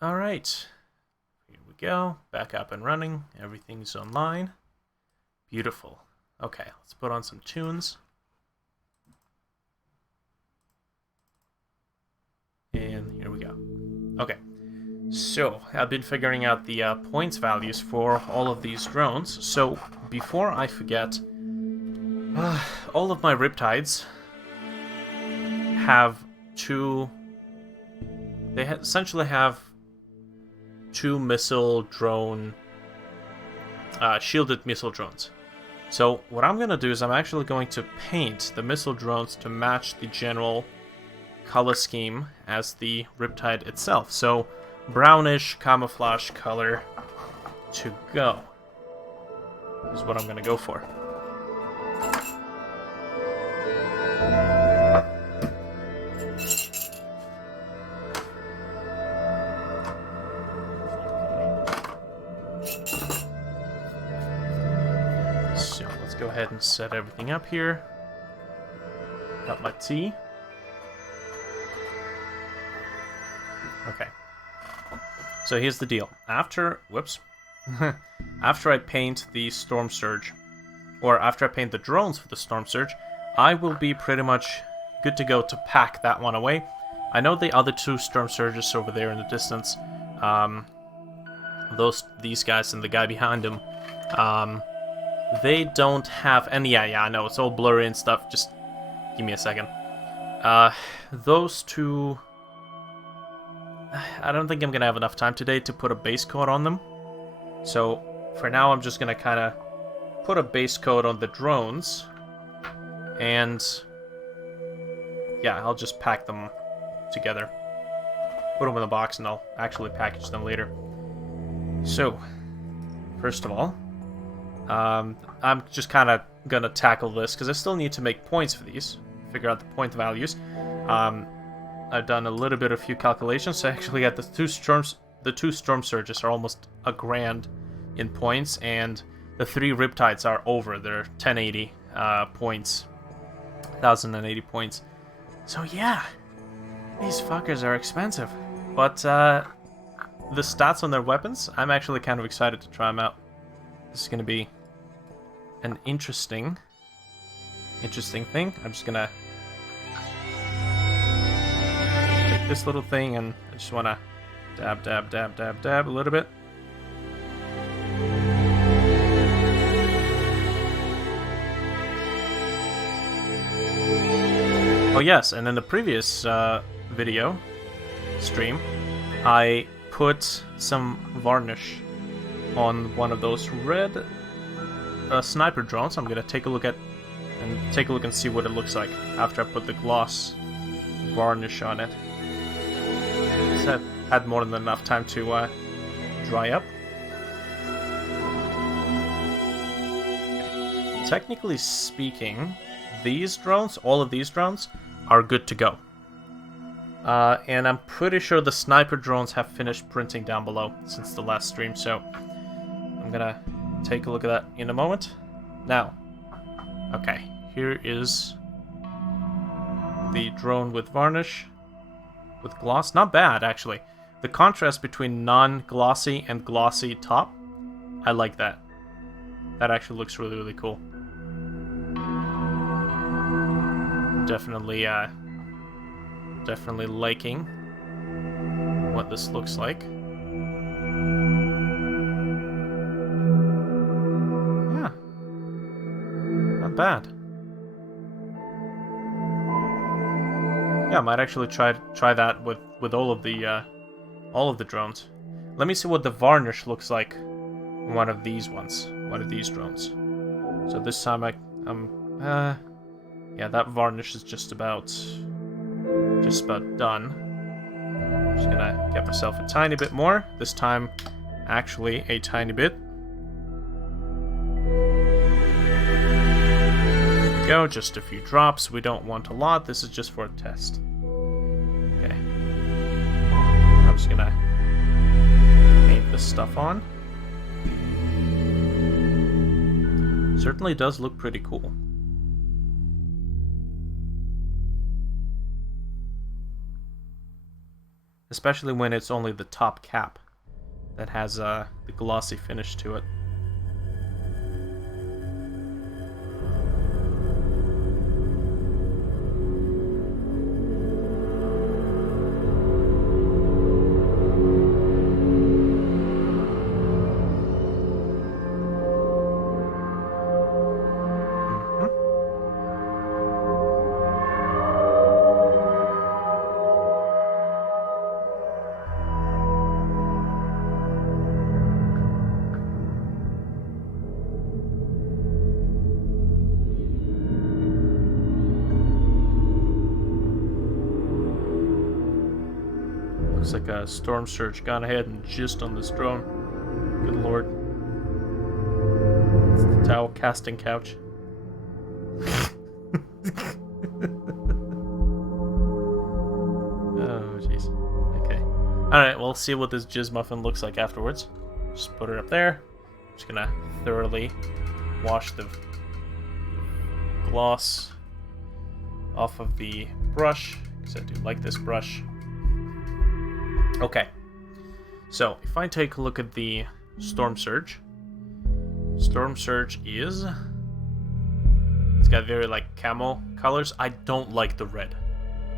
Alright, here we go. Back up and running. Everything's online. Beautiful. Okay, let's put on some tunes. And here we go. Okay, so I've been figuring out the points values for all of these drones. So before I forget, all of my Riptides have two... They essentially have two missile drone... shielded missile drones. So what I'm going to do is I'm actually going to paint the missile drones to match the general color scheme as the Riptide itself. So brownish camouflage color to go is what I'm going to go for. So let's go ahead and set everything up here. Got my tea. Okay. So here's the deal. After I paint the Storm Surge, or after I paint the drones for the Storm Surge, I will be pretty much good to go to pack that one away. I know the other two Storm Surges over there in the distance, these guys and the guy behind them, they don't have any... Yeah, I know, it's all blurry and stuff. Just give me a second. Those two... I don't think I'm going to have enough time today to put a base coat on them. So, for now, I'm just going to kind of put a base coat on the drones. And... yeah, I'll just pack them together. Put them in a box and I'll actually package them later. So, first of all, I'm just kind of going to tackle this, because I still need to make points for these. Figure out the point values. I've done a few calculations, so I actually got the two Storm Surges are almost $1,000 in points, and the 3 Riptides are over. They're 1080 points. 1080 points. So yeah, these fuckers are expensive. But the stats on their weapons, I'm actually kind of excited to try them out. This is going to be an interesting thing. I'm just going to this little thing, and I just want to dab a little bit. Oh yes, and in the previous stream, I put some varnish on one of those red sniper drones. I'm gonna take a look and see what it looks like after I put the gloss varnish on it. I've had more than enough time to dry up. Technically speaking, these drones, all of these drones, are good to go. And I'm pretty sure the sniper drones have finished printing down below since the last stream, so I'm gonna take a look at that in a moment. Now, okay, here is the drone with varnish. With gloss, not bad actually. The contrast between non-glossy and glossy top, I like that. That actually looks really, really cool. Definitely liking what this looks like. Yeah, not bad. Yeah, I might actually try that with all of the drones. Let me see what the varnish looks like on one of these drones. So this time yeah, that varnish is just about done. I'm just gonna get myself a tiny bit more. This time, actually, a tiny bit. Go, just a few drops. We don't want a lot. This is just for a test. Okay. I'm just gonna paint this stuff on. Certainly does look pretty cool. especially when it's only the top cap that has the glossy finish to it. Looks like a storm surge gone ahead and jizzed on this drone. Good lord. It's the towel casting couch. Oh, jeez. Okay. Alright, we'll see what this jizz muffin looks like afterwards. Just put it up there. Just gonna thoroughly wash the gloss off of the brush, because I do like this brush. Okay, so if I take a look at the Storm Surge is... It's got very, like, camo colors. I don't like the red.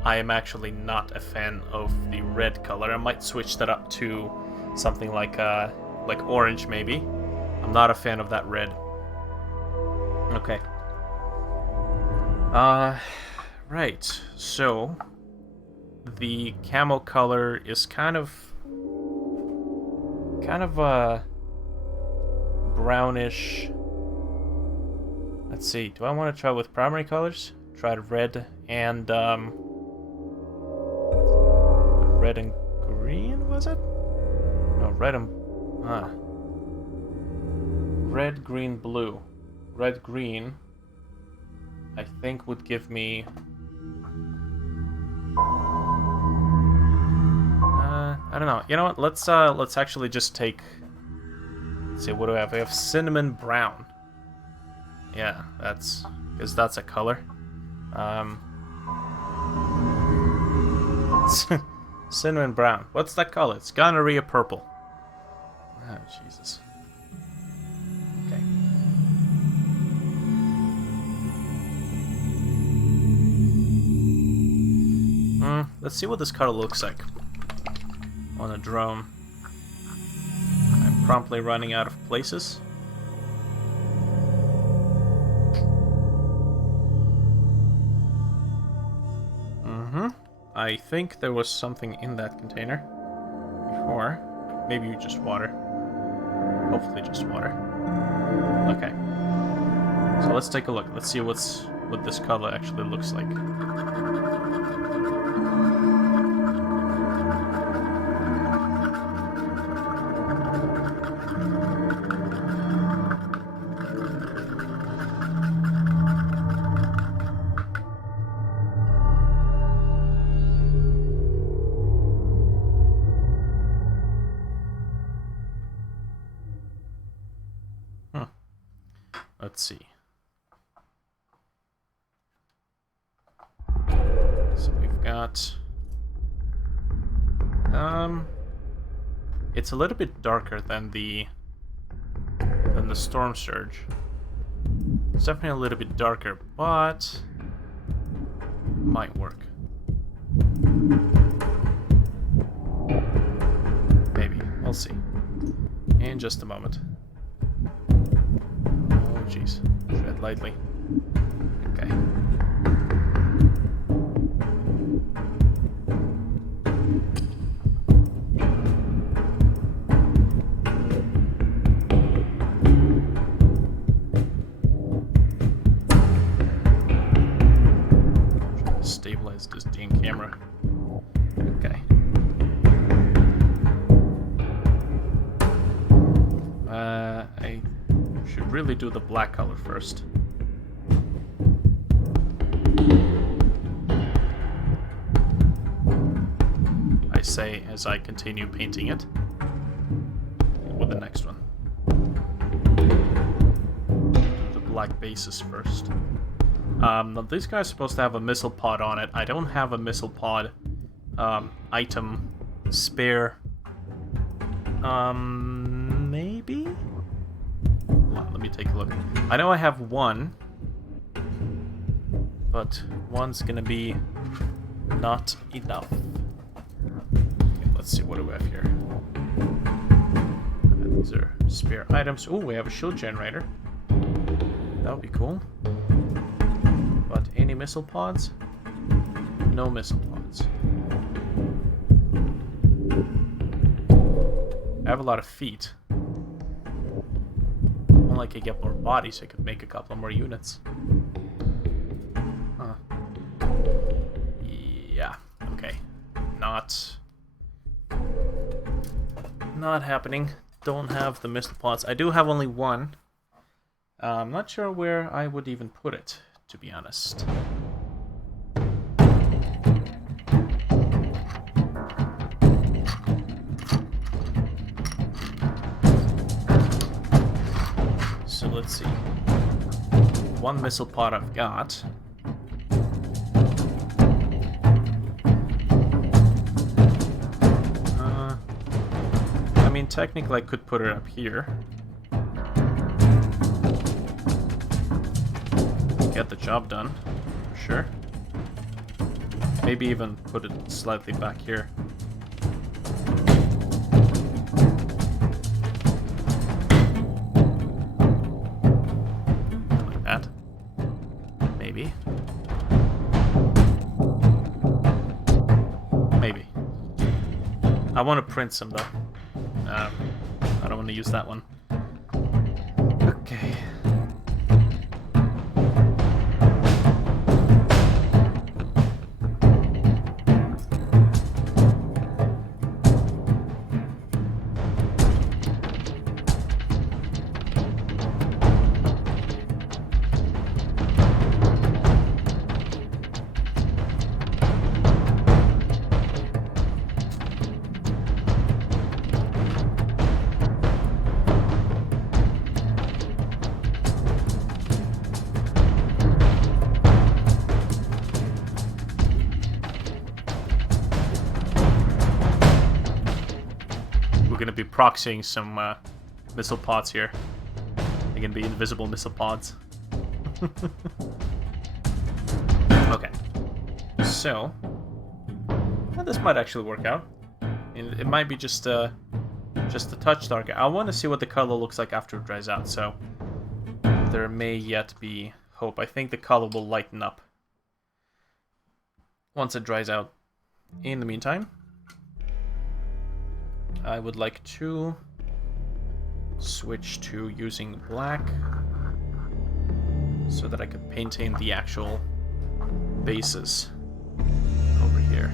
I am actually not a fan of the red color. I might switch that up to something like orange, maybe. I'm not a fan of that red. Okay. Right, so... The camo color is kind of brownish. Let's see. Do I want to try with primary colors? Try red and green, was it? No, red green blue. Red green I think would give me I don't know. You know what? Let's actually just take. Let's see. What do I have? I have cinnamon brown. Yeah, that's because that's a color. Cinnamon brown. What's that color? It's gonorrhea purple. Oh Jesus. Okay. Let's see what this color looks like on a drone. I'm promptly running out of places. I think there was something in that container before. Maybe just water. Hopefully just water. Okay. So let's take a look. Let's see what this color actually looks like. Let's see. So we've got... It's a little bit darker than the Storm Surge. It's definitely a little bit darker, but might work. Maybe. We'll see. In just a moment. Oh, jeez. Tread lightly. Okay. Trying to stabilize this dang camera. Okay. I should really do the black color first. I say as I continue painting it with the next one. Do the black bases first. Now this guy's supposed to have a missile pod on it. I don't have a missile pod item spare. Maybe? Hold on, let me take a look. I know I have one, but one's gonna be not enough. Okay, let's see, what do we have here? These are spare items. Oh, we have a shield generator. That would be cool. But any missile pods? No missile pods. I have a lot of feet. Well, I could get more bodies, I could make a couple more units. Huh. Yeah, okay. Not happening. Don't have the missile pods. I do have only one. I'm not sure where I would even put it, to be honest. So let's see. One missile pod I've got. I mean, technically I could put it up here. Get the job done, for sure. Maybe even put it slightly back here. Like that. Maybe. Maybe. I want to print some though. I don't want to use that one. Okay. Gonna be proxying some missile pods here. They're gonna be invisible missile pods. Okay, so this might actually work out. It might be just a touch darker. I want to see what the color looks like after it dries out. So there may yet be hope. I think the color will lighten up once it dries out. In the meantime, I would like to switch to using black so that I could paint in the actual bases over here.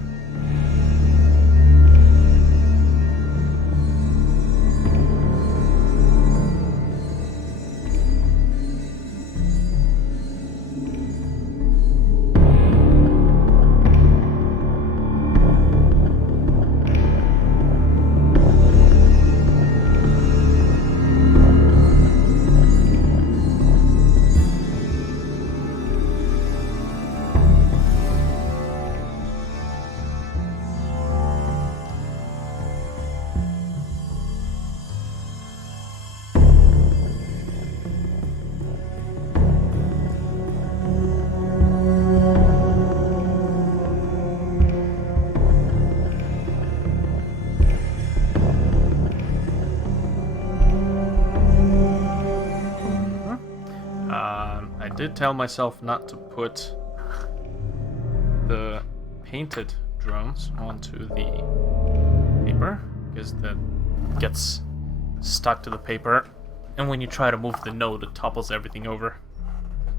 I did tell myself not to put the painted drones onto the paper, because that gets stuck to the paper, and when you try to move the node, it topples everything over.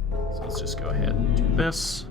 So let's just go ahead and do this.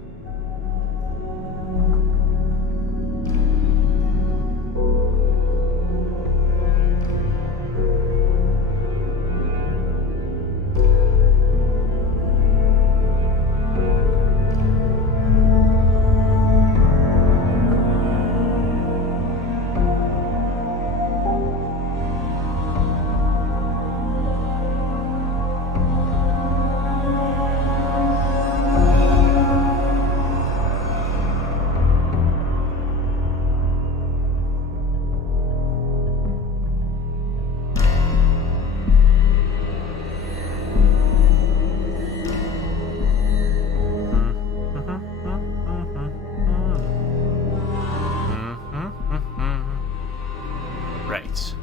Right.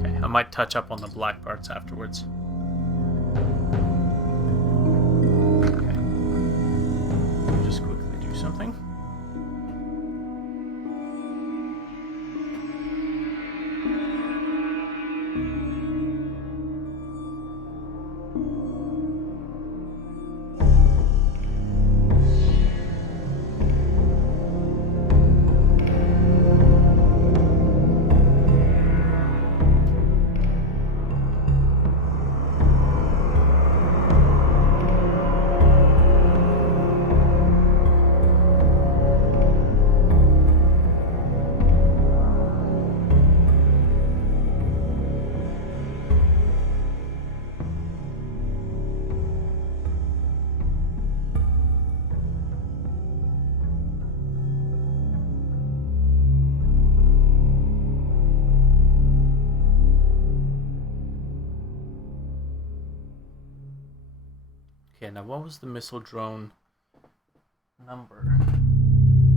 Okay, I might touch up on the black parts afterwards. Okay. Just quickly do something. Okay, now what was the missile drone number?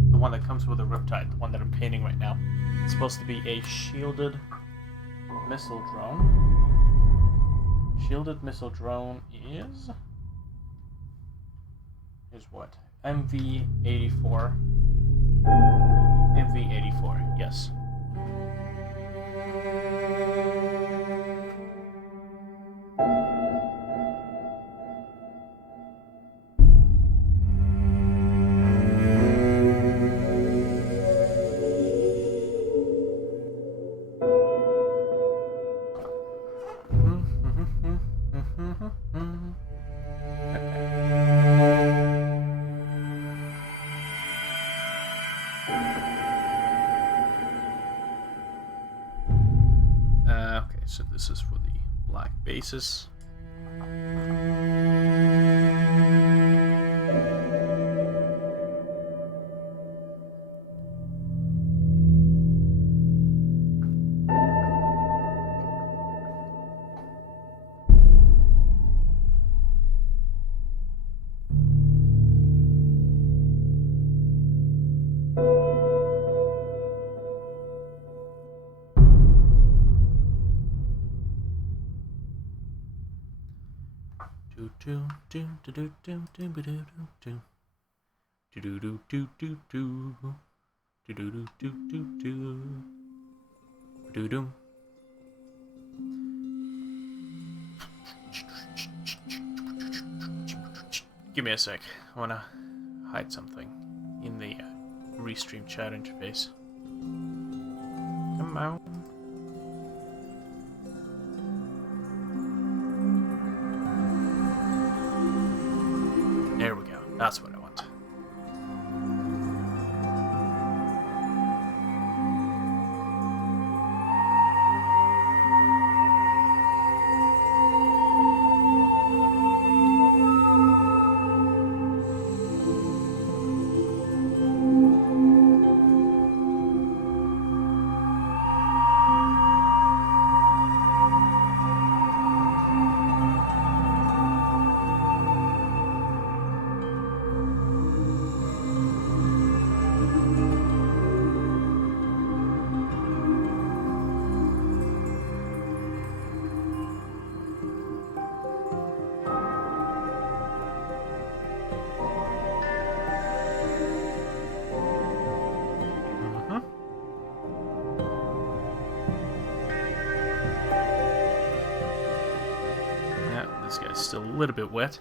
The one that comes with a Riptide, the one that I'm painting right now. It's supposed to be a shielded missile drone. Shielded missile drone is what? MV-84. MV-84, yes. Okay, so this is for the black bases. Give me a sec. I want to hide something in the restream chat interface. Come on. There we go. That's what I want. This guy's still a little bit wet.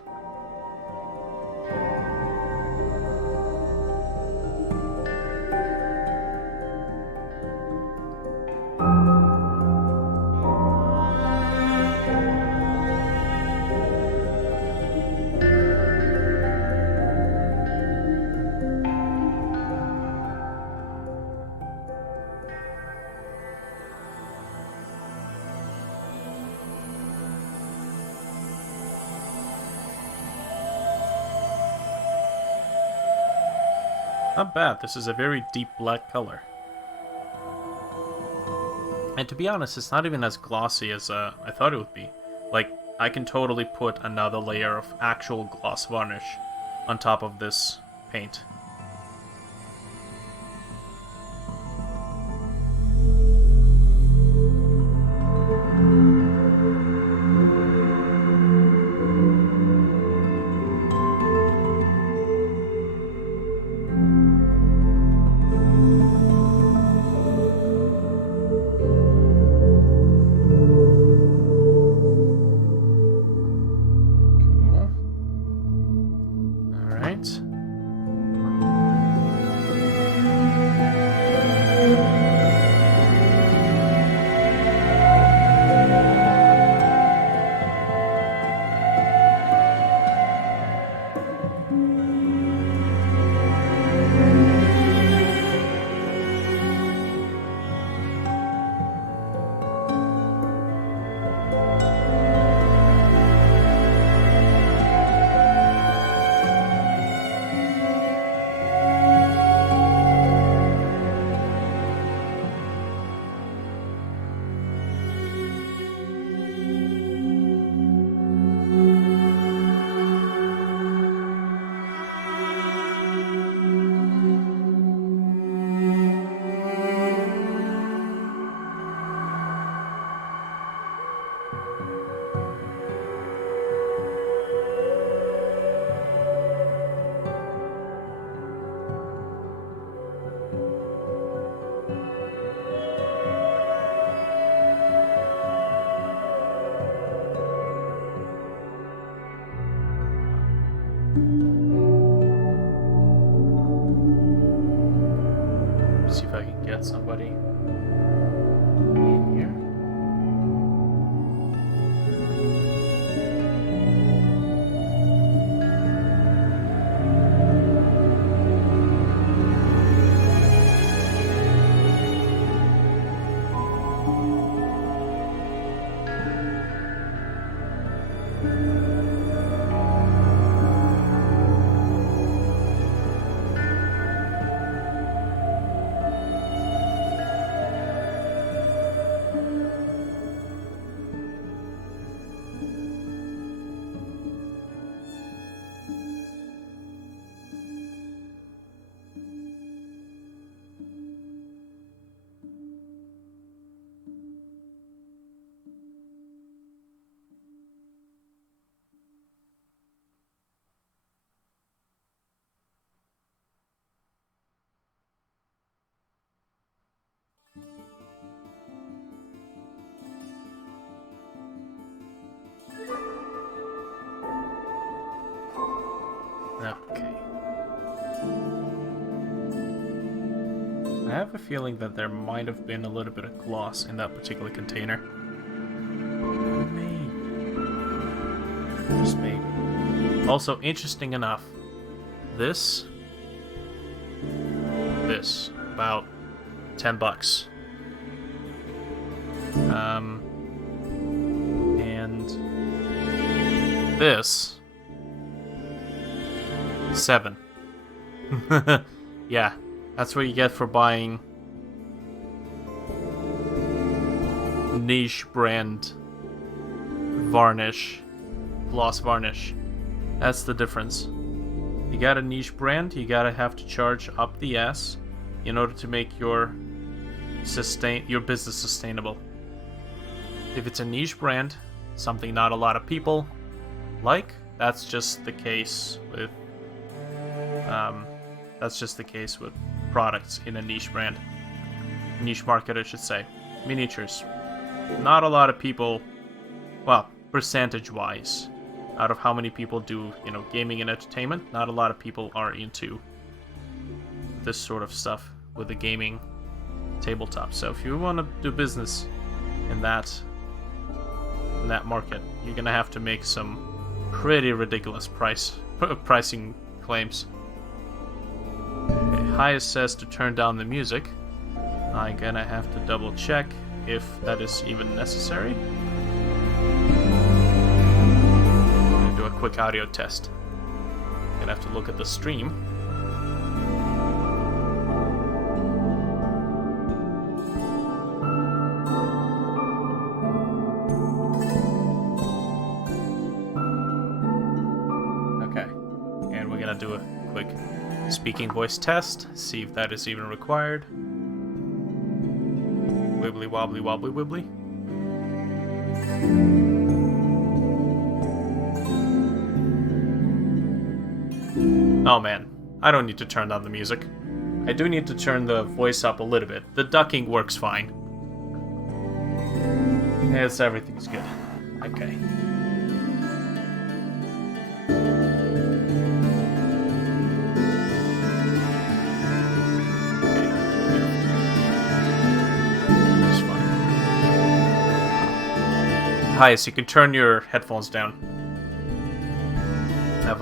Not bad. This is a very deep black color. And to be honest, it's not even as glossy as I thought it would be. Like, I can totally put another layer of actual gloss varnish on top of this paint. See if I can get somebody in here. Okay. I have a feeling that there might have been a little bit of gloss in that particular container. Maybe. Just maybe. Also, interesting enough, this, about $10. And this, $7. Yeah, that's what you get for buying niche brand varnish, gloss varnish. That's the difference. You got a niche brand, you gotta have to charge up the ass in order to make your business sustainable. If it's a niche brand, something not a lot of people like, that's just the case with products in a niche brand. Niche market, I should say. Miniatures. Not a lot of people, well, percentage-wise, out of how many people do, gaming and entertainment, not a lot of people are into this sort of stuff with the gaming tabletop. So if you want to do business in that market, you're gonna have to make some pretty ridiculous pricing claims. Okay, highest says to turn down the music. I'm gonna have to double check if that is even necessary. I'm gonna do a quick audio test. Gonna have to look at the stream. speaking voice test. See if that is even required. Wibbly wobbly wobbly wibbly. Oh man, I don't need to turn down the music. I do need to turn the voice up a little bit. The ducking works fine. Yes, everything's good. Okay. Hi, so you can turn your headphones down. I've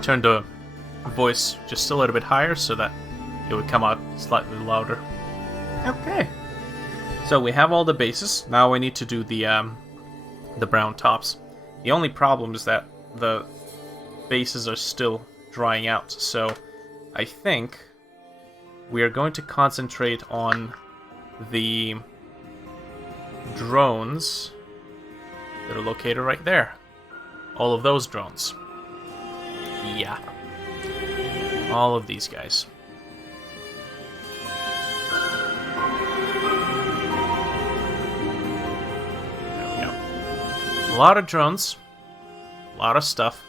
turned the voice just a little bit higher so that it would come out slightly louder. Okay. So we have all the bases. Now we need to do the brown tops. The only problem is that the bases are still drying out. So I think we are going to concentrate on the drones that are located right there. All of those drones. Yeah. All of these guys. There we go. A lot of drones. A lot of stuff.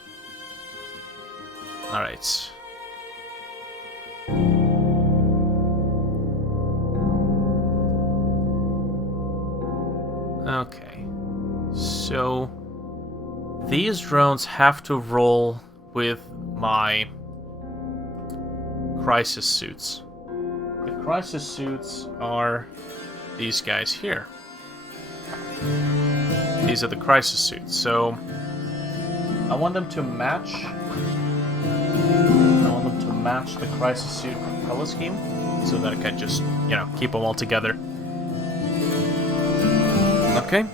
Alright. Okay. So these drones have to roll with my crisis suits. The crisis suits are these guys here. These are the crisis suits. So I want them to match. I want them to match the crisis suit color scheme so that I can just, keep them all together. Okay.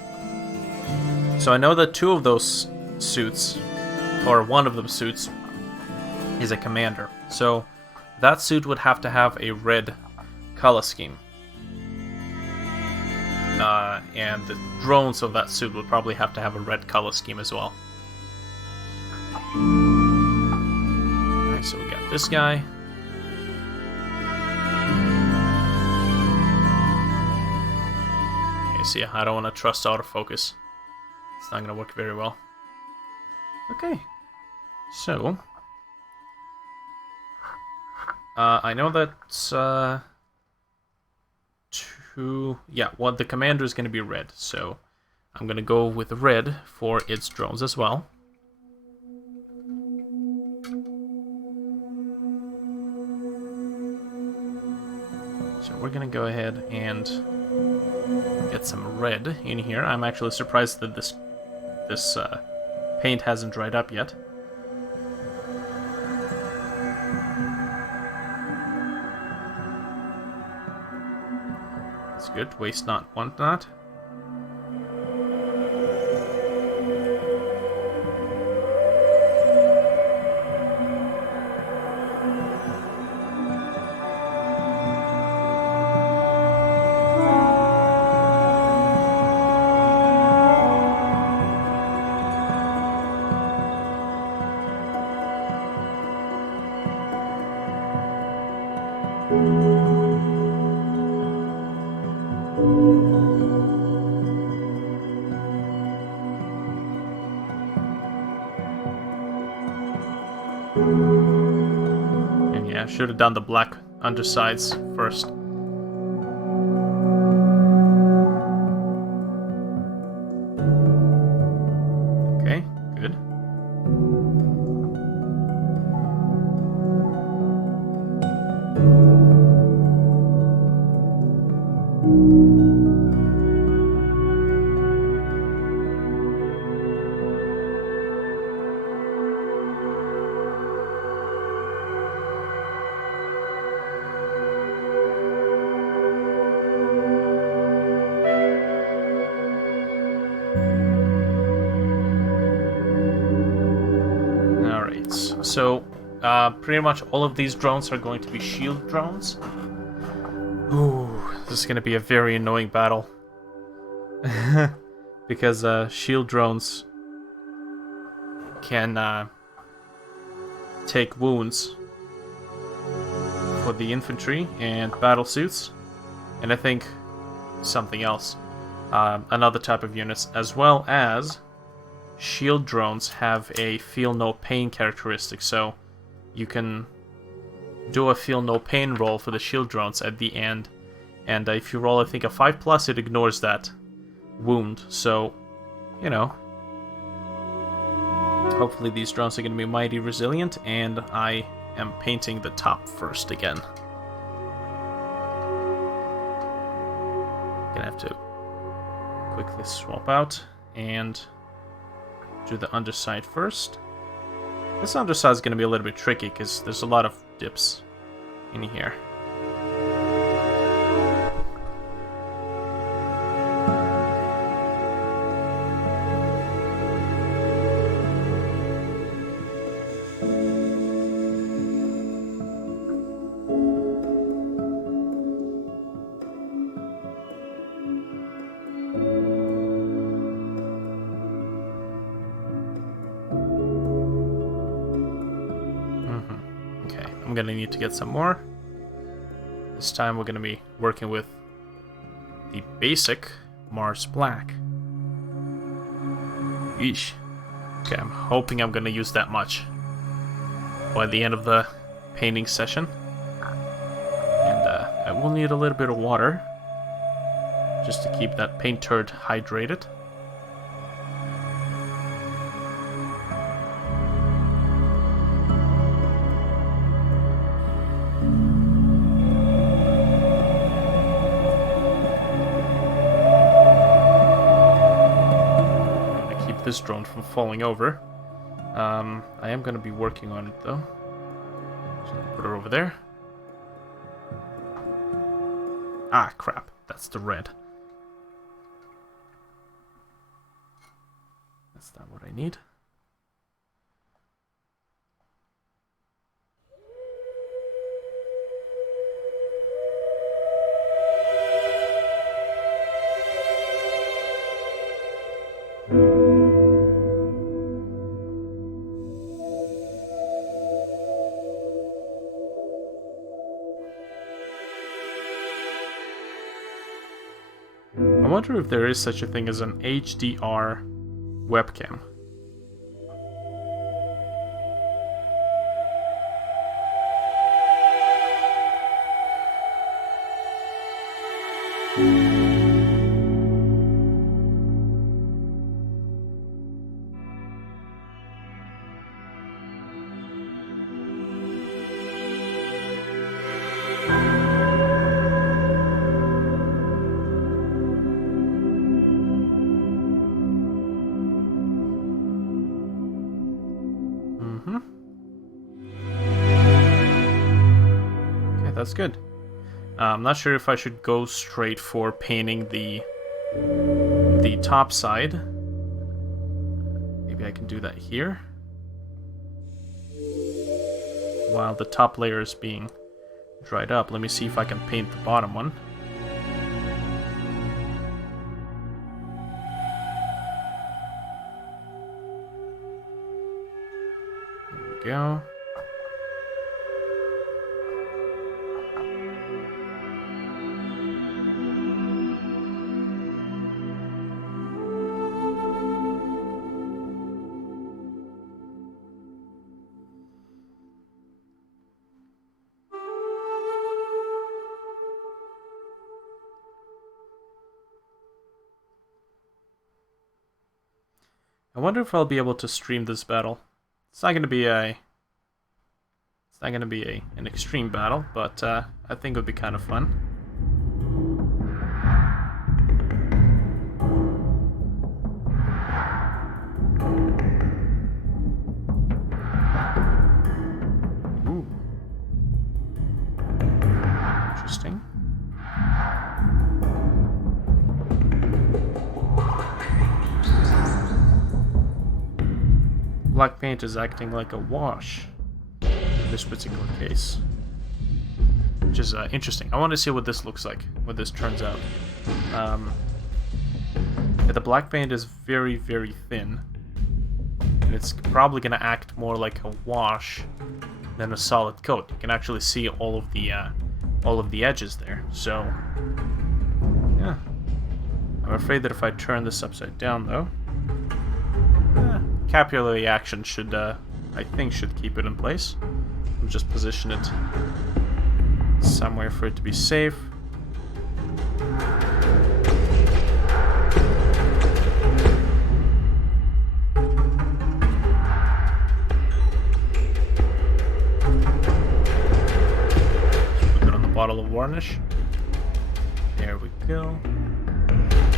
So I know that two of those suits, or one of them suits, is a commander. So that suit would have to have a red color scheme. And the drones of that suit would probably have to have a red color scheme as well. Alright, so we got this guy. Okay, so yeah, I don't want to trust autofocus. It's not going to work very well. Okay. So I know that the commander is going to be red, so I'm going to go with red for its drones as well. So we're going to go ahead and get some red in here. I'm actually surprised that this paint hasn't dried up yet. That's good. Waste not, want not. And yeah, should have done the black undersides first. Okay, good. So, pretty much all of these drones are going to be shield drones. Ooh, this is going to be a very annoying battle. Because shield drones can take wounds for the infantry and battle suits, and I think something else, another type of units, as well as shield drones have a feel no pain characteristic, so you can do a feel no pain roll for the shield drones at the end, and if you roll I think a 5+, it ignores that wound, so you know, hopefully these drones are going to be mighty resilient, and I am painting the top first again. Gonna have to quickly swap out and do the underside first. This underside is going to be a little bit tricky because there's a lot of dips in here. I'm gonna need to get some more. This time we're gonna be working with the basic Mars Black. Yeesh. Okay, I'm hoping I'm gonna use that much by the end of the painting session. And I will need a little bit of water just to keep that paint turd hydrated. This drone from falling over. I am going to be working on it though. So put her over there. Ah, crap. That's the red. That's not what I need. I wonder if there is such a thing as an HDR webcam. That's good. I'm not sure if I should go straight for painting the top side. Maybe I can do that here while the top layer is being dried up. Let me see if I can paint the bottom one. There we go. I wonder if I'll be able to stream this battle. It's not going to be an extreme battle, but I think it would be kind of fun. Ooh. Interesting. Black paint is acting like a wash in this particular case, which is interesting. I want to see what this looks like, what this turns out. The black paint is very, very thin, and it's probably going to act more like a wash than a solid coat. You can actually see all of the edges there. So, yeah. I'm afraid that if I turn this upside down, though, capillary action should, I think, should keep it in place. I'll just position it somewhere for it to be safe. Put it on the bottle of varnish. There we go.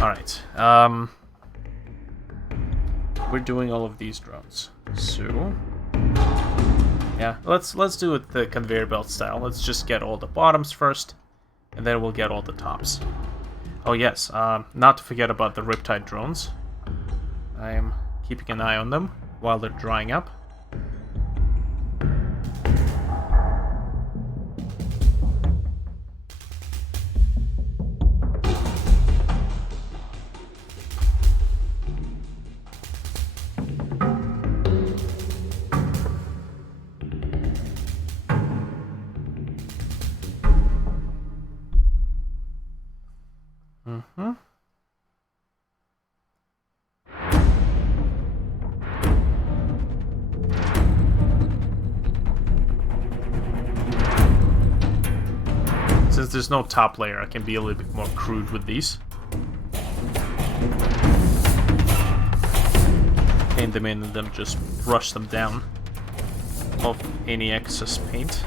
Alright, we're doing all of these drones, so yeah, let's do it the conveyor belt style. Let's just get all the bottoms first, and then we'll get all the tops. Oh yes, not to forget about the Riptide drones. I am keeping an eye on them while they're drying up. Since there's no top layer, I can be a little bit more crude with these. Paint them in and then just brush them down of any excess paint.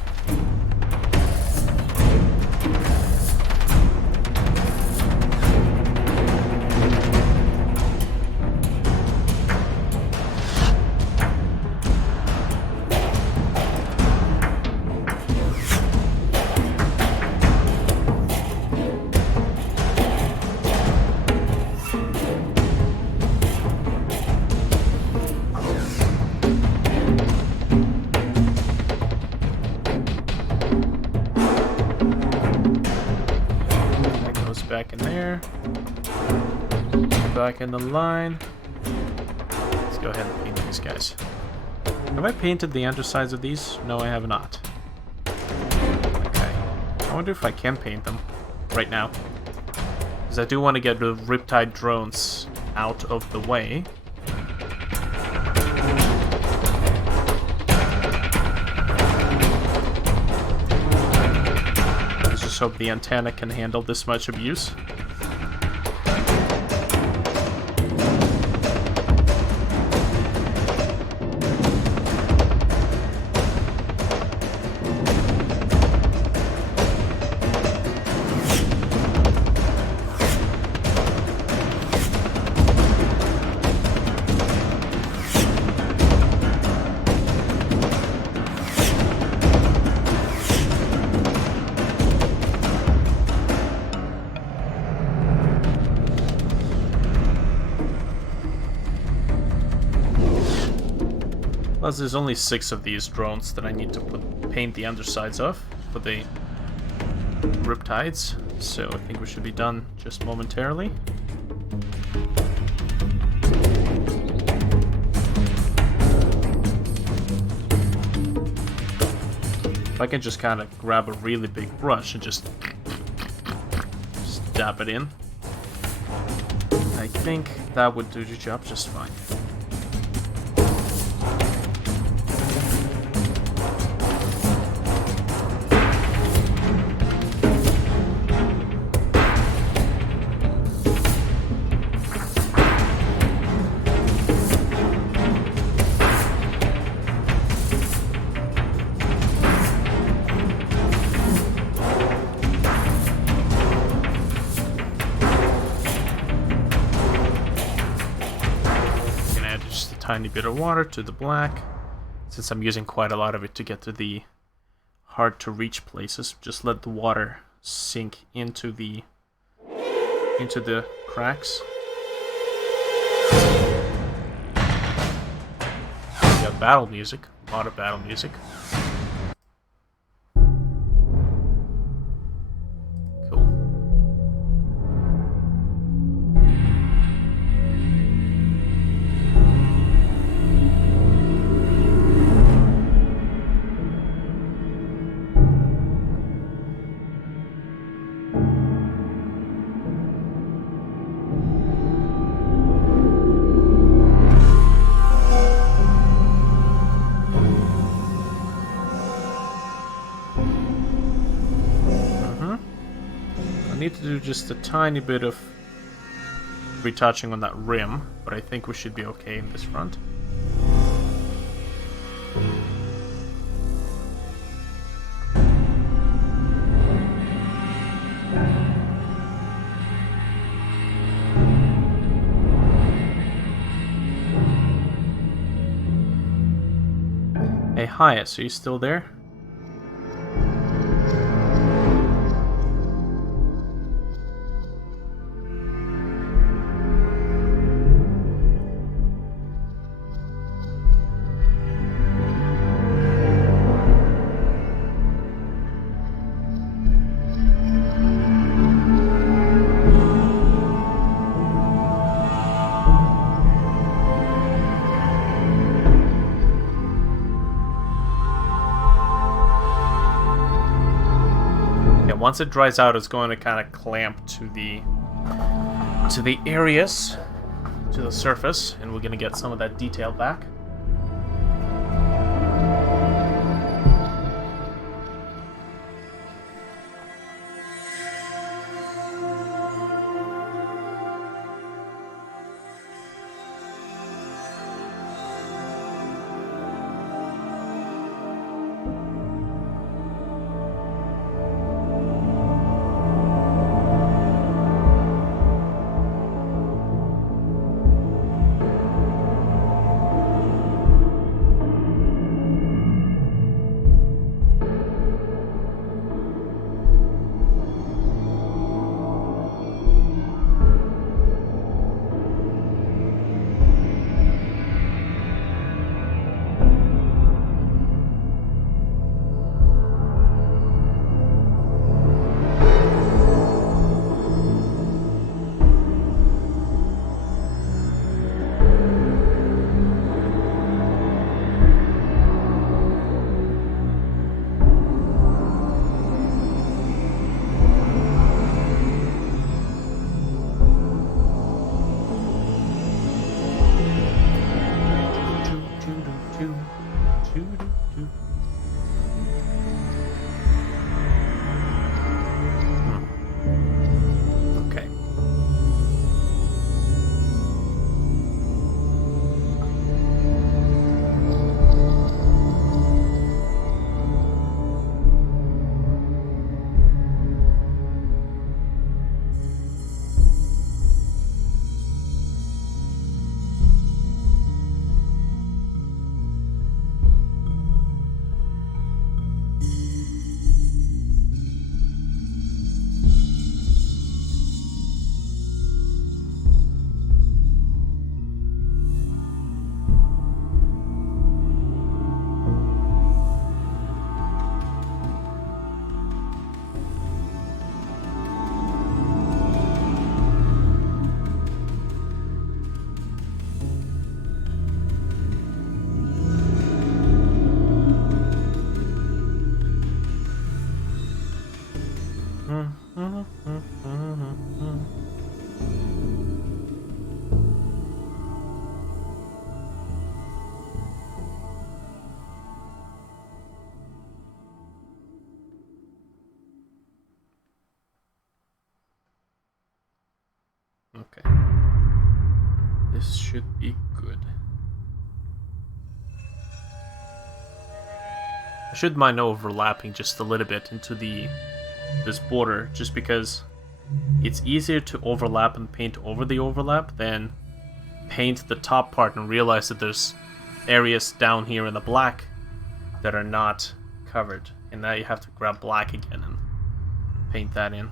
Back in there. Back in the line. Let's go ahead and paint these guys. Have I painted the undersides of these? No, I have not. Okay. I wonder if I can paint them right now. Because I do want to get the Riptide drones out of the way. Hope the antenna can handle this much abuse. Plus, there's only 6 of these drones that I need to paint the undersides of for the Riptides, so I think we should be done just momentarily. If I can just kind of grab a really big brush and just dab it in, I think that would do the job just fine. Tiny bit of water to the black, since I'm using quite a lot of it to get to the hard to reach places. Just let the water sink into the cracks. We got battle music, a lot of battle music. need to do just a tiny bit of retouching on that rim, but I think we should be okay in this front. Hey, Hyatt, are you still there? Once it dries out, it's going to kind of clamp to the areas, to the surface, and we're going to get some of that detail back. Okay. This should be good. I should mind overlapping just a little bit into this border, just because it's easier to overlap and paint over the overlap than paint the top part and realize that there's areas down here in the black that are not covered. And now you have to grab black again and paint that in.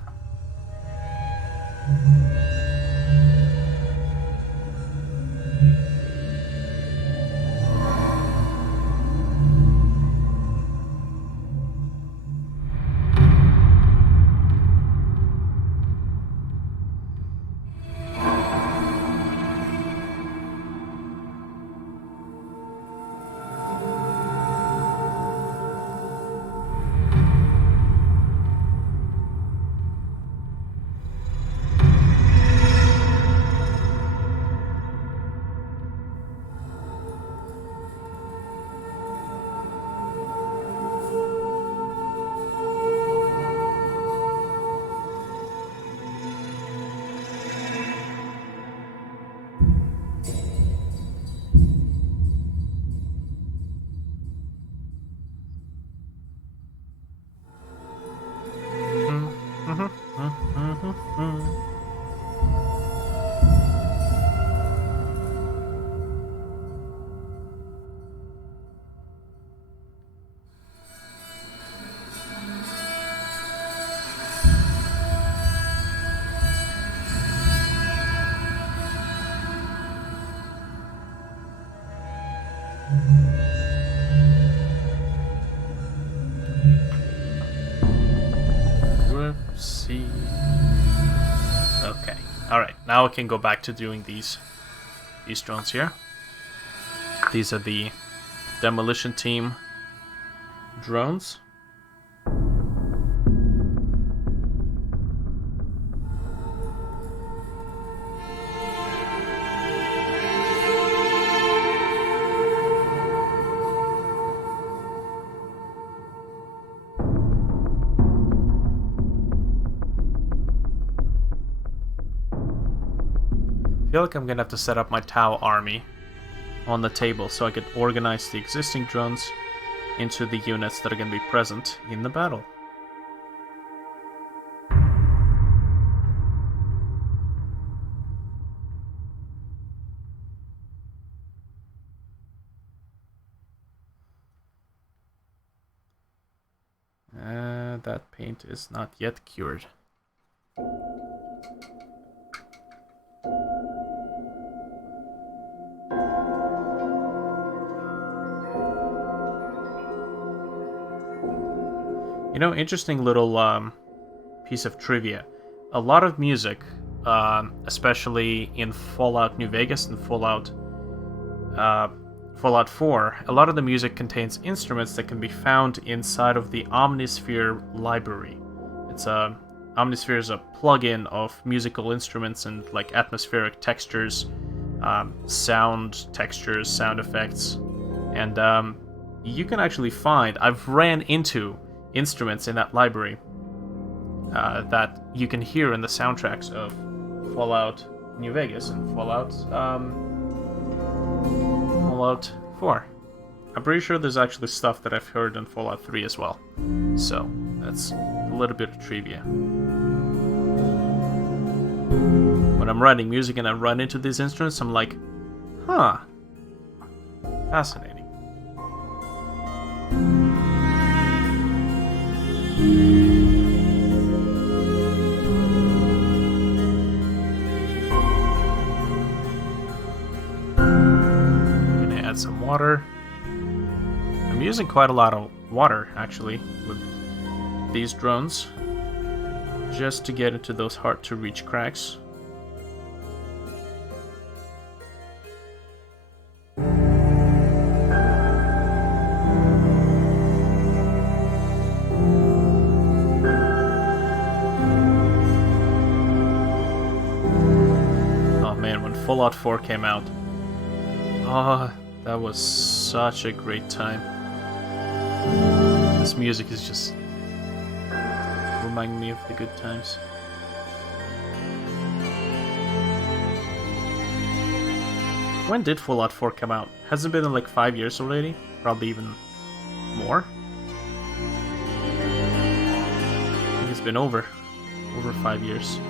Whoopsie. Okay. Alright, now I can go back to doing these drones here. These are the demolition team drones. I feel like I'm gonna have to set up my Tau army on the table so I could organize the existing drones into the units that are gonna be present in the battle. That paint is not yet cured. You know, interesting little piece of trivia. A lot of music, especially in Fallout New Vegas and Fallout 4, a lot of the music contains instruments that can be found inside of the Omnisphere library. Omnisphere is a plugin of musical instruments and like atmospheric textures, sound textures, sound effects, and you can actually find. I've ran into instruments in that library that you can hear in the soundtracks of Fallout New Vegas and Fallout 4. I'm pretty sure there's actually stuff that I've heard in Fallout 3 as well. So, that's a little bit of trivia. When I'm writing music and I run into these instruments, I'm like, huh, fascinating. Some water. I'm using quite a lot of water actually with these drones just to get into those hard to reach cracks. Oh man, when Fallout 4 came out, that was such a great time. This music is just reminding me of the good times. When did Fallout 4 come out? Has it been in like 5 years already? Probably even more? I think it's been over 5 years.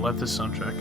love this soundtrack.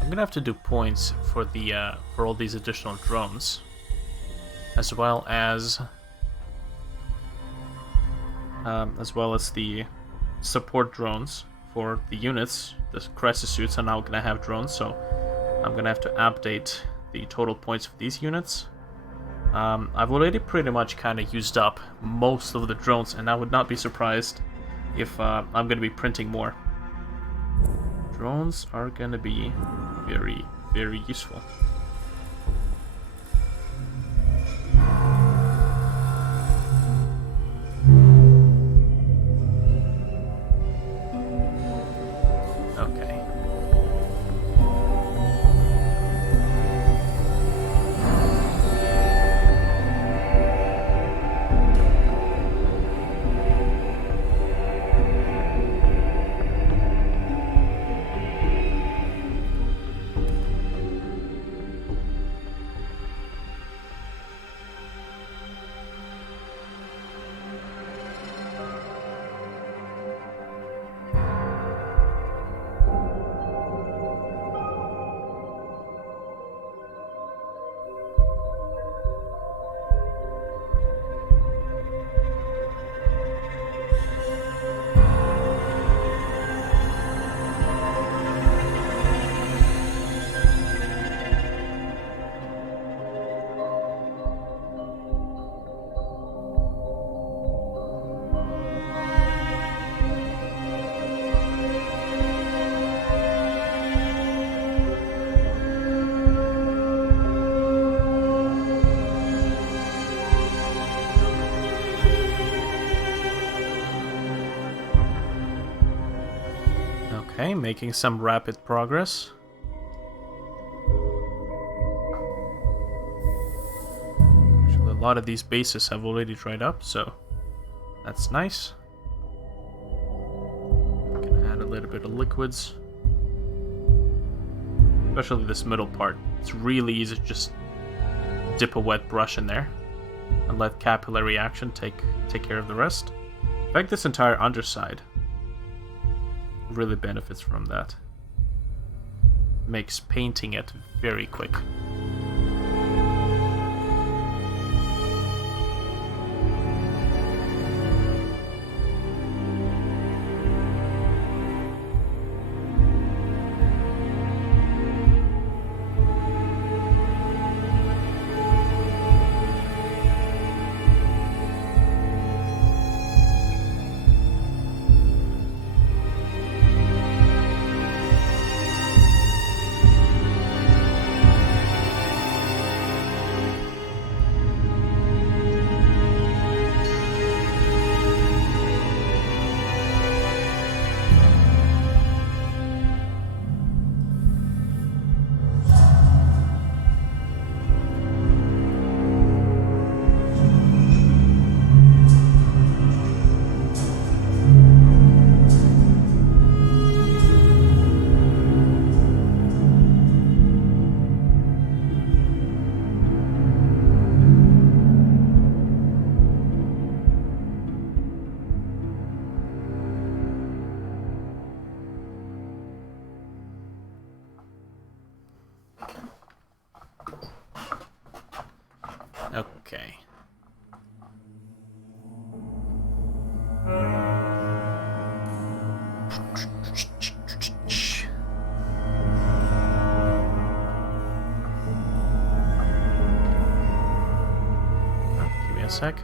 I'm gonna have to do points for the for all these additional drones, as well as the support drones for the units. The crisis suits are now gonna have drones, so I'm gonna have to update the total points for these units. I've already pretty much kind of used up most of the drones, and I would not be surprised if I'm gonna be printing more. Drones are gonna be very, very useful. Okay. Okay, making some rapid progress. Actually, a lot of these bases have already dried up, so that's nice. Gonna add a little bit of liquids. Especially this middle part. It's really easy to just dip a wet brush in there and let capillary action take care of the rest. In fact, this entire underside really benefits from that. Makes painting it very quick. Okay. Give me a sec.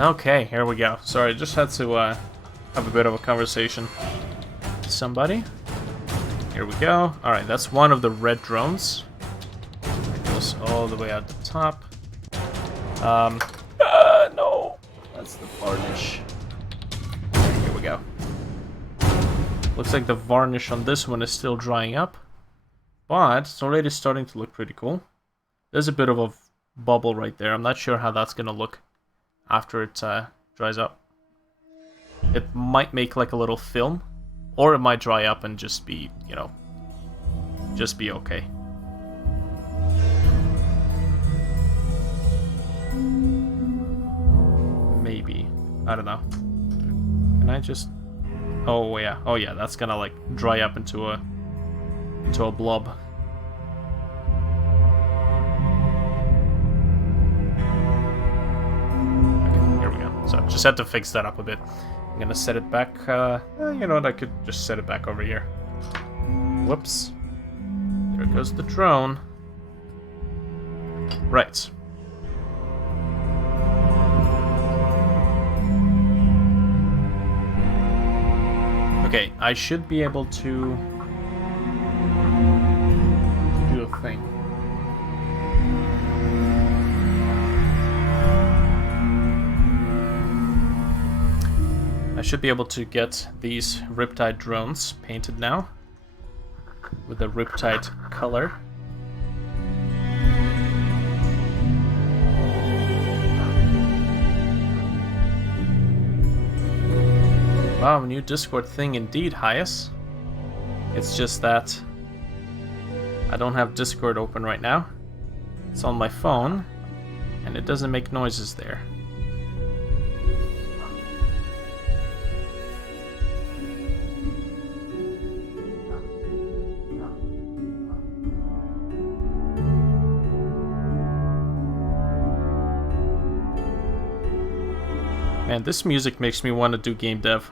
Okay, here we go. Sorry, just had to have a bit of a conversation with somebody. Here we go. Alright, that's one of the red drones. It goes all the way out the top. No! That's the varnish. Here we go. Looks like the varnish on this one is still drying up. But it's already starting to look pretty cool. There's a bit of a bubble right there. I'm not sure how that's gonna look after it dries up. It might make like a little film, or it might dry up and just be, you know, just be okay. Maybe. I don't know. Can I just... Oh yeah, that's gonna like dry up into a blob. So just had to fix that up a bit. I'm gonna set it back. You know what? I could just set it back over here. Whoops. There goes the drone. Right. Okay, I should be able to do a thing. I should be able to get these Riptide drones painted now with the Riptide color. Wow, new Discord thing indeed, Hyas. It's just that I don't have Discord open right now. It's on my phone, and it doesn't make noises there. Man, this music makes me want to do game dev.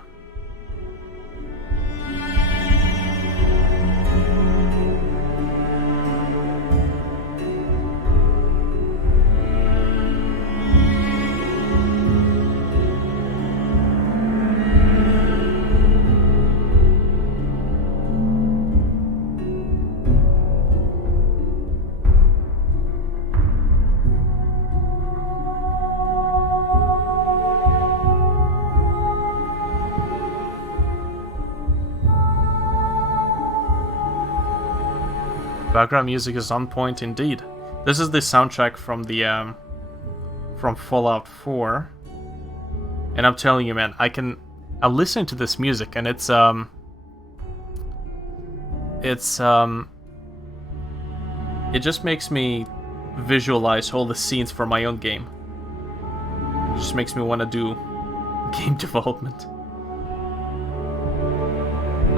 Background music is on point indeed. This is the soundtrack from the from Fallout 4, and I'm telling you, man, I'm listening to this music, and it just makes me visualize all the scenes for my own game. It just makes me want to do game development.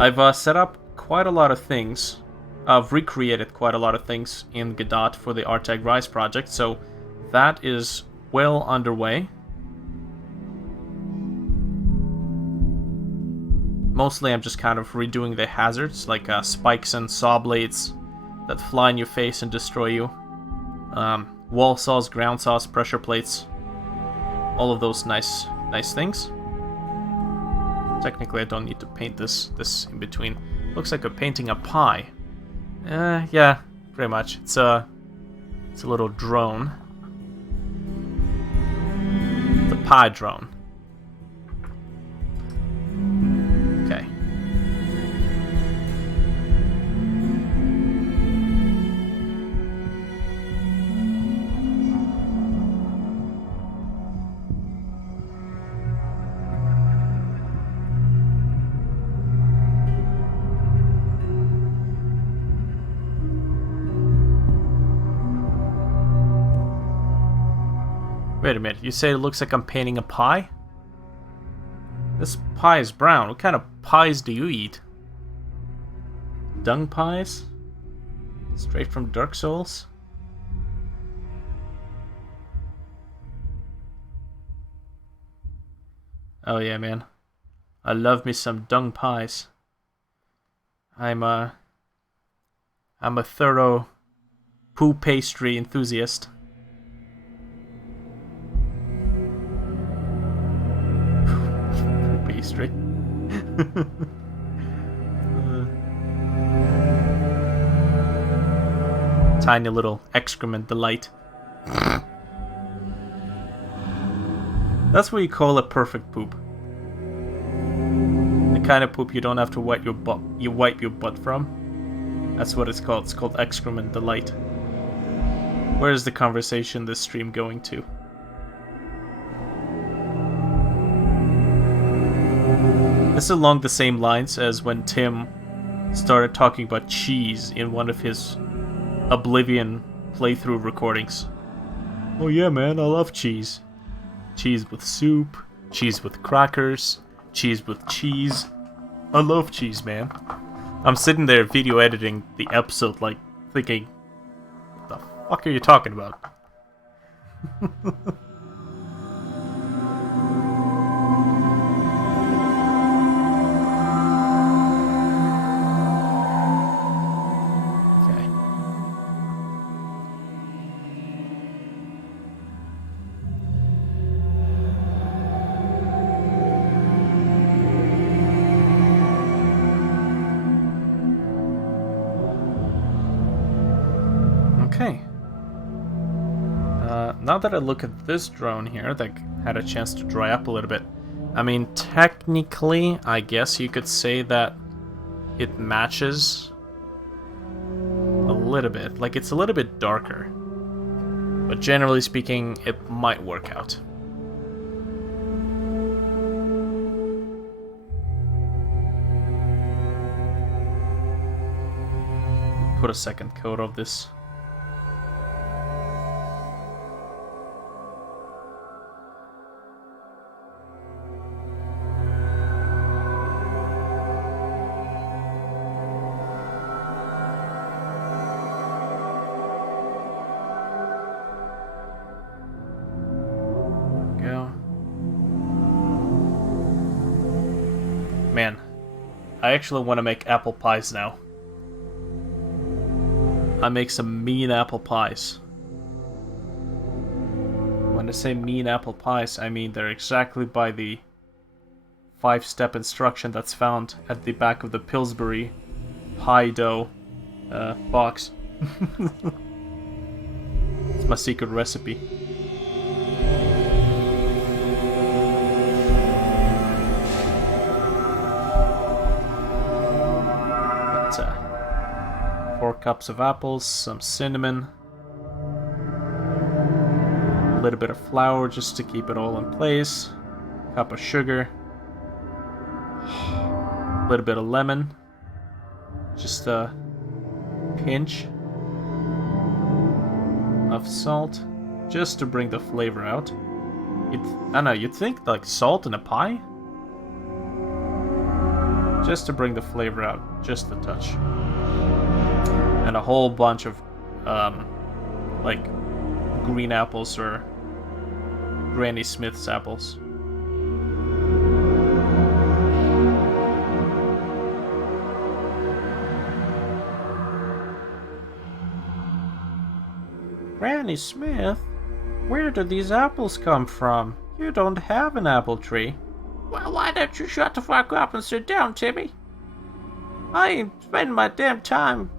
I've set up quite a lot of things. I've recreated quite a lot of things in Godot for the Artag Rise project, so that is well underway. Mostly I'm just kind of redoing the hazards, like spikes and saw blades that fly in your face and destroy you. Wall saws, ground saws, pressure plates. All of those nice things. Technically I don't need to paint this in between. Looks like I'm painting a pie. Yeah, pretty much. It's a little drone. The pie drone. Okay. Wait a minute, you say it looks like I'm painting a pie? This pie is brown. What kind of pies do you eat? Dung pies? Straight from Dark Souls? Oh yeah, man. I love me some dung pies. I'm a thorough poo pastry enthusiast. Tiny little excrement delight. That's what you call a perfect poop. The kind of poop you don't have to wipe your butt. You wipe your butt from. That's what it's called. It's called excrement delight. Where is the conversation this stream going to? This is along the same lines as when Tim started talking about cheese in one of his Oblivion playthrough recordings. Oh yeah, man, I love cheese. Cheese with soup, cheese with crackers, cheese with cheese. I love cheese, man. I'm sitting there video editing the episode, like, thinking, what the fuck are you talking about? Okay. Now that I look at this drone here, that had a chance to dry up a little bit. I mean, technically, I guess you could say that it matches a little bit. Like, it's a little bit darker. But generally speaking, it might work out. Put a second coat of this. Man, I actually want to make apple pies now. I make some mean apple pies. When I say mean apple pies, I mean they're exactly by the 5-step instruction that's found at the back of the Pillsbury pie dough box. It's my secret recipe. But, 4 cups of apples, some cinnamon, a little bit of flour just to keep it all in place, a cup of sugar, a little bit of lemon, just a pinch of salt, just to bring the flavor out. I don't know, you'd think like salt in a pie? Just to bring the flavor out, just a touch. And a whole bunch of, like, green apples or Granny Smith's apples. Granny Smith? Where do these apples come from? You don't have an apple tree. Well, why don't you shut the fuck up and sit down, Timmy? I ain't spending my damn time,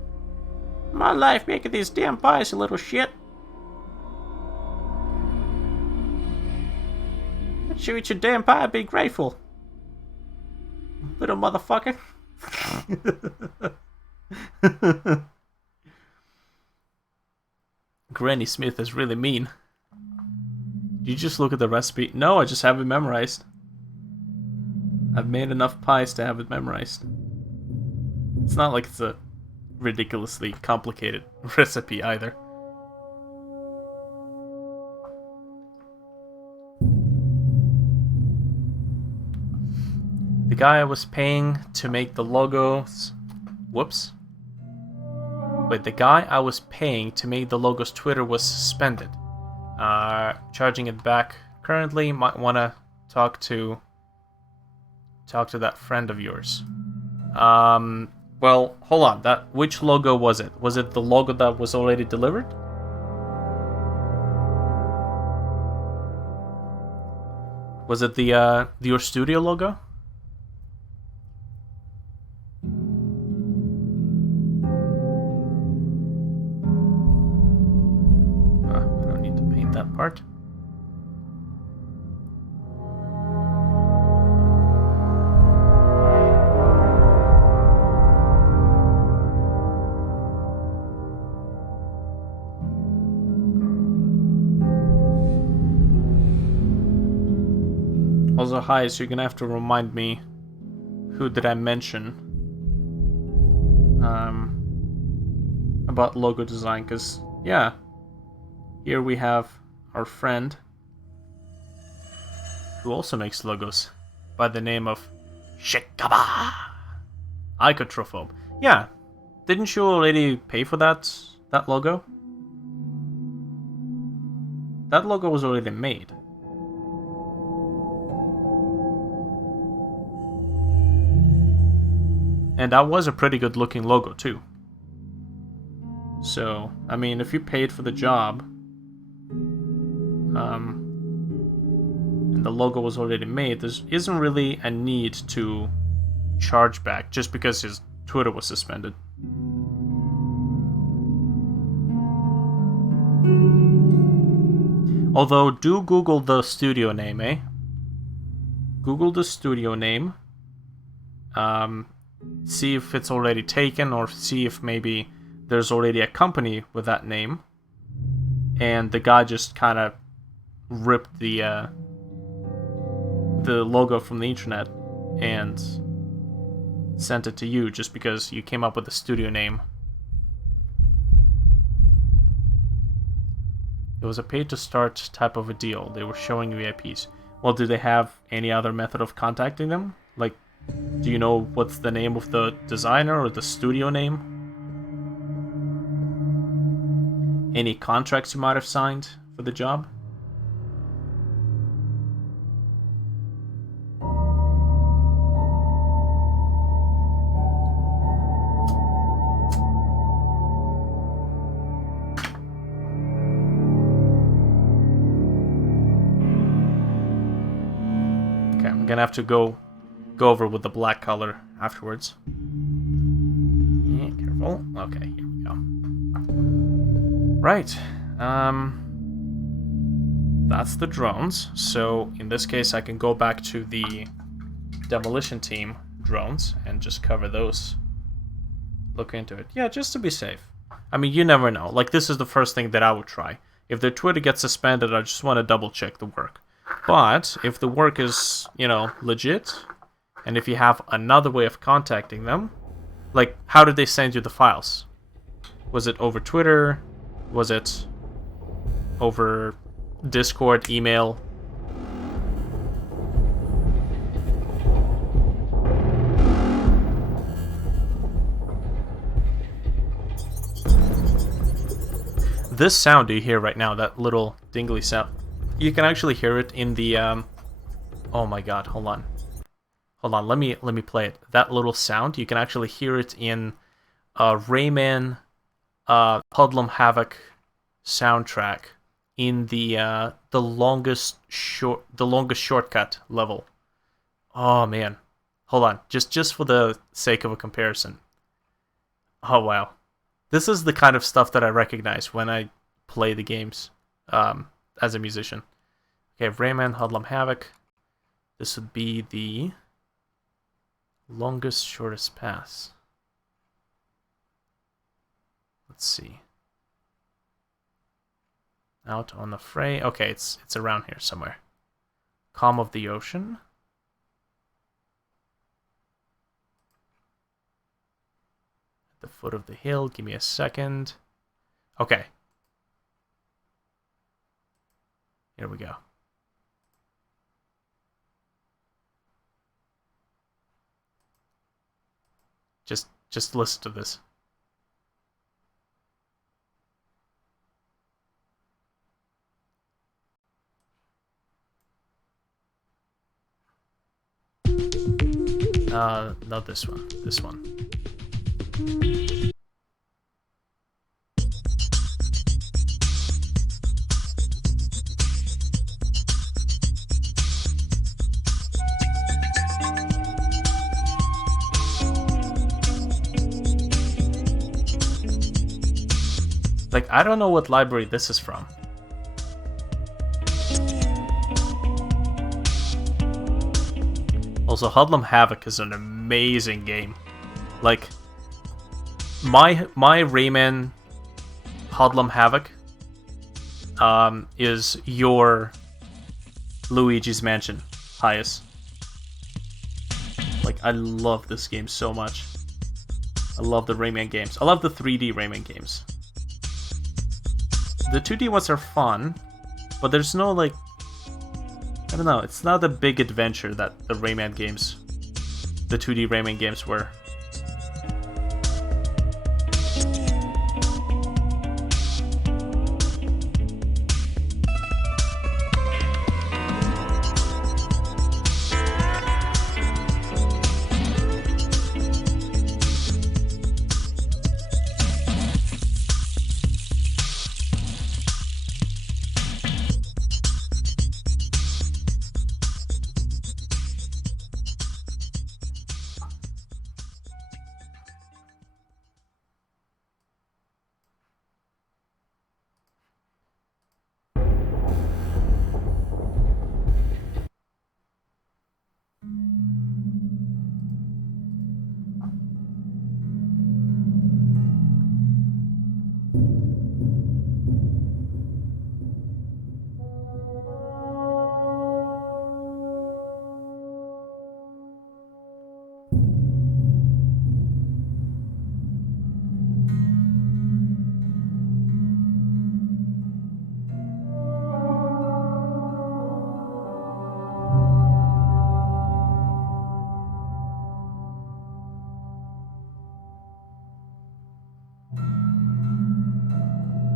my life making these damn pies, you little shit. Let you eat your damn pie and be grateful, little motherfucker. Granny Smith is really mean. Did you just look at the recipe? No, I just have it memorized. I've made enough pies to have it memorized. It's not like it's a ridiculously complicated recipe either. The guy I was paying to make the logos... Whoops. Wait, the guy I was paying to make the logos Twitter was suspended. Charging it back currently. Might want to talk to that friend of yours. Well, hold on. Which logo was it? Was it the logo that was already delivered? Was it the your studio logo? that part. Also, hi, so you're gonna have to remind me who did I mention about logo design, because, yeah, here we have our friend who also makes logos by the name of Shikaba Icotrophobe. Yeah, didn't you already pay for that logo? That logo was already made. And that was a pretty good looking logo too. So, I mean, if you paid for the job, and the logo was already made, there isn't really a need to charge back just because his Twitter was suspended. Although, do Google the studio name, eh? Google the studio name. See if it's already taken, or see if maybe there's already a company with that name, and the guy just kind of ripped the logo from the internet and sent it to you just because you came up with the studio name. It was a pay-to-start type of a deal. They were showing VIPs. Well, do they have any other method of contacting them? Like, do you know what's the name of the designer or the studio name? Any contracts you might have signed for the job? Okay, I'm gonna have to go over with the black color afterwards. Yeah, careful. Okay, here we go. Right. That's the drones. So in this case, I can go back to the demolition team drones and just cover those. Look into it. Yeah, just to be safe. I mean, you never know. Like, this is the first thing that I would try. If their Twitter gets suspended, I just want to double check the work. But if the work is, you know, legit, and if you have another way of contacting them, like, how did they send you the files? Was it over Twitter? Was it over Discord, email? This sound you hear right now, that little dingly sound, you can actually hear it in the, oh my god, hold on. Hold on, let me play it. That little sound, you can actually hear it in Rayman Hoodlum Havoc soundtrack in the longest shortcut level. Oh man, hold on, just for the sake of a comparison. Oh wow, this is the kind of stuff that I recognize when I play the games as a musician. Okay, Rayman Hoodlum Havoc. This would be the longest shortest pass. Let's see. Out on the fray. Okay, it's around here somewhere. Calm of the ocean. At the foot of the hill. Give me a second. Okay. Here we go. Just listen to this. Not this one. This one. Like, I don't know what library this is from. Also, Hoodlum Havoc is an amazing game. Like, my Rayman Hoodlum Havoc is your Luigi's Mansion highest. Like, I love this game so much. I love the Rayman games. I love the 3D Rayman games. The 2D ones are fun, but there's no, like, I don't know, it's not a big adventure that the Rayman games, the 2D Rayman games were.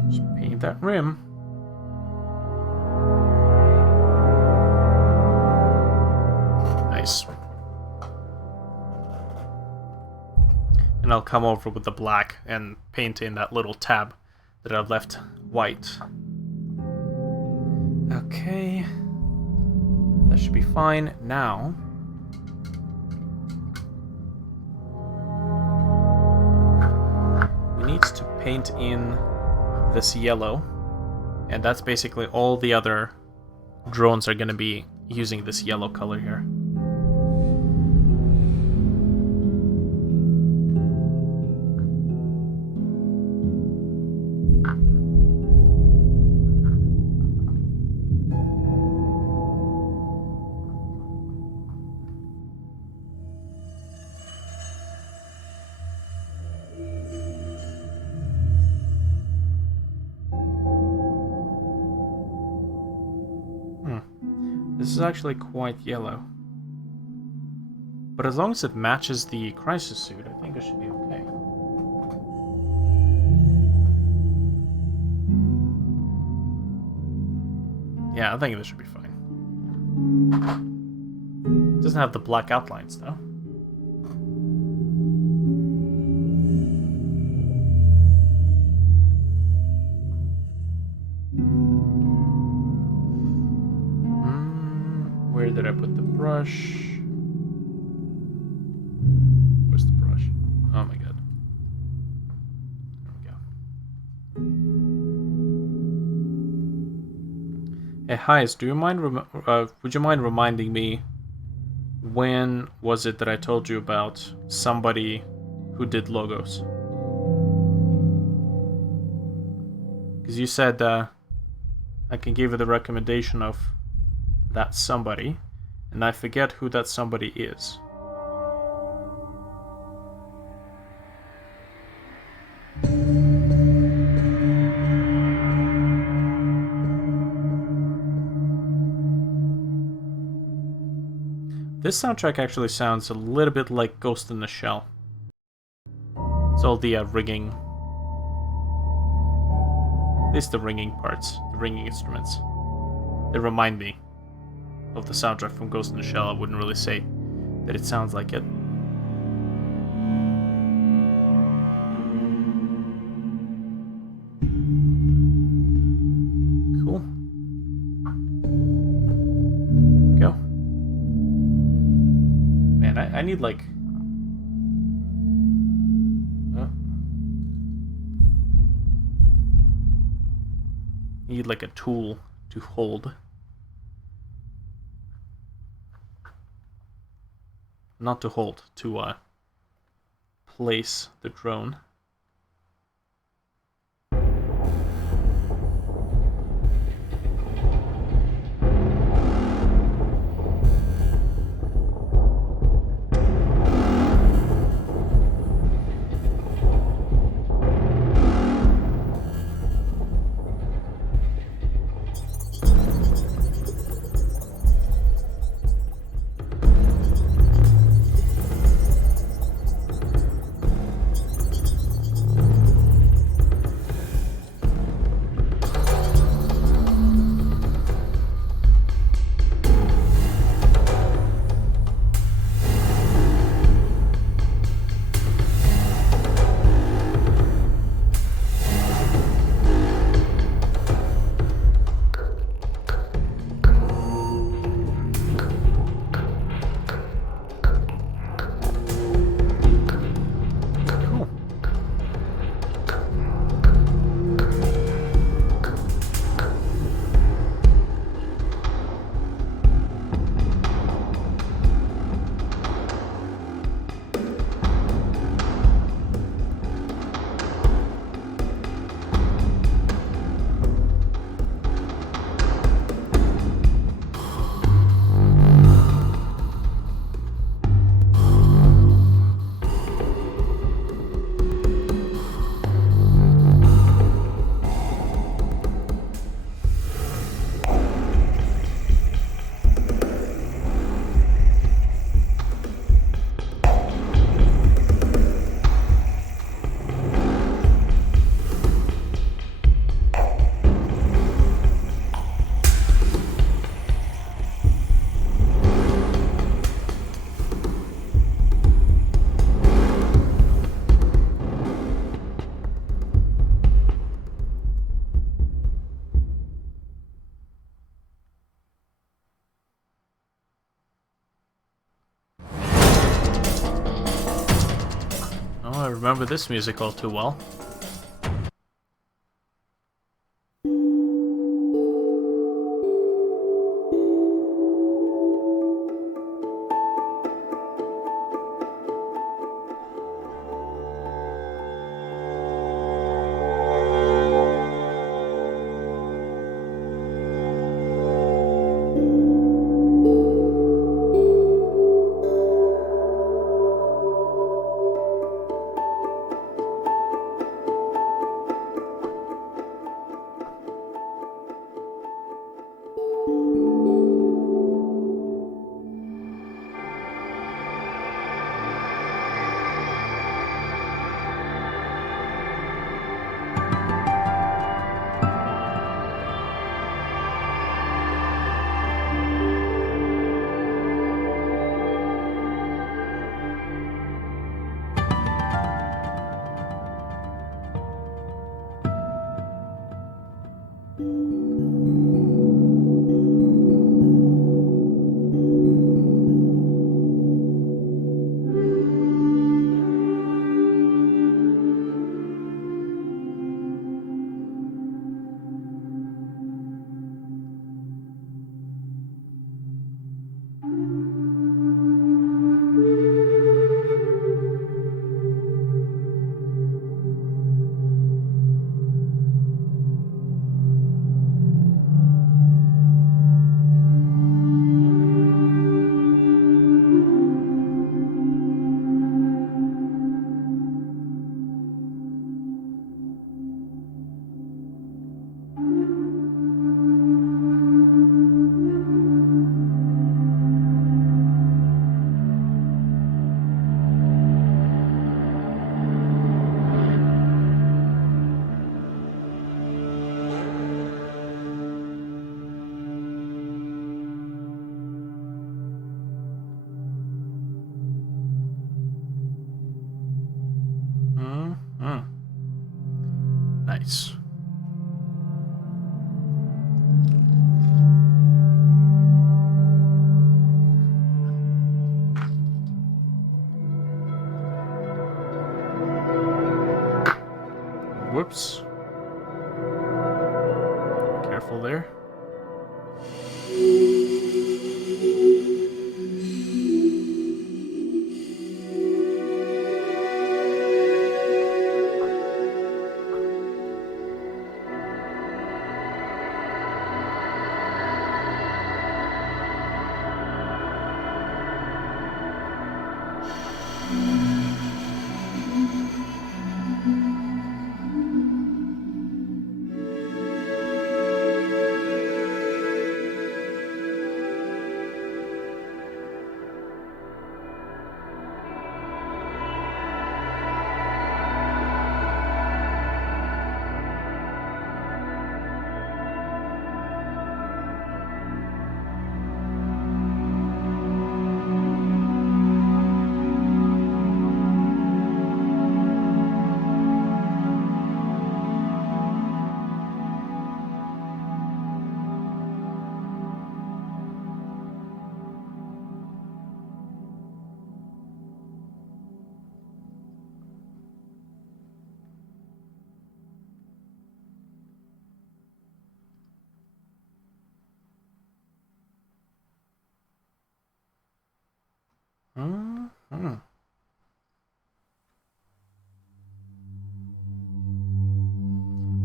Just paint that rim. Nice. And I'll come over with the black and paint in that little tab that I've left white. Okay. That should be fine. Now, we need to paint in this yellow, and that's basically all the other drones are going to be using this yellow color here. This is actually quite yellow. But as long as it matches the crisis suit, I think it should be okay. Yeah, I think this should be fine. It doesn't have the black outlines, though. Where did I put the brush? Where's the brush? Oh my god. There we go. Hey, Heis, do you mind? Would you mind reminding me when was it that I told you about somebody who did logos? Because you said I can give you the recommendation of that somebody, and I forget who that somebody is. This soundtrack actually sounds a little bit like Ghost in the Shell. It's all the ringing. At least the ringing parts, the ringing instruments. They remind me of the soundtrack from Ghost in the Shell. I wouldn't really say that it sounds like it. Cool. Go. Man, I need like... need like a tool to hold. not to hold, to place the drone. I remember this music all too well. Nice. Whoops. Careful there. Mm-hmm.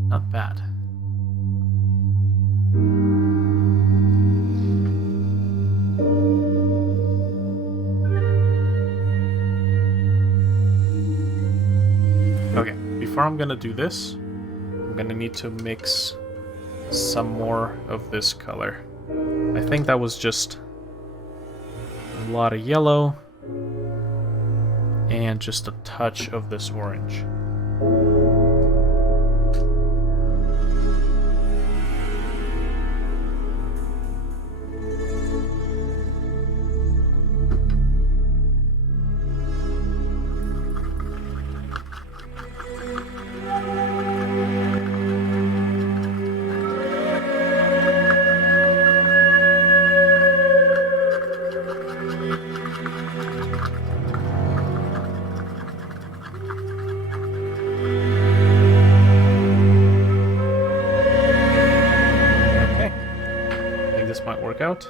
Not bad. Okay, before I'm gonna do this, I'm gonna need to mix some more of this color. I think that was just a lot of yellow and just a touch of this orange. Might work out.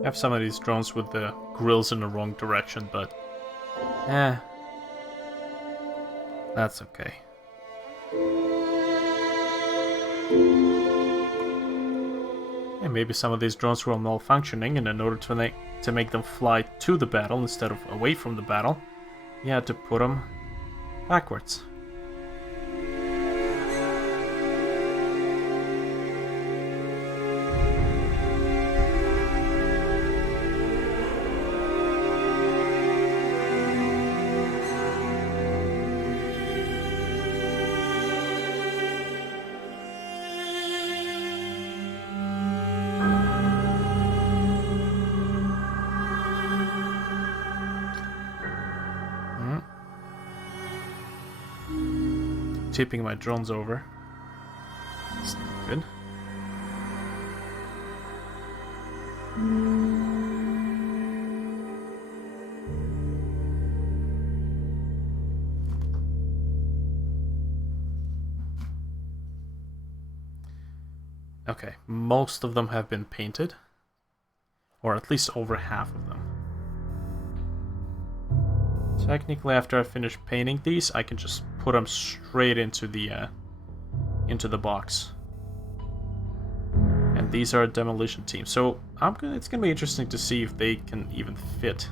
I have some of these drones with the grills in the wrong direction, but that's okay. And maybe some of these drones were malfunctioning, and in order to make them fly to the battle instead of away from the battle, you had to put them backwards. Tipping my drones over. That's not good. Okay, most of them have been painted. Or at least over half of them. Technically, after I finish painting these, I can just put them straight into the box. And these are a demolition team, so it's gonna be interesting to see if they can even fit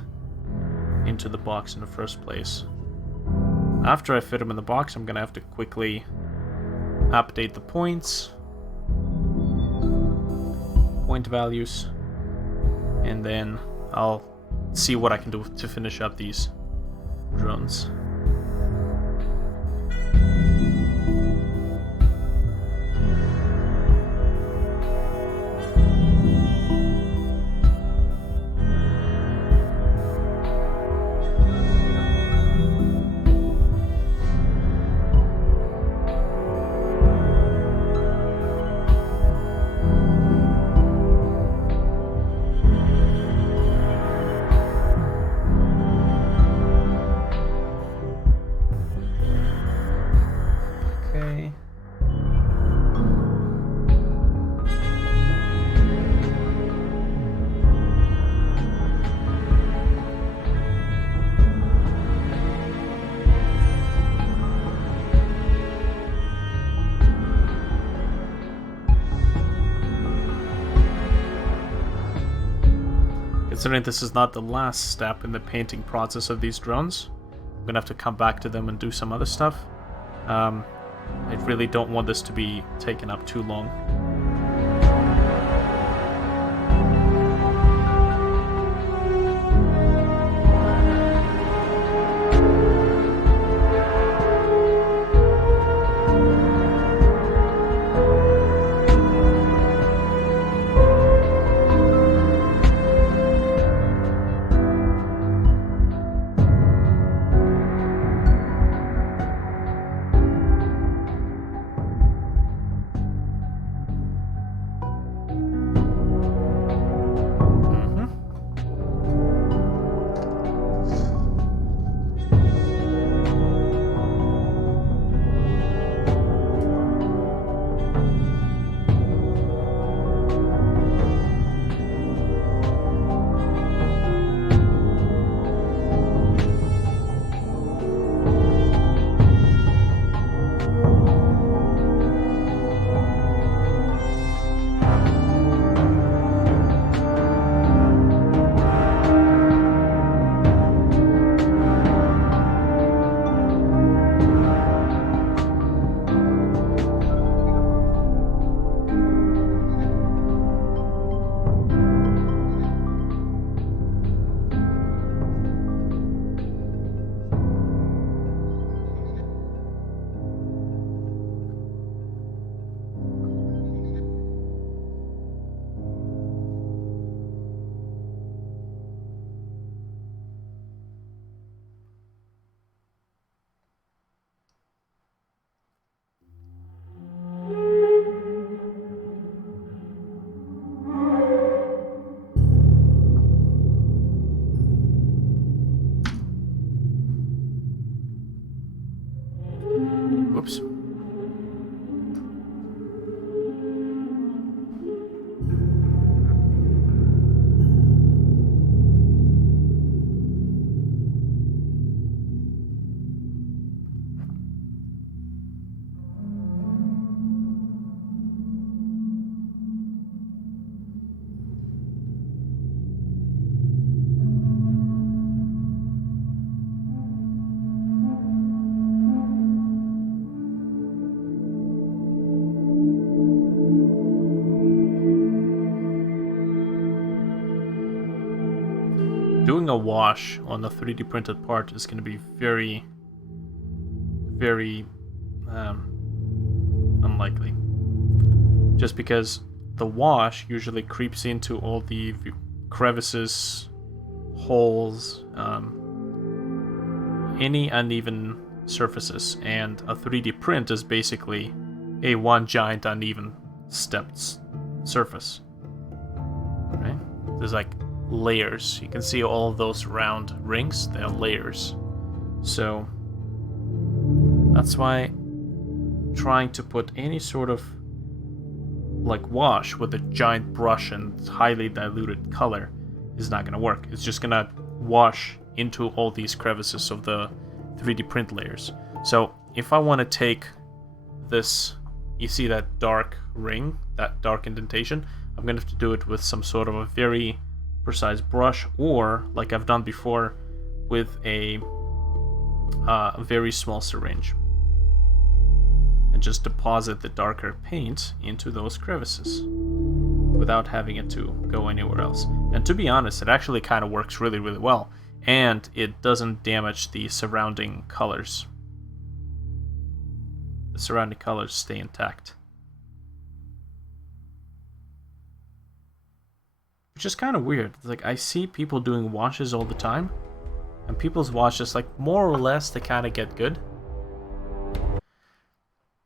into the box in the first place. After I fit them in the box, I'm gonna have to quickly update the points, point values, and then I'll see what I can do to finish up these drones. Considering this is not the last step in the painting process of these drones, I'm gonna have to come back to them and do some other stuff. I really don't want this to be taken up too long. Whoops. Doing a wash on the 3D printed part is going to be very, very unlikely. Just because the wash usually creeps into all the crevices, holes, any uneven surfaces, and a 3D print is basically a one giant uneven stepped surface. Right? There's like layers. You can see all of those round rings, they're layers. So that's why trying to put any sort of like wash with a giant brush and highly diluted color is not going to work. It's just going to wash into all these crevices of the 3D print layers. So if I want to take this, you see that dark ring, that dark indentation, I'm going to have to do it with some sort of a very precise brush, or like I've done before with a very small syringe, and just deposit the darker paint into those crevices without having it to go anywhere else. And to be honest, it actually kind of works really, really well, and it doesn't damage the surrounding colors. The surrounding colors stay intact. Which is kind of weird. Like, I see people doing washes all the time, and people's washes, like, more or less, they kind of get good.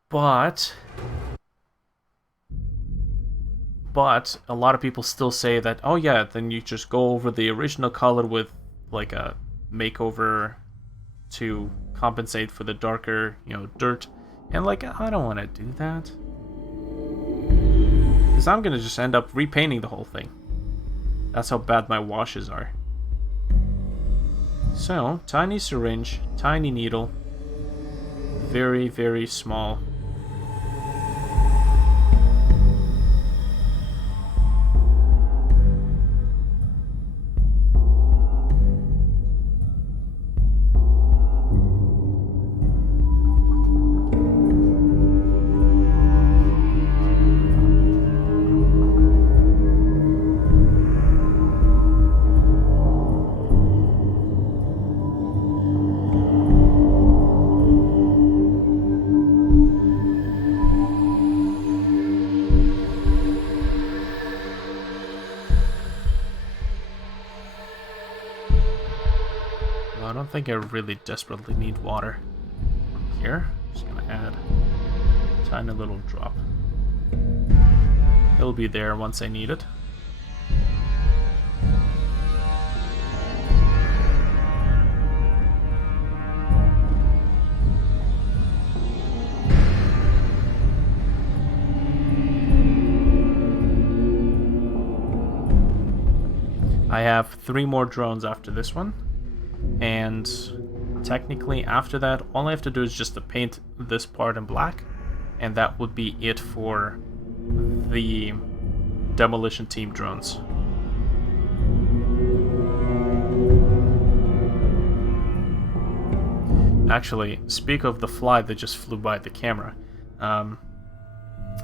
But a lot of people still say that, oh yeah, then you just go over the original color with, like, a makeover to compensate for the darker, dirt. And, like, I don't want to do that. Because I'm going to just end up repainting the whole thing. That's how bad my washes are. So, tiny syringe, tiny needle, very, very small. I don't think I really desperately need water here. Just gonna add a tiny little drop. It'll be there once I need it. I have 3 more drones after this one, and technically after that all I have to do is just to paint this part in black, and that would be it for the demolition team drones. Actually, speak of the fly that just flew by the camera. I've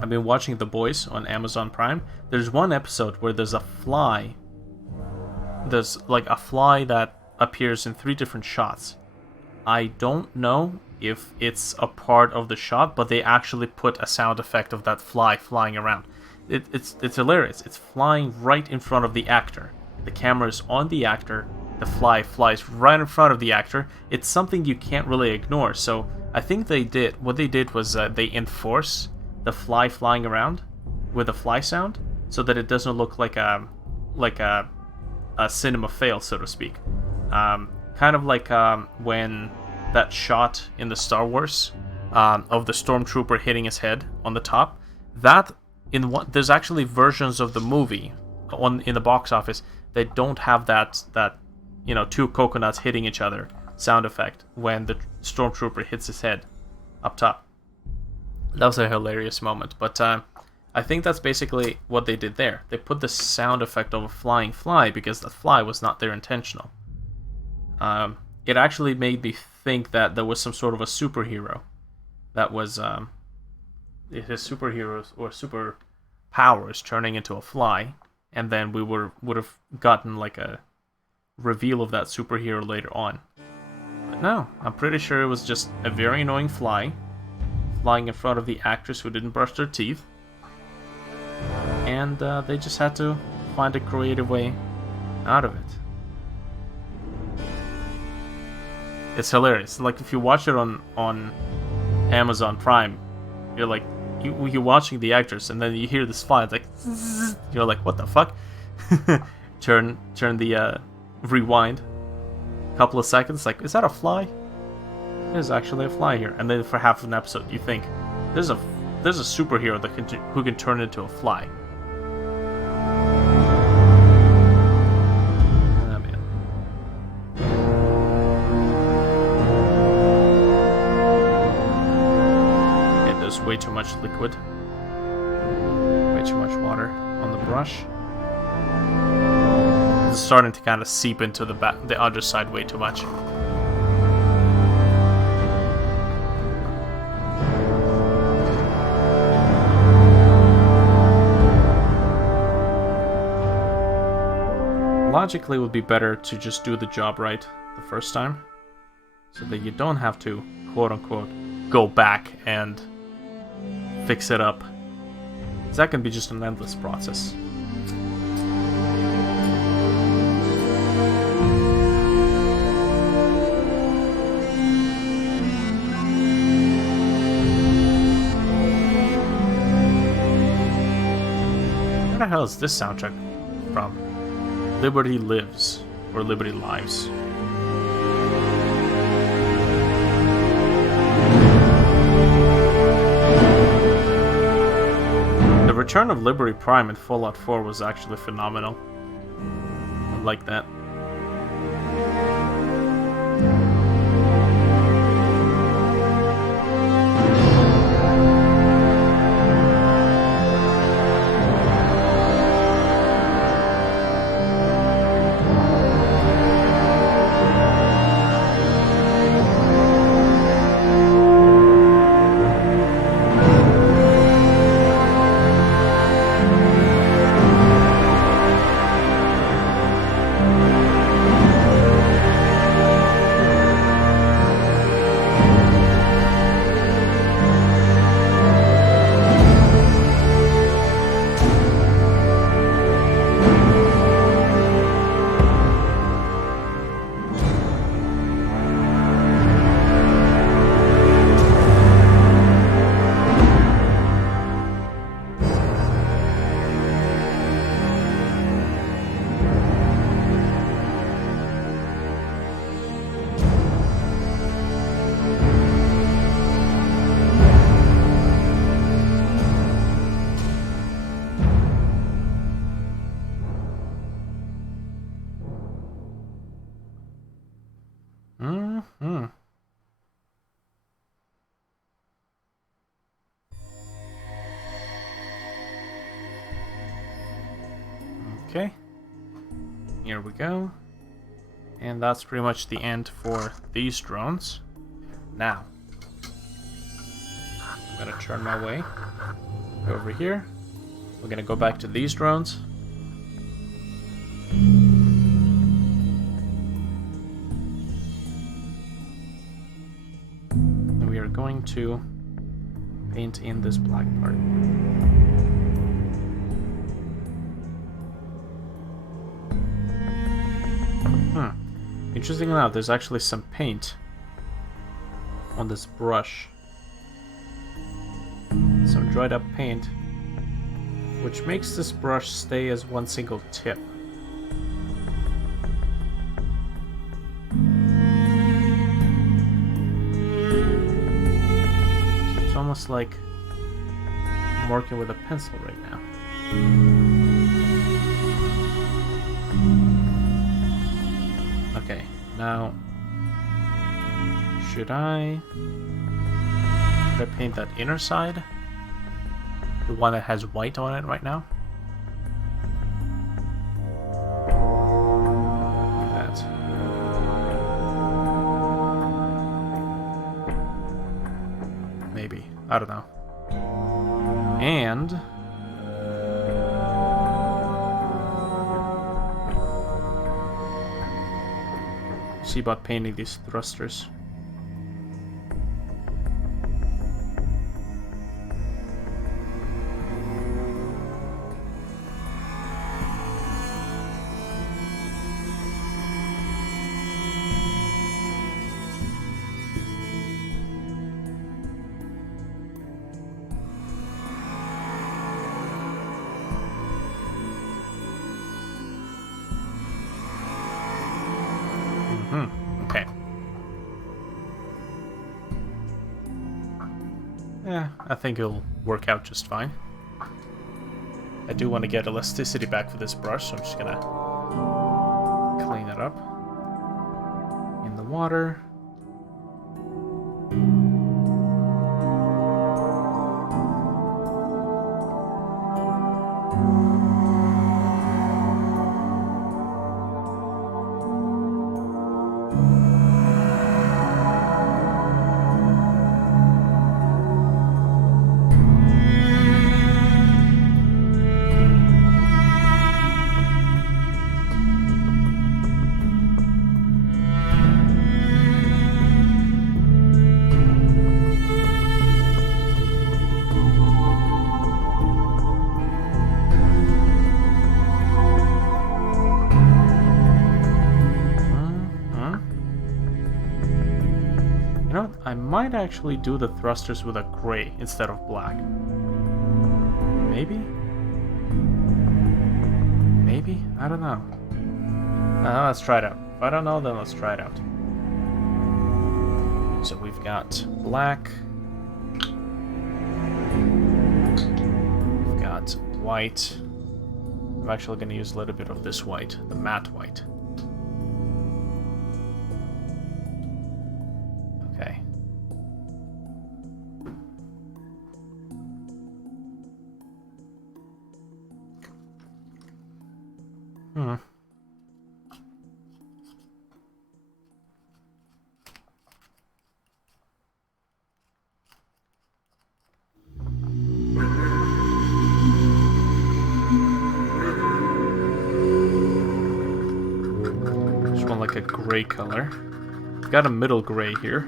been watching The Boys on Amazon Prime. There's one episode where there's a fly. There's like a fly that appears in 3 different shots. I don't know if it's a part of the shot, but they actually put a sound effect of that fly flying around. It's hilarious. It's flying right in front of the actor. The camera is on the actor. The fly flies right in front of the actor. It's something you can't really ignore. So I think what they did was they enforce the fly flying around with a fly sound so that it doesn't look like a cinema fail, so to speak. Kind of like when that shot in the Star Wars of the stormtrooper hitting his head on the top. There's actually versions of the movie in the box office that don't have that 2 coconuts hitting each other sound effect when the stormtrooper hits his head up top. That was a hilarious moment, but I think that's basically what they did there. They put the sound effect of a flying fly because the fly was not there intentional. It actually made me think that there was some sort of a superhero that was his superheroes or superpowers turning into a fly, and then we would have gotten like a reveal of that superhero later on. But no, I'm pretty sure it was just a very annoying fly flying in front of the actress who didn't brush their teeth. And they just had to find a creative way out of it. It's hilarious. Like, if you watch it on Amazon Prime, you're like, you're watching the actress, and then you hear this fly. It's like, you're like, what the fuck? turn the rewind. A couple of seconds, like, is that a fly? There's actually a fly here. And then for half of an episode, you think there's a superhero who can turn into a fly. Ah, man. Okay, there's way too much liquid. Way too much water on the brush. It's starting to kind of seep into the other side way too much. Logically, it would be better to just do the job right the first time, so that you don't have to, quote-unquote, go back and fix it up. So that can be just an endless process. Where the hell is this soundtrack from? Liberty Lives, or Liberty Lives. The return of Liberty Prime in Fallout 4 was actually phenomenal. I like that. Okay. Here we go. And that's pretty much the end for these drones. Now, I'm gonna turn my way over here. We're gonna go back to these drones. And we are going to paint in this black part. Interesting enough, there's actually some paint on this brush. Some dried up paint, which makes this brush stay as one single tip. It's almost like I'm working with a pencil right now. Okay, now should I paint that inner side? The one that has white on it right now? Like that. Maybe. I don't know. And see about painting these thrusters. Okay. Yeah, I think it'll work out just fine. I do want to get elasticity back for this brush, so I'm just gonna clean it up in the water. I might actually do the thrusters with a gray instead of black. Maybe? Maybe? I don't know. Let's try it out. If I don't know, then let's try it out. So we've got black. We've got white. I'm actually going to use a little bit of this white, the matte white. Okay. Just want like a gray color. Got a middle gray here.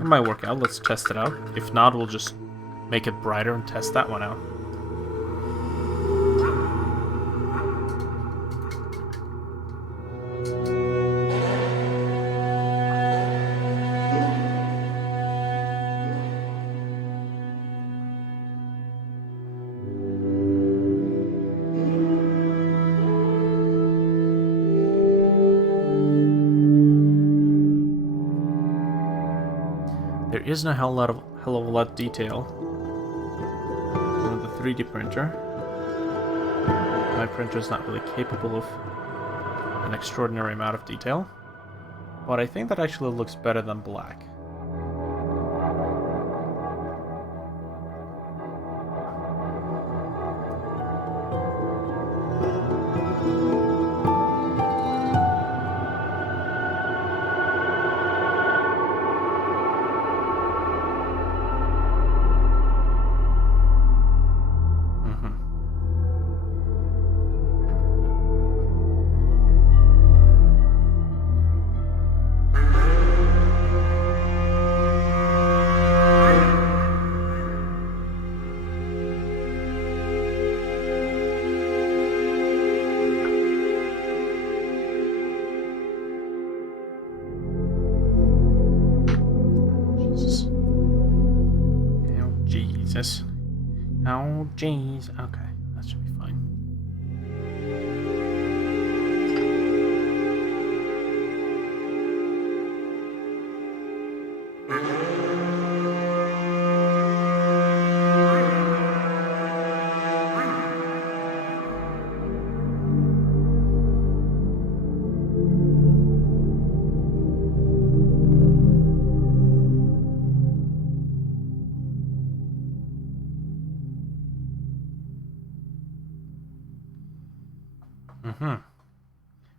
It might work out. Let's test it out. If not, we'll just make it brighter and test that one out. There isn't a hell of a lot of detail on the 3D printer. My printer is not really capable of an extraordinary amount of detail, but I think that actually looks better than black. Oh, jeez. Okay, that should be fine.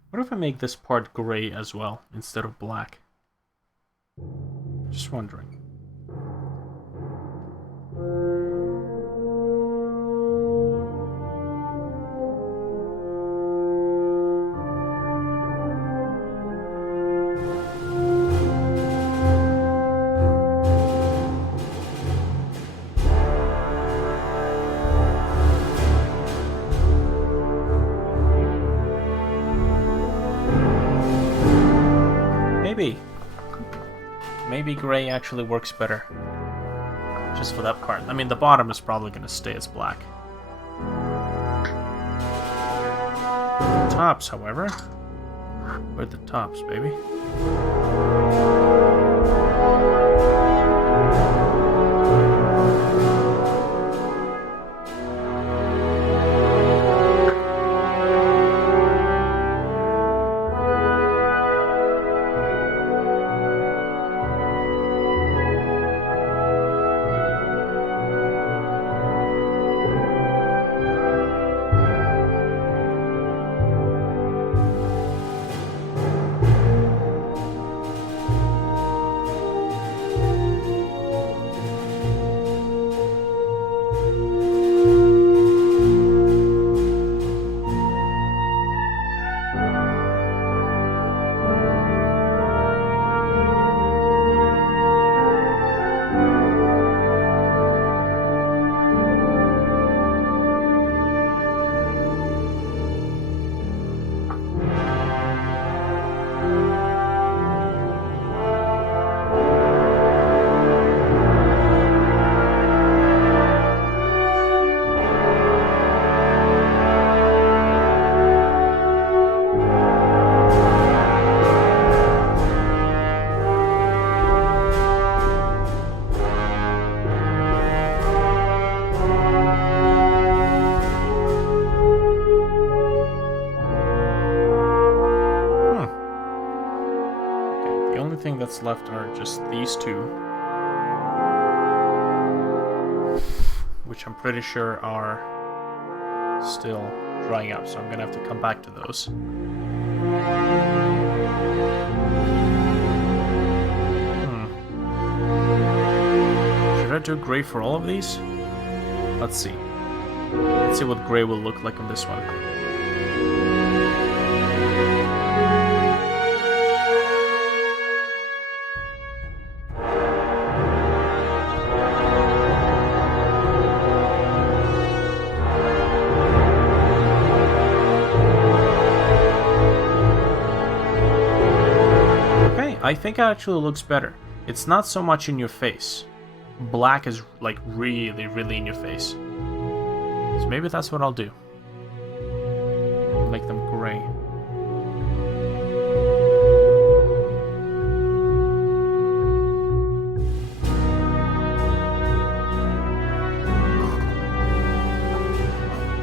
What if I make this part gray as well, instead of black? Just wondering. Maybe gray actually works better. Just for that part. I mean, the bottom is probably going to stay as black. The tops, however... Where are the tops, baby? That's left are just these two, which I'm pretty sure are still drying up, so I'm gonna have to come back to those. Should I do gray for all of these? Let's see. Let's see what gray will look like on this one. I think it actually looks better. It's not so much in your face. Black is like really, really in your face. So maybe that's what I'll do. Make them gray.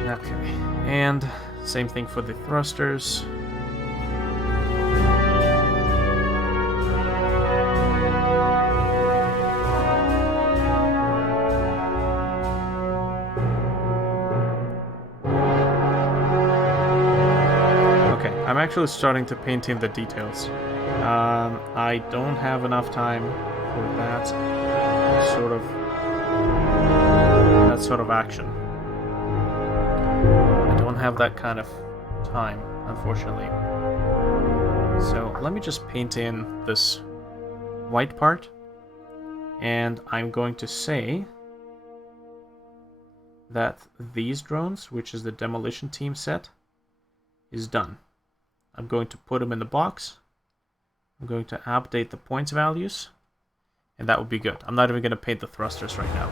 Okay, and same thing for the thrusters. I'm actually starting to paint in the details. I don't have enough time for that sort of action. I don't have that kind of time, unfortunately. So let me just paint in this white part, and I'm going to say that these drones, which is the demolition team set, is done. I'm going to put them in the box. I'm going to update the points values, and that will be good. I'm not even going to paint the thrusters right now.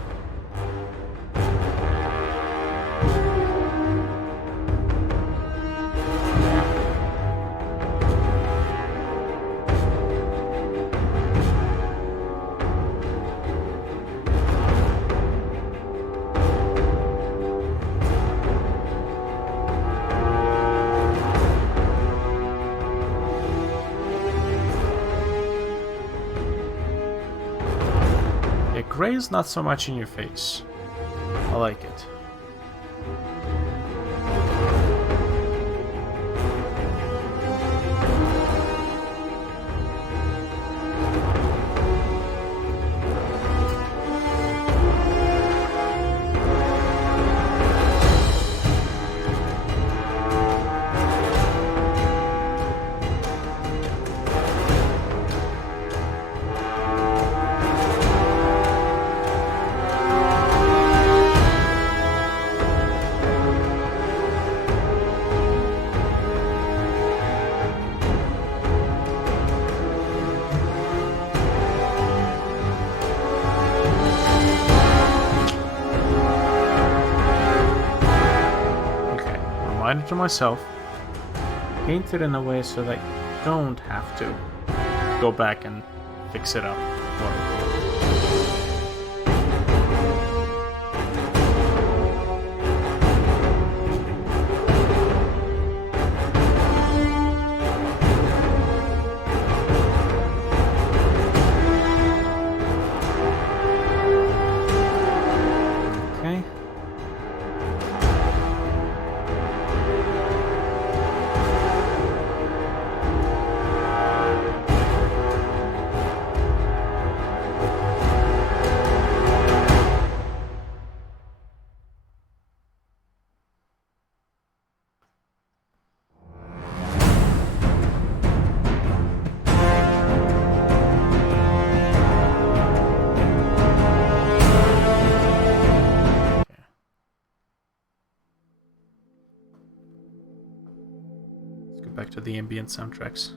gray is not so much in your face. I like it. To myself, paint it in a way so that you don't have to go back and fix it up. Okay. Back to the ambient soundtracks.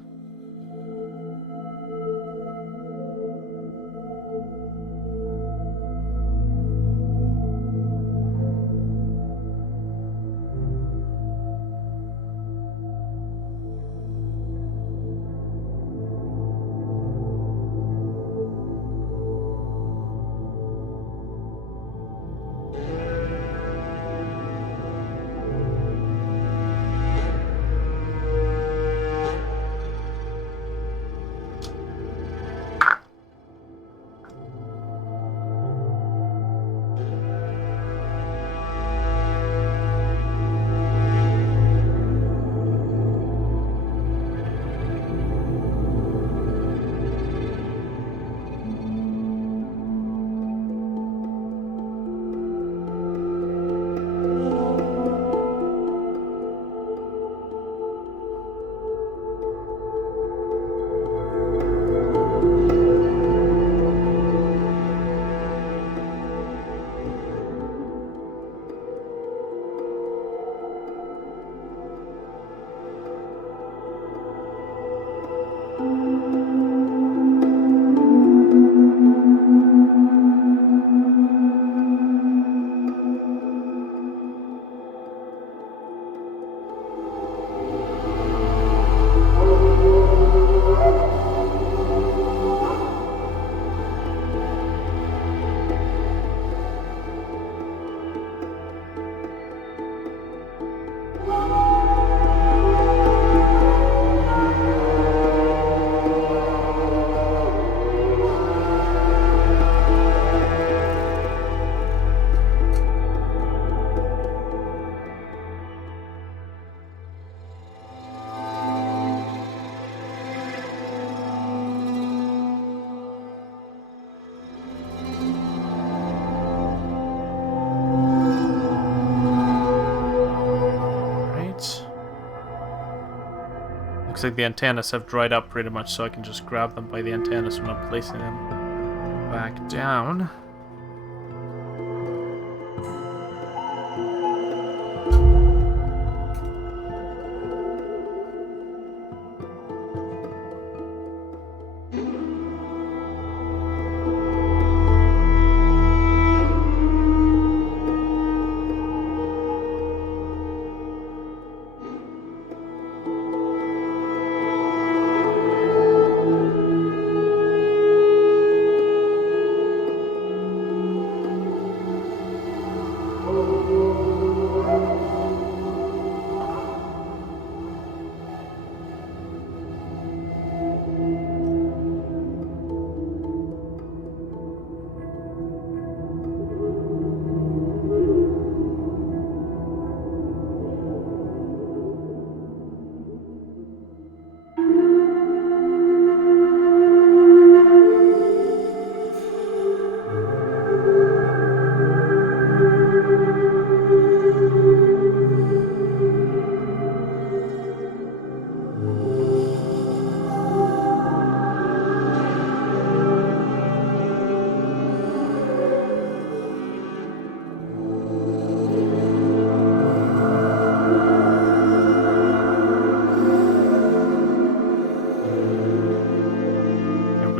Looks like the antennas have dried up pretty much, so I can just grab them by the antennas when I'm placing them back down.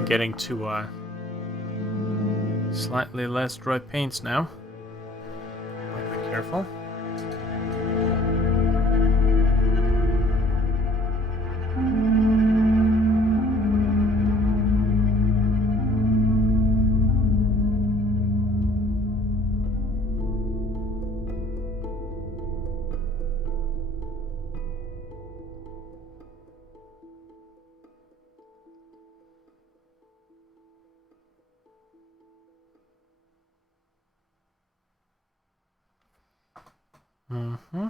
getting to slightly less dry paints now. Be careful. Mm-hmm.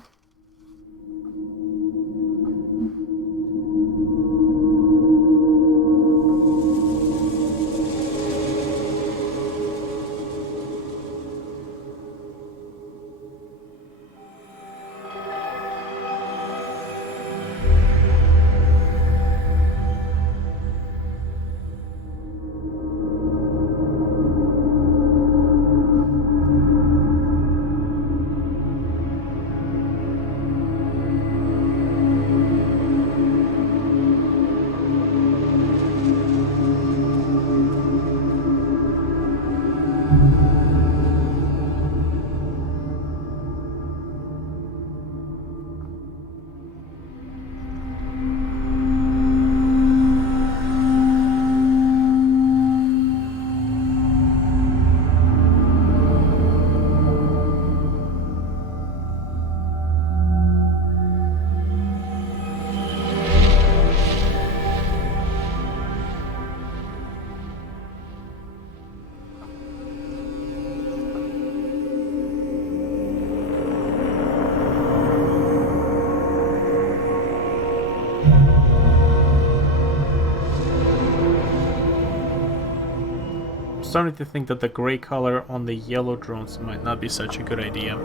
Starting to think that the gray color on the yellow drones might not be such a good idea.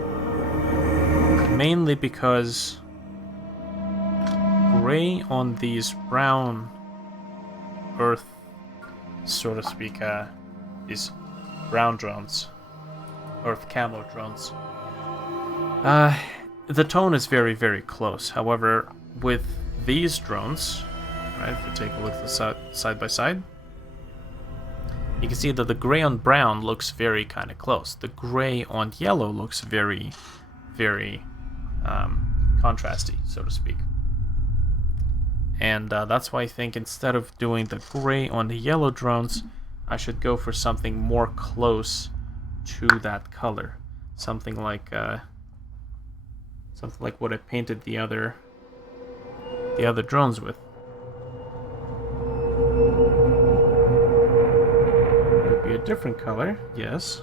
Mainly because gray on these brown earth, so to speak, these brown drones, earth camo drones, the tone is very, very close. However, with these drones, right, if we take a look at the side by side, you can see that the gray on brown looks very kind of close. The gray on yellow looks very, very contrasty, so to speak. And that's why I think instead of doing the gray on the yellow drones, I should go for something more close to that color. Something like what I painted the other drones with. A different color, yes.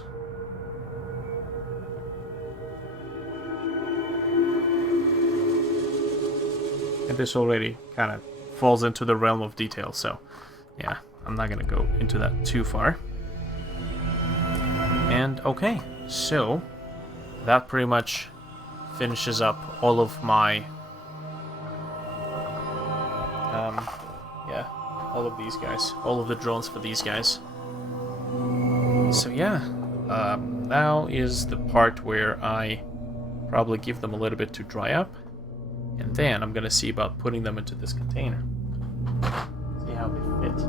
And this already kind of falls into the realm of detail, so yeah, I'm not gonna go into that too far. And okay, so that pretty much finishes up all of my yeah, all of these guys, all of the drones for these guys. So yeah, now is the part where I probably give them a little bit to dry up, and then I'm gonna see about putting them into this container. See how they fit.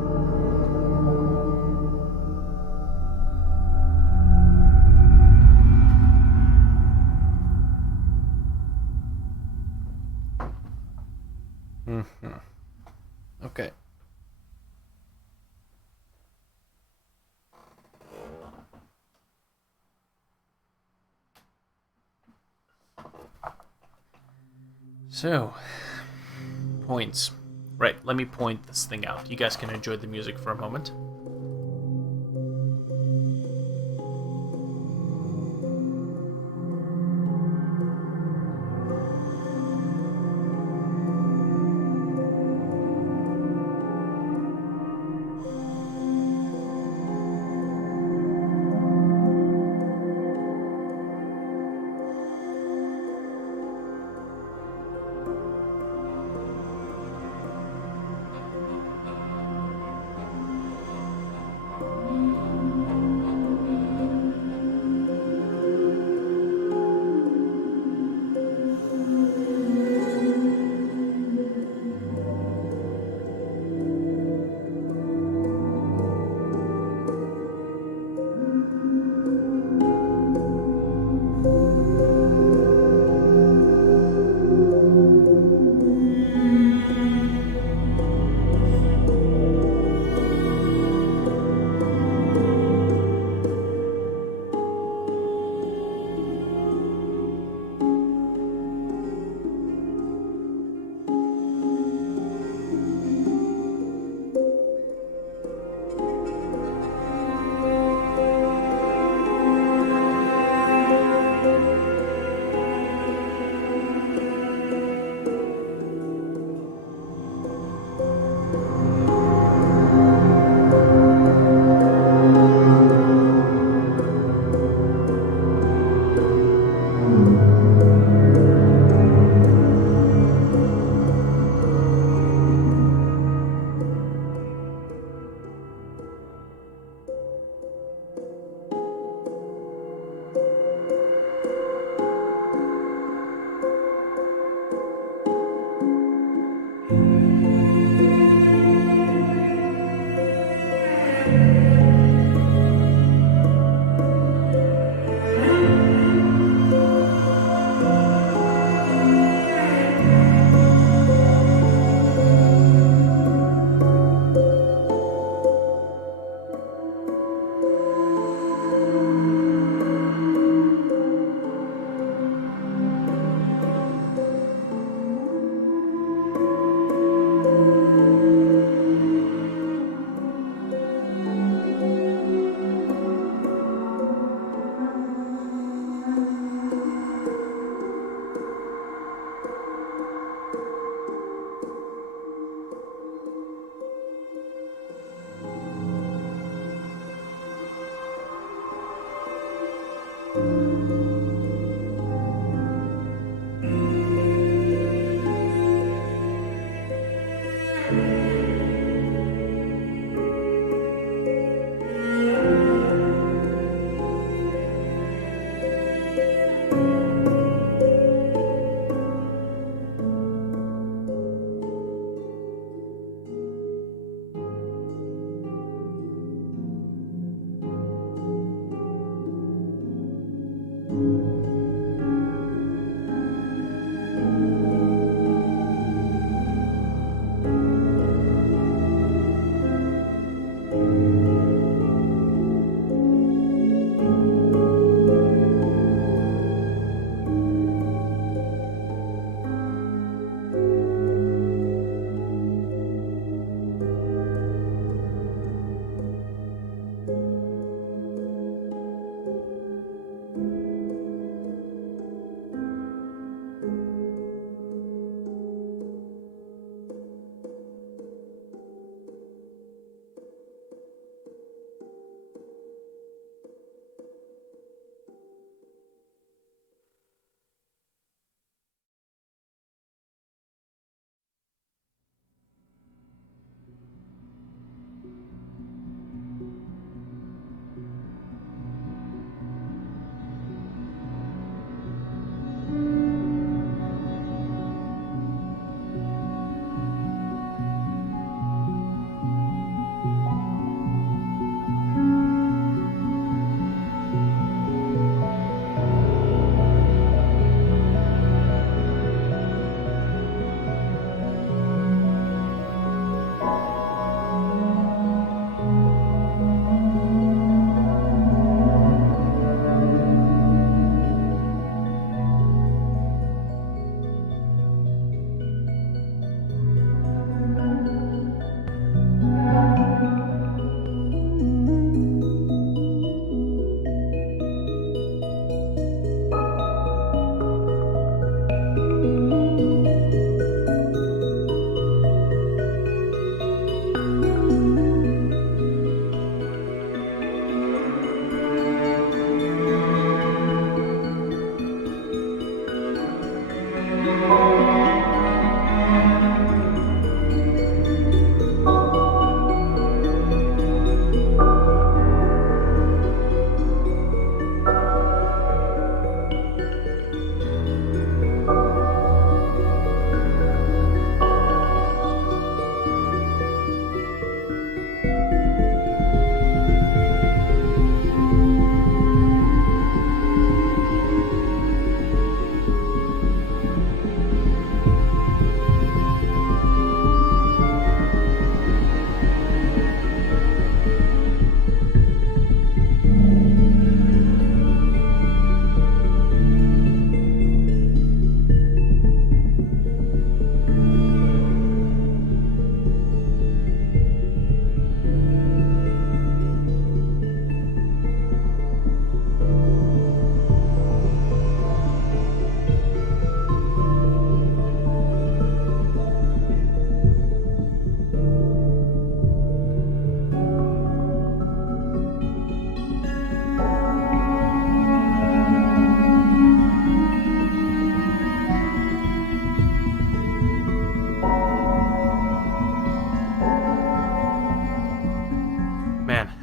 Okay. So, points. Right, let me point this thing out. You guys can enjoy the music for a moment.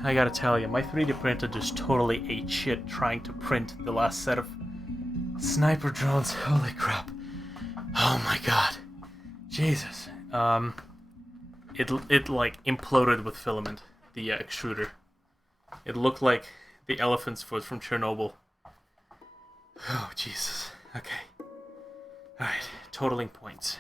I gotta tell you, my 3D printer just totally ate shit trying to print the last set of sniper drones. Holy crap. Oh my god. Jesus. It like imploded with filament, the extruder. It looked like the elephant's foot from Chernobyl. Oh, Jesus. Okay. Alright, totaling points.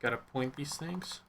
Gotta point these things.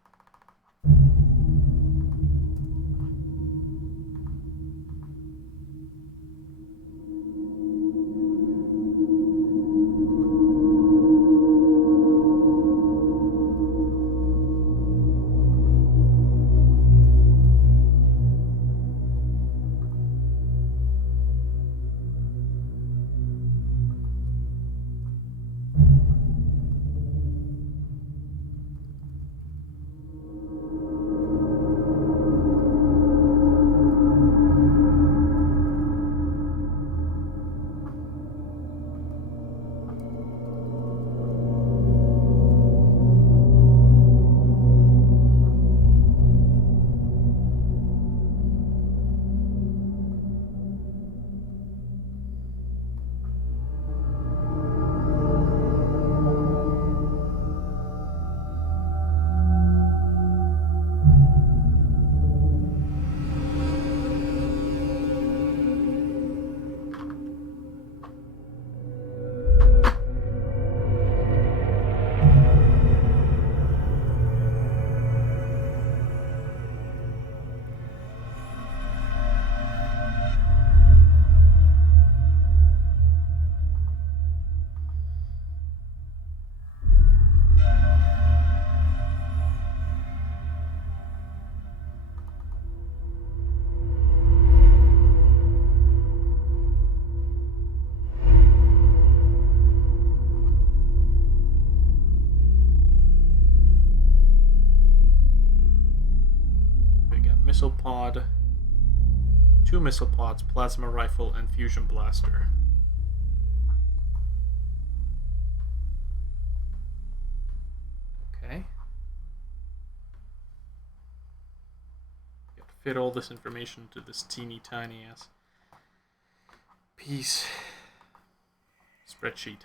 pod, 2 missile pods, plasma rifle, and fusion blaster. Okay. Gotta fit all this information into this teeny tiny ass piece. Spreadsheet.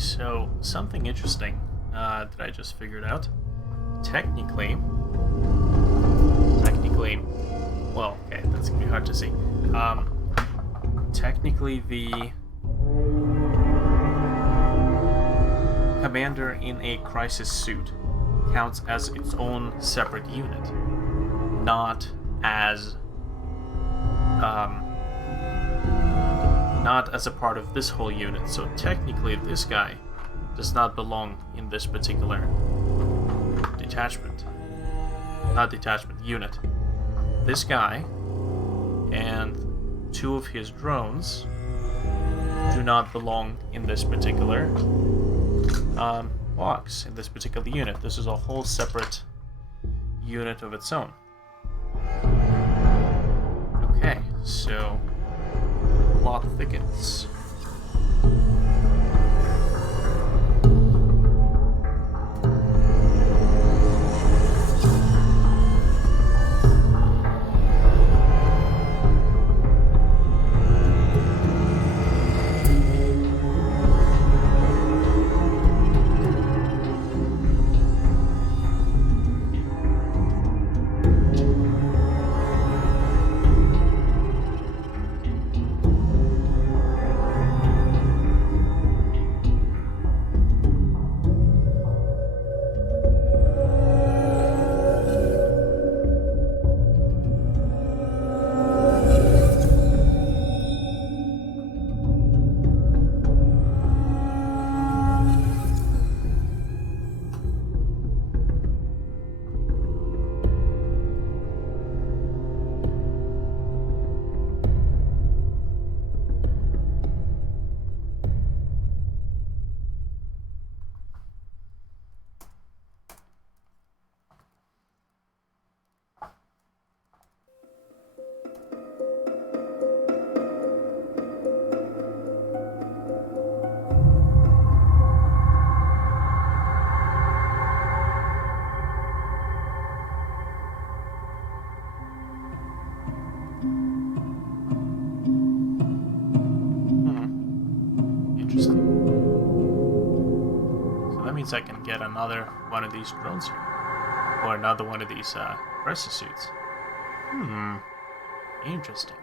so something interesting that I just figured out. Technically, well, okay, that's gonna be hard to see. Technically, the commander in a crisis suit counts as its own separate unit, not as a part of this whole unit. So technically, this guy does not belong in this particular unit. This guy and 2 of his drones do not belong in this particular box, in this particular unit. This is a whole separate unit of its own. Okay, so plot thickens. Interesting. So that means I can get another one of these drones here. Or another one of these pressure suits. Interesting.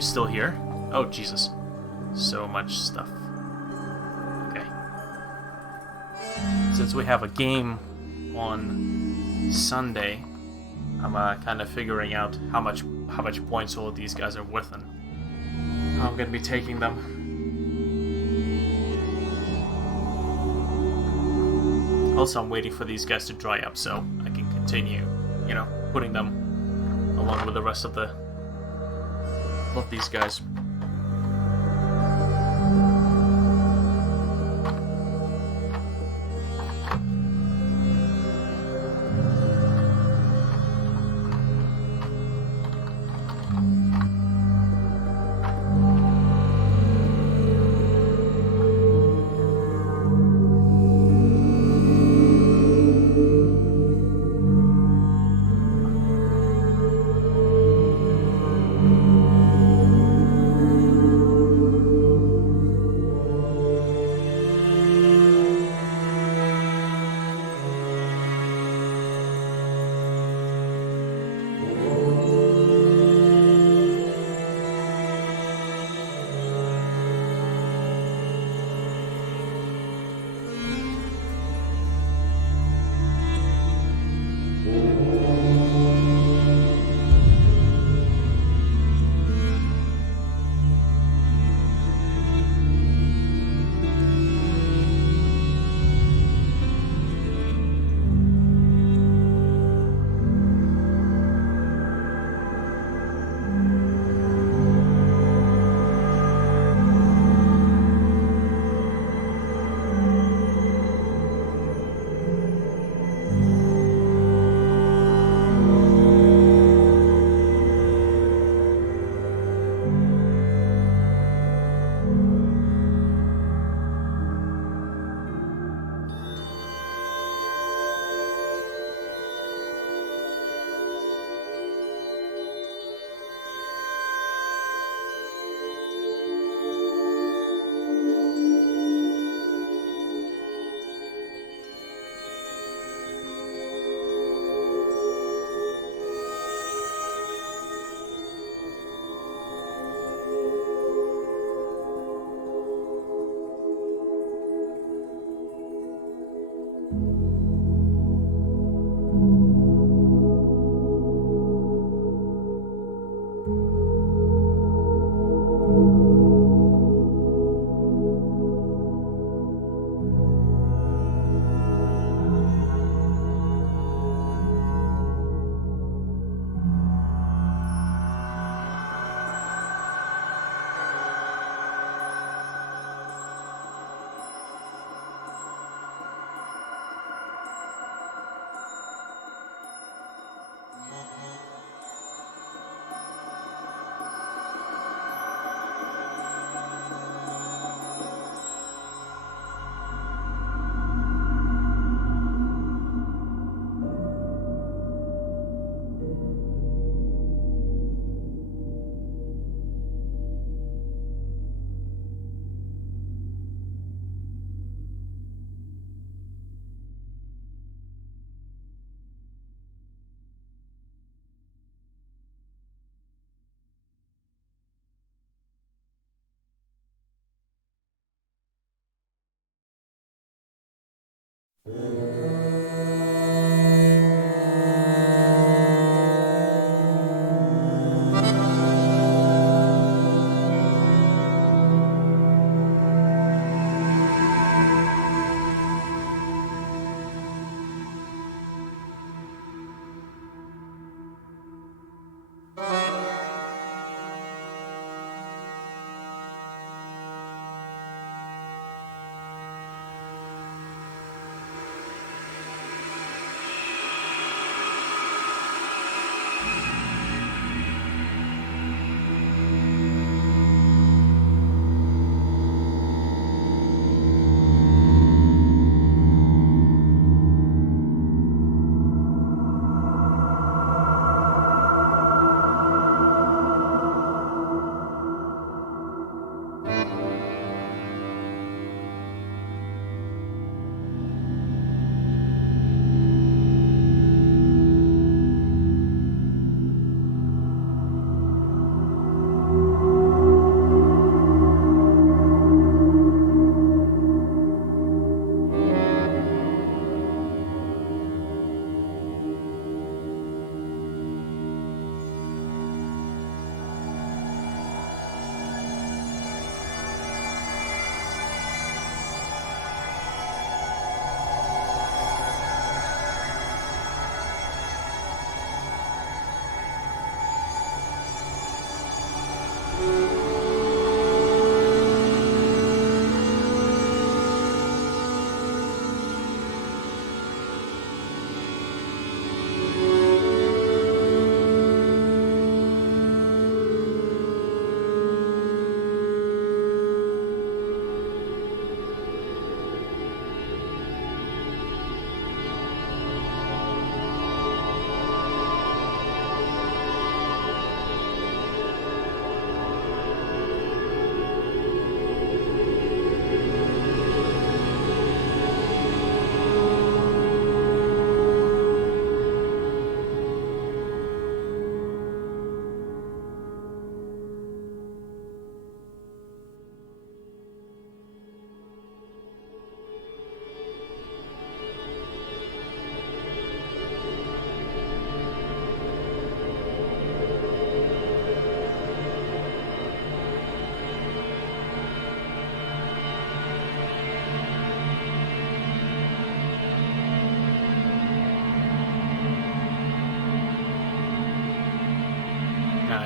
you still here? Oh, Jesus. So much stuff. Okay. Since we have a game on Sunday, I'm kind of figuring out how much points all of these guys are worth and how I'm going to be taking them. Also, I'm waiting for these guys to dry up so I can continue, you know, putting them along with the rest of these guys.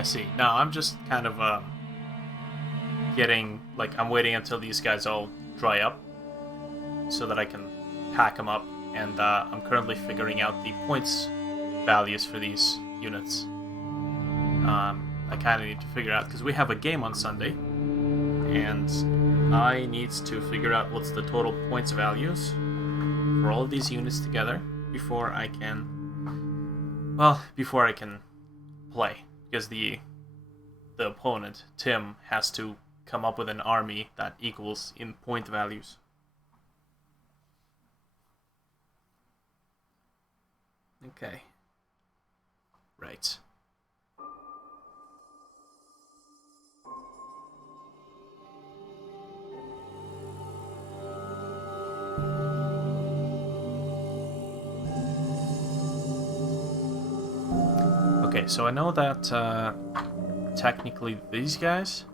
see. No, I'm just kind of getting, like, I'm waiting until these guys all dry up so that I can pack them up, and I'm currently figuring out the points values for these units. I kind of need to figure out, because we have a game on Sunday, and I need to figure out what's the total points values for all of these units together before I can, well, before I can play, because the opponent, Tim, has to come up with an army that equals in point values. Okay. Right. Okay, so I know that technically these guys,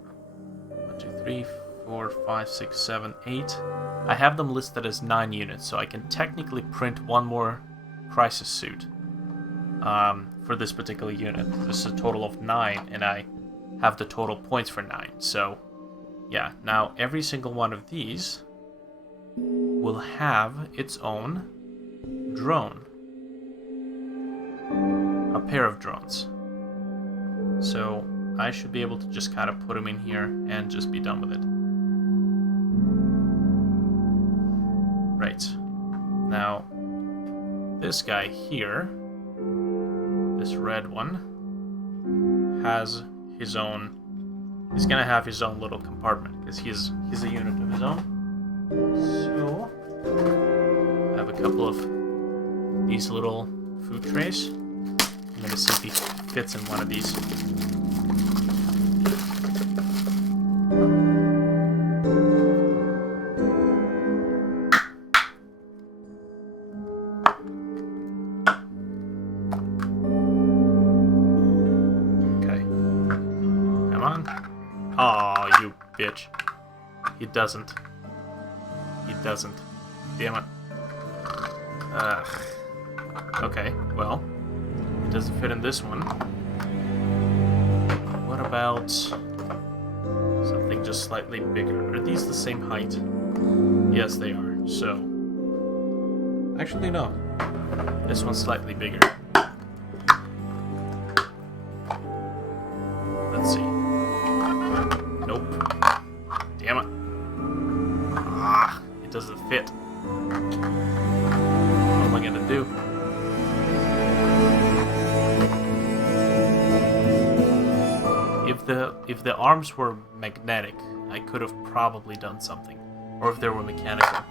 1, 2, 3, 4, 5, 6, 7, 8, I have them listed as 9 units, so I can technically print one more crisis suit for this particular unit. This is a total of 9, and I have the total points for 9. So, yeah, now every single one of these will have its own drone. A pair of drones. So I should be able to just kind of put them in here and just be done with it. Right. Now, this guy here, this red one, has his own, he's gonna have his own little compartment, because he's a unit of his own. So, I have a couple of these little food trays. I'm gonna see if he fits in one of these. Okay. Come on. Aw, you bitch. He doesn't. He doesn't. Damn it. Ugh. Okay, well. It doesn't fit in this one. What about something just slightly bigger? Are these the same height? Yes, they are. So, actually no. This one's slightly bigger. Let's see. Nope. Damn it. Ah, it doesn't fit. What am I gonna do? If the arms were magnetic, I could have probably done something. Or if they were mechanical.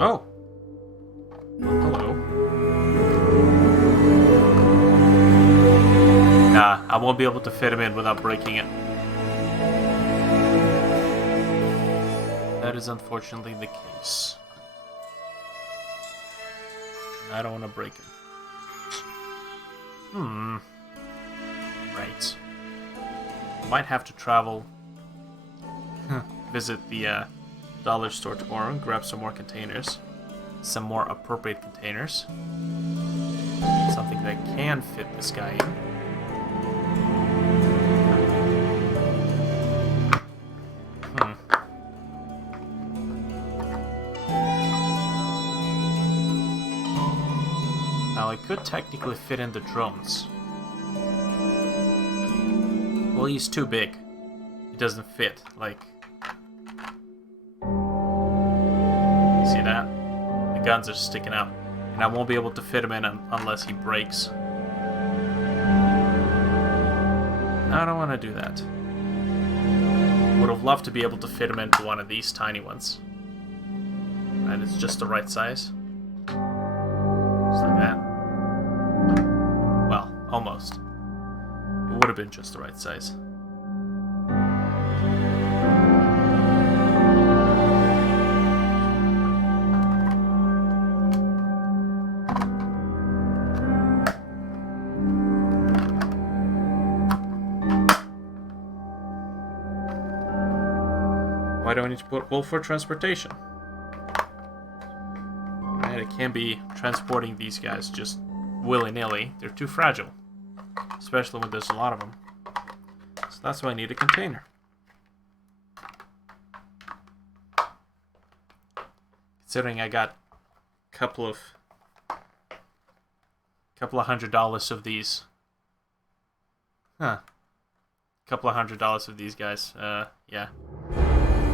Oh! Well, hello. Nah, I won't be able to fit him in without breaking it. That is unfortunately the case. I don't want to break him. Right. Might have to travel, visit the dollar store tomorrow and grab some more containers. Some more appropriate containers. Something that can fit this guy in. Now I could technically fit in the drones. Well, he's too big. He doesn't fit, like... See that? The guns are sticking out. And I won't be able to fit him in unless he breaks. I don't want to do that. Would have loved to be able to fit him into one of these tiny ones. And it's just the right size. Just like that. Well, almost. It would have been just the right size. do I need to put wool for transportation? Right, I can't be transporting these guys just willy-nilly. They're too fragile. Especially when there's a lot of them. So that's why I need a container. Considering I got a couple of $100 of these. Huh. Couple of $100 of these guys. Yeah.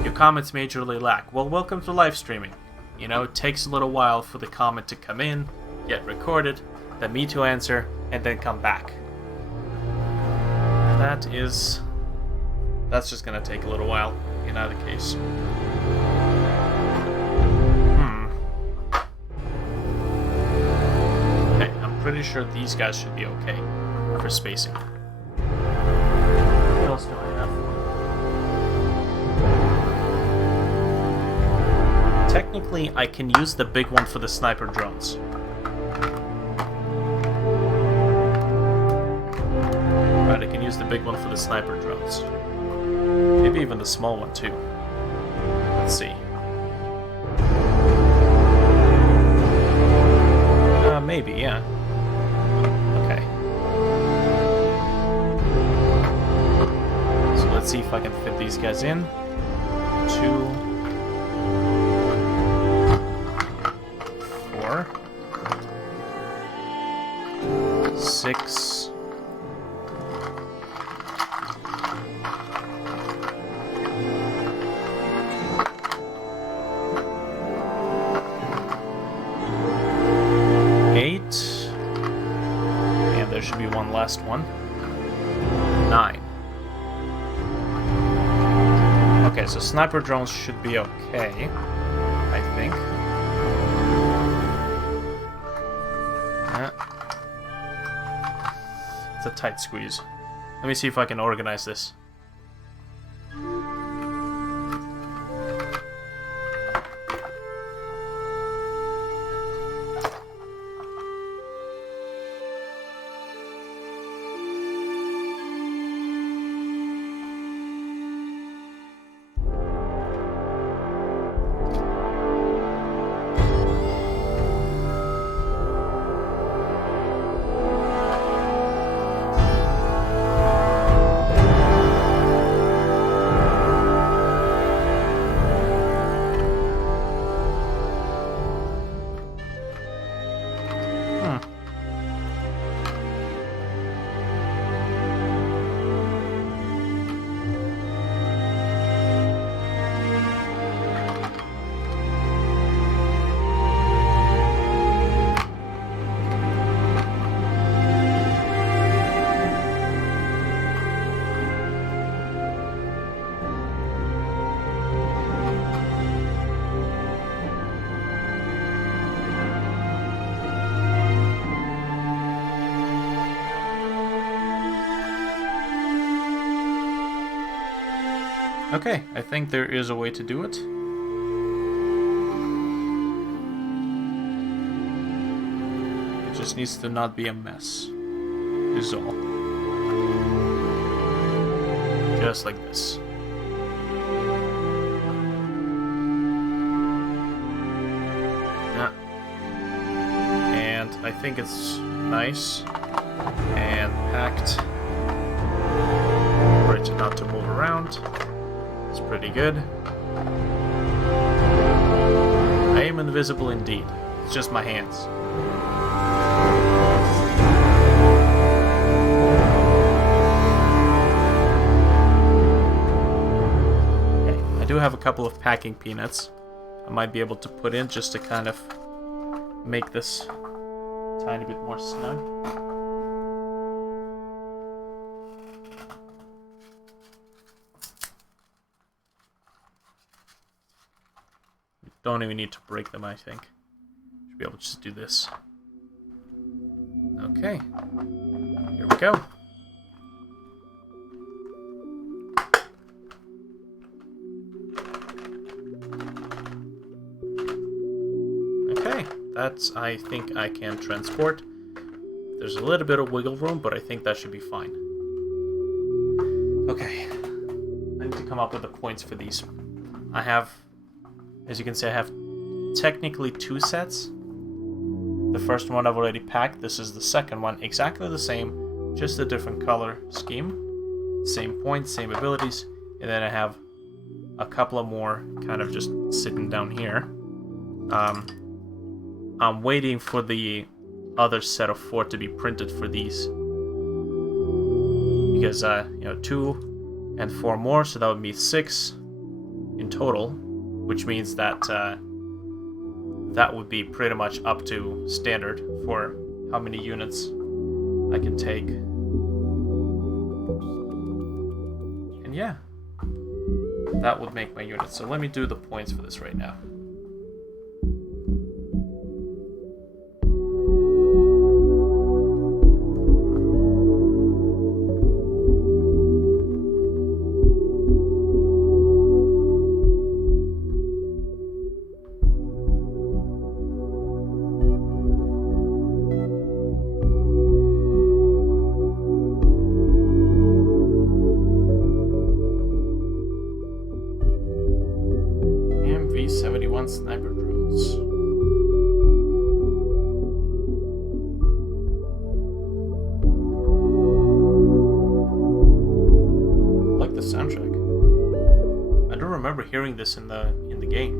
Your comments majorly lack. Well, welcome to live streaming. You know, it takes a little while for the comment to come in, get recorded, then me to answer, and then come back. That's just gonna take a little while in either case. Okay, I'm pretty sure these guys should be okay for spacing. What else do I have? Technically, I can use the big one for the sniper drones. Right, I can use the big one for the sniper drones. Maybe even the small one too. Let's see. Maybe, yeah. Okay. So let's see if I can fit these guys in. 2, 4, 6. 8. And there should be one last one. 9. Okay, so sniper drones should be okay, I think. It's a tight squeeze. Let me see if I can organize this. Okay, I think there is a way to do it. It just needs to not be a mess, is all. Just like this. Yeah. And I think it's nice and packed for it not to move around. It's pretty good. I am invisible indeed. It's just my hands. Okay, I do have a couple of packing peanuts I might be able to put in just to kind of make this a tiny bit more snug. Don't even need to break them, I think. Should be able to just do this. Okay. Here we go. Okay. That's, I think I can transport. There's a little bit of wiggle room, but I think that should be fine. Okay. I need to come up with the points for these. I have, as you can see, I have technically 2 sets. The first one I've already packed. This is the second one, exactly the same, just a different color scheme. Same points, same abilities, and then I have a couple of more kind of just sitting down here. I'm waiting for the other set of 4 to be printed for these. Because, 2 and 4 more, so that would be 6 in total, which means that that would be pretty much up to standard for how many units I can take. And yeah, that would make my unit. So let me do the points for this right now. MV-71 sniper drones. I like the soundtrack. I don't remember hearing this in the game.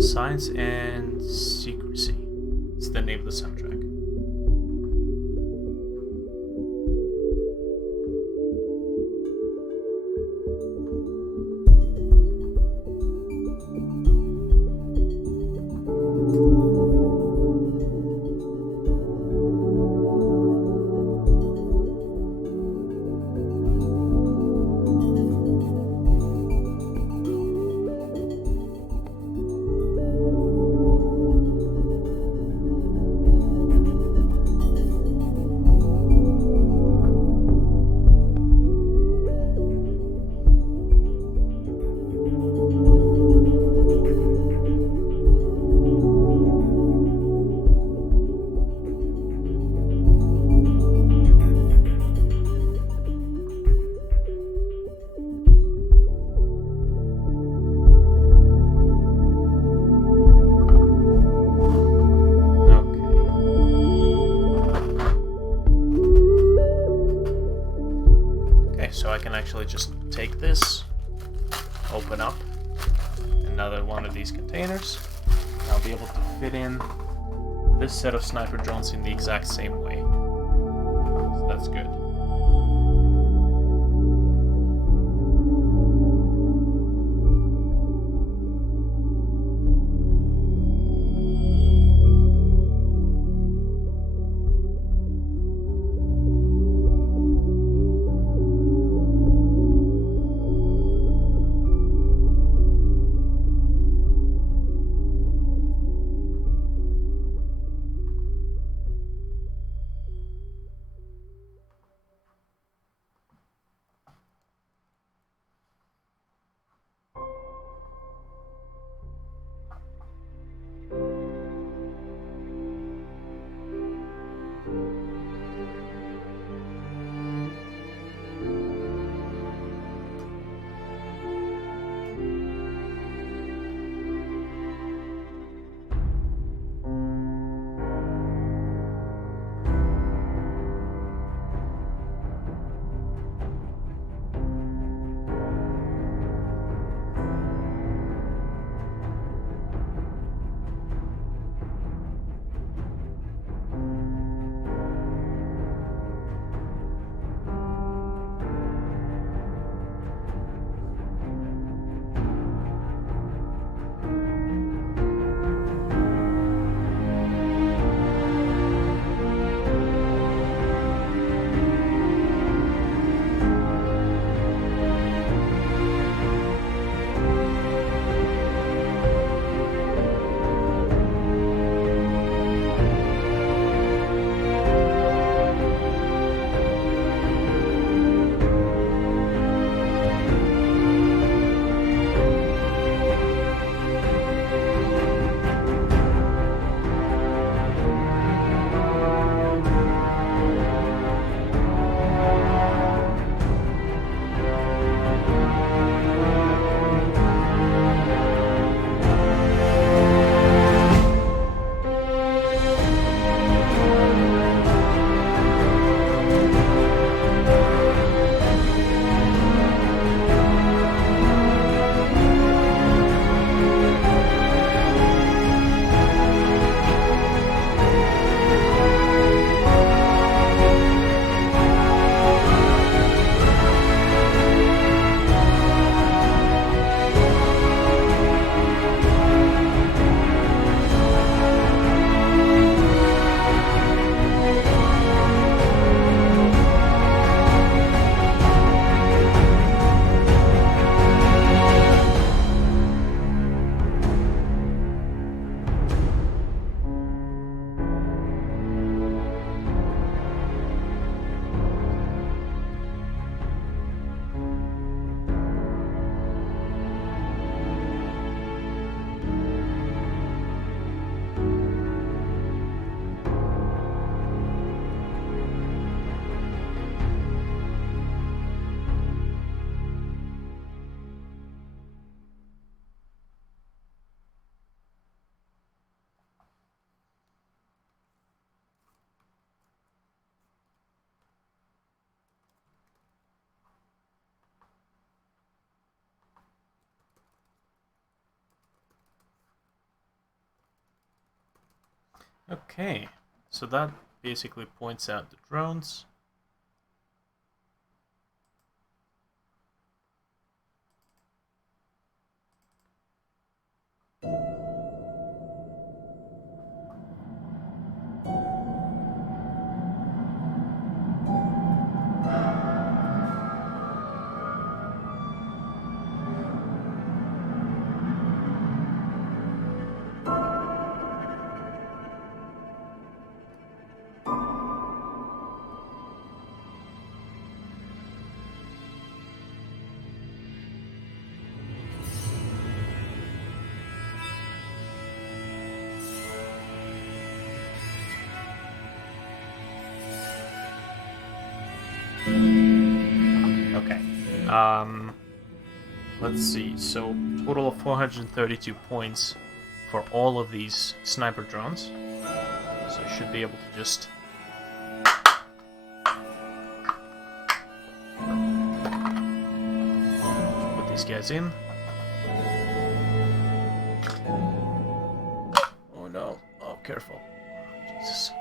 Science and Secrecy. It's the name of the soundtrack. So I can actually just take this, open up another one of these containers, and I'll be able to fit in this set of sniper drones in the exact same way. So that's good. Okay, so that basically points out the drones. Okay. Let's see. So, total of 432 points for all of these sniper drones. So I should be able to just put these guys in. Oh no. Oh, careful. Jesus.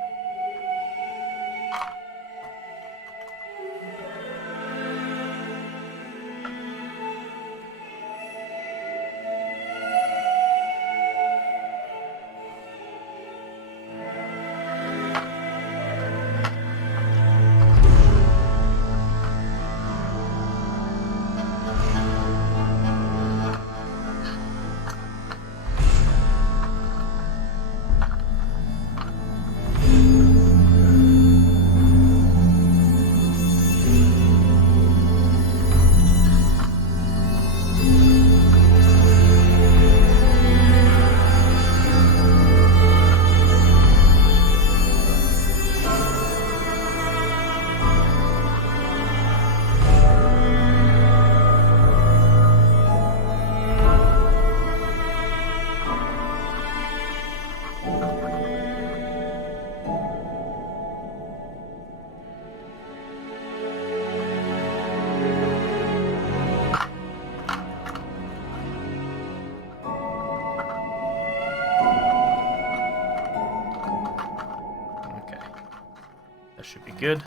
Should be good.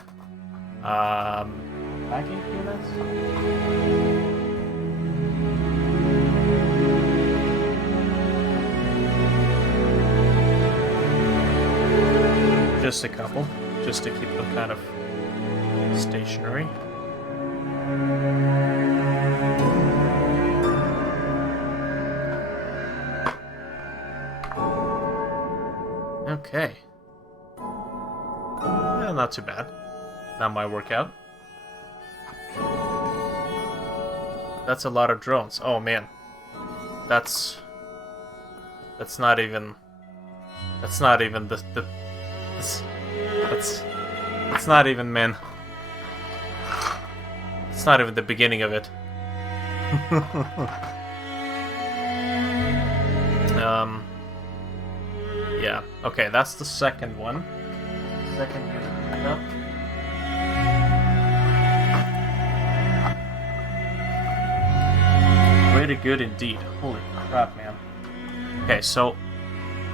Backing units? Just a couple, just to keep them kind of stationary. Okay. Not too bad. That might work out. That's a lot of drones. Oh man. That's not even that's not even that's not even, man. It's not even the beginning of it. Yeah. Okay, that's the second one. Second unit. No. Pretty good indeed. Holy crap, man. Okay, so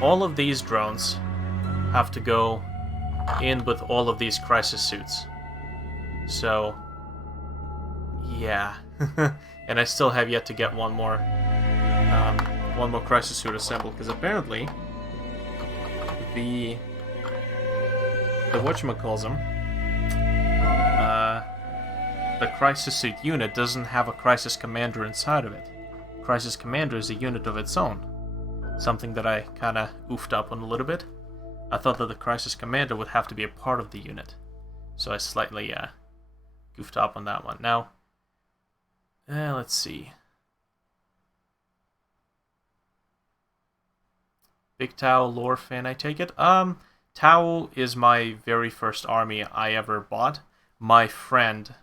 all of these drones have to go in with all of these crisis suits. So, yeah. And I still have yet to get one more crisis suit assembled, because apparently the whatchamacalls'em, the crisis suit unit doesn't have a crisis commander inside of it. Crisis commander is a unit of its own. Something that I kind of oofed up on a little bit. I thought that the crisis commander would have to be a part of the unit. So I slightly goofed up on that one. Now, let's see. Big Tau lore fan, I take it? Tau is my very first army I ever bought. My friend,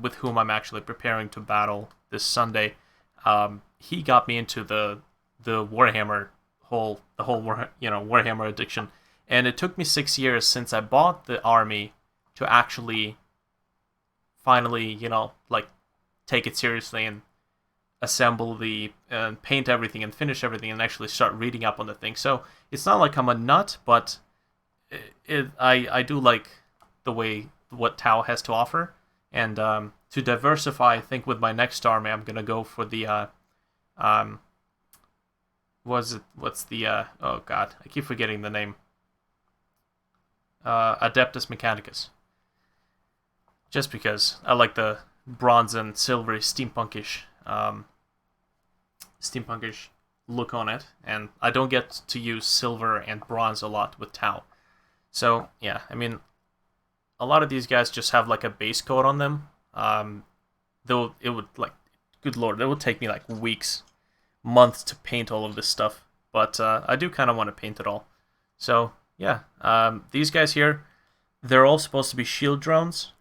with whom I'm actually preparing to battle this Sunday, he got me into the Warhammer Warhammer addiction, and it took me 6 years since I bought the army to actually finally, take it seriously and assemble and paint everything and finish everything and actually start reading up on the thing. So it's not like I'm a nut, but I do like the way what Tau has to offer, and to diversify, I think with my next army, I'm gonna go for the what's the oh god, I keep forgetting the name. Adeptus Mechanicus. Just because I like the bronze and silvery steampunkish look on it, and I don't get to use silver and bronze a lot with Tau. So yeah, I mean, a lot of these guys just have like a base coat on them. Though it would, like, good lord, it would take me like weeks, months to paint all of this stuff. But I do kind of want to paint it all. So yeah, these guys here, they're all supposed to be shield drones.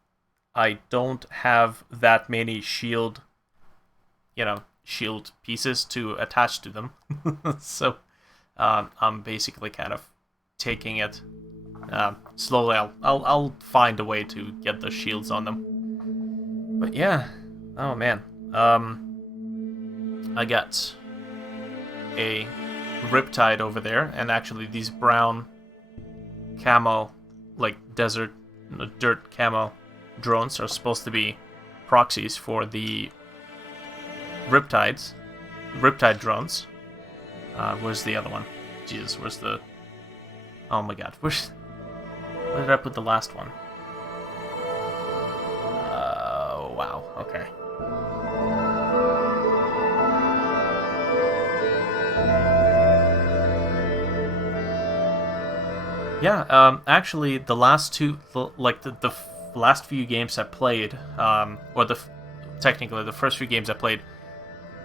I don't have that many shield pieces to attach to them. So I'm basically kind of taking it slowly. I'll find a way to get the shields on them. But yeah, oh man, I got a Riptide over there, and actually these brown camo, like dirt camo drones are supposed to be proxies for the Riptide drones. Where's the other one? Jesus, where's the... Oh my god, where did I put the last one? Wow, okay. Yeah, actually, the last two, like the last few games I played, technically the first few games I played,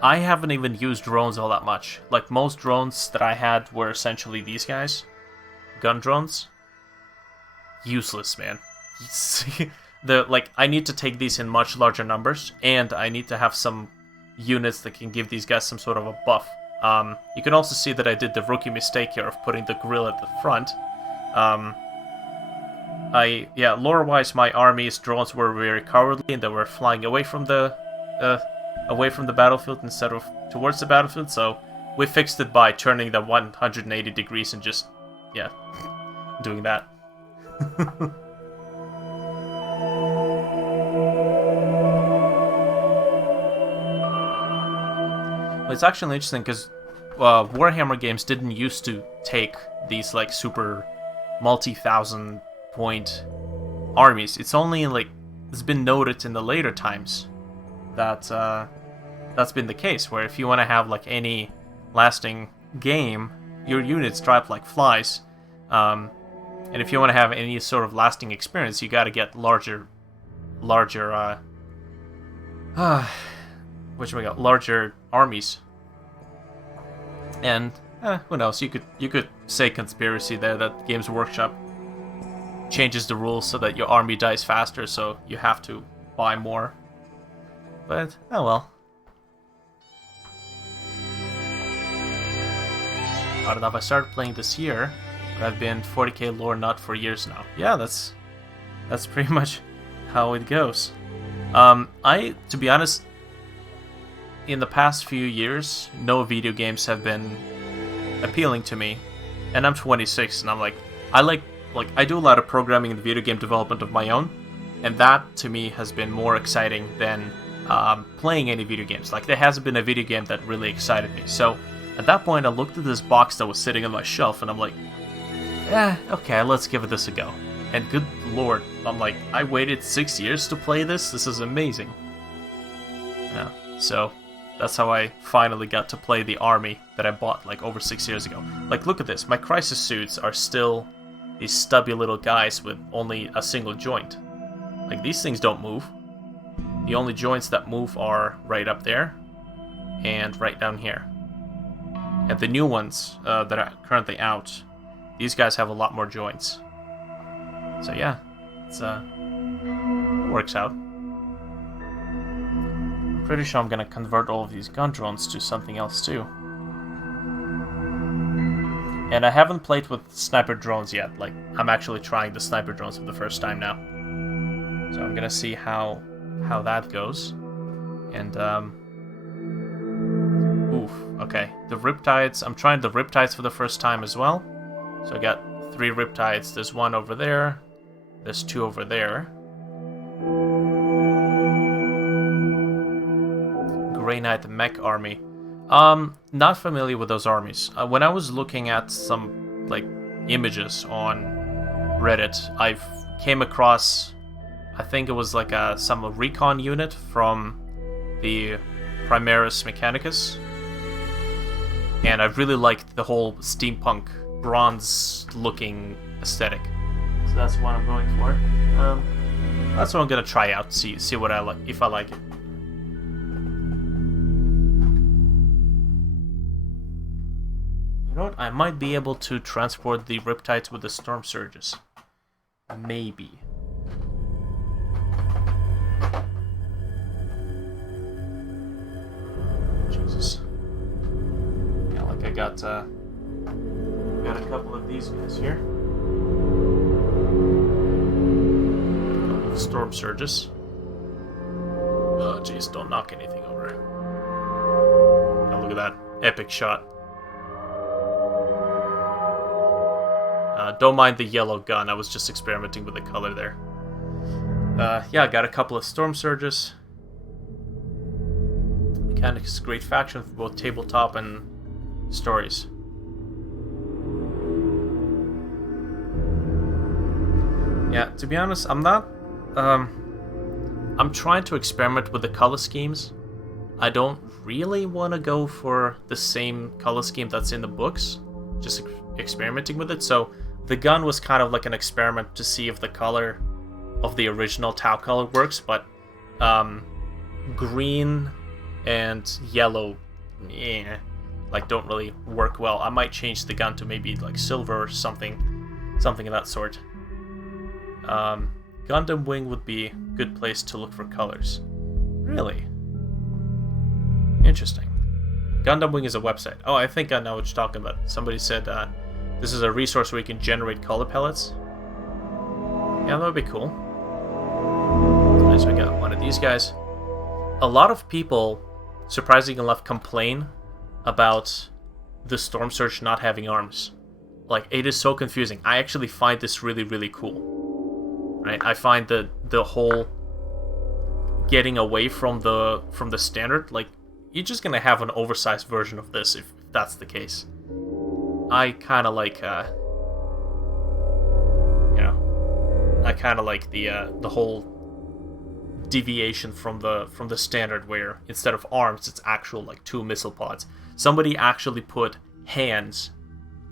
I haven't even used drones all that much. Like, most drones that I had were essentially these guys, gun drones. Useless, man. I need to take these in much larger numbers, and I need to have some units that can give these guys some sort of a buff. You can also see that I did the rookie mistake here of putting the grill at the front. Lore-wise, my army's drones were very cowardly, and they were flying away from the battlefield instead of towards the battlefield. So we fixed it by turning them 180 degrees and just, yeah, doing that. It's actually interesting because Warhammer games didn't used to take these like super multi-thousand point armies. It's only like it's been noted in the later times that that's been the case, where if you want to have like any lasting game, your units drive like flies, and if you want to have any sort of lasting experience, you got to get larger larger armies. And who knows? You could say conspiracy there that Games Workshop changes the rules so that your army dies faster, so you have to buy more. But oh well. I don't know if I started playing this year, but I've been 40k lore nut for years now. Yeah, that's pretty much how it goes. To be honest, in the past few years, no video games have been appealing to me, and I'm 26, and I'm like, I do a lot of programming and video game development of my own, and that to me has been more exciting than playing any video games. Like, there hasn't been a video game that really excited me. So at that point, I looked at this box that was sitting on my shelf, and I'm like, okay, let's give this a go. And good lord, I'm like, I waited 6 years to play this. This is amazing. Yeah, so that's how I finally got to play the army that I bought like over 6 years ago. Like, look at this. My crisis suits are still these stubby little guys with only a single joint. Like, these things don't move. The only joints that move are right up there and right down here. And the new ones that are currently out, these guys have a lot more joints. So yeah, it works out. I'm pretty sure I'm gonna convert all of these gun drones to something else too. And I haven't played with sniper drones yet. Like, I'm actually trying the sniper drones for the first time now. So I'm gonna see how that goes. And oof, okay. The Riptides, I'm trying the Riptides for the first time as well. So I got 3 Riptides. There's 1 over there. There's 2 over there. Grey Knight Mech Army. Not familiar with those armies. When I was looking at some, like, images on Reddit, I came across, I think it was like some recon unit from the Primaris Mechanicus. And I really liked the whole steampunk, bronze-looking aesthetic. So that's what I'm going for. That's what I'm gonna try out. See what I like, if I like it. You know what? I might be able to transport the Riptides with the Storm Surges. Maybe. Jesus. Yeah, like I got a couple of these guys here. A couple of Storm Surges. Oh, jeez, don't knock anything over. Oh, look at that. Epic shot. Don't mind the yellow gun, I was just experimenting with the color there. Yeah, I got a couple of Storm Surges. Mechanics, great faction for both tabletop and stories. Yeah, to be honest, I'm not... I'm trying to experiment with the color schemes. I don't really want to go for the same color scheme that's in the books. Just experimenting with it, so... The gun was kind of like an experiment to see if the color of the original Tau color works, but green and yellow, like don't really work well. I might change the gun to maybe like silver or something of that sort. Gundam Wing would be a good place to look for colors. Really? Interesting. Gundam Wing is a website. Oh, I think I know what you're talking about. Somebody said this is a resource where you can generate color palettes. Yeah, that would be cool. So I got one of these guys. A lot of people, surprisingly enough, complain about the Storm Surge not having arms. Like, it is so confusing. I actually find this really, really cool. Right? I find the whole getting away from the standard, like, you're just gonna have an oversized version of this if that's the case. I kind of like, I kind of like the whole deviation from the standard where instead of arms, it's actual like 2 missile pods. Somebody actually put hands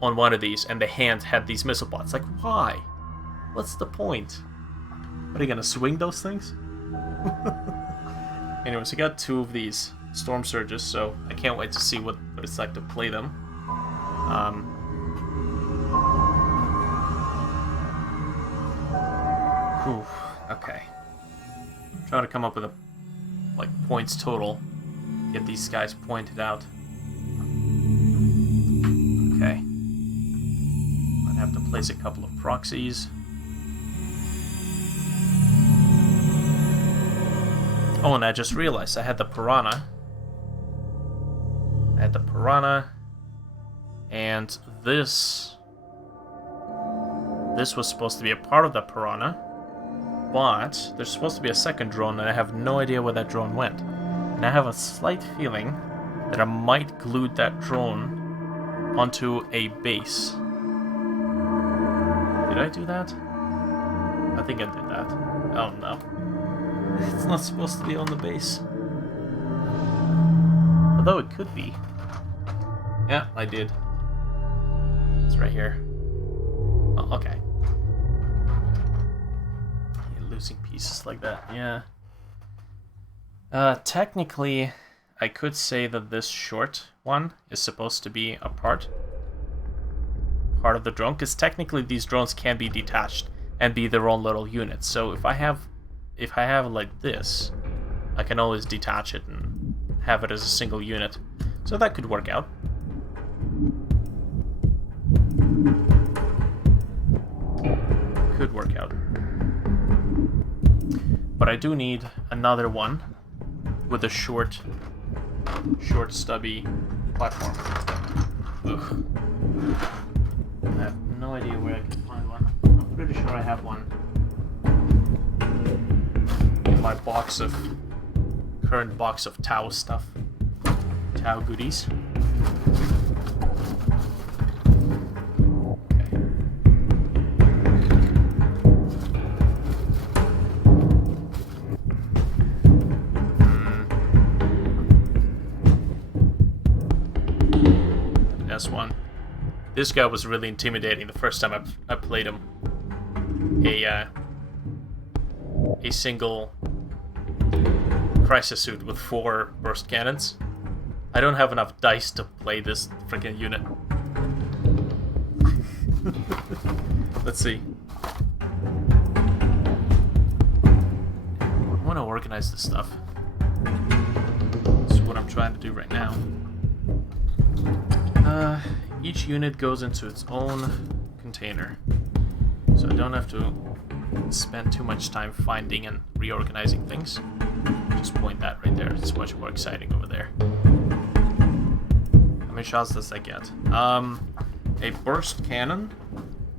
on one of these, and the hands had these missile pods. Like, why? What's the point? Are you gonna swing those things? Anyways, I got 2 of these Storm Surges, so I can't wait to see what it's like to play them. Whew, okay. Trying to come up with a points total. Get these guys pointed out. Okay. Might have to place a couple of proxies. Oh, and I just realized I had the Piranha. And this was supposed to be a part of the Piranha, but there's supposed to be a second drone, and I have no idea where that drone went. And I have a slight feeling that I might glue that drone onto a base. Did I do that? I think I did that. Oh no. It's not supposed to be on the base. Although it could be. Yeah, I did. It's right here. Oh, okay. You're losing pieces like that, yeah. Technically, I could say that this short one is supposed to be a part of the drone, because technically these drones can be detached and be their own little units. So if I have like this, I can always detach it and have it as a single unit. So that could work out. Could work out. But I do need another one with a short stubby platform. Ugh. I have no idea where I can find one. I'm pretty sure I have one in my current box of Tau stuff. Tau goodies. One. This guy was really intimidating the first time I played him. A single crisis suit with 4 burst cannons. I don't have enough dice to play this freaking unit. Let's see. I want to organize this stuff. That's what I'm trying to do right now. Each unit goes into its own container, so I don't have to spend too much time finding and reorganizing things. Just point that right there. It's much more exciting over there. How many shots does that get? A burst cannon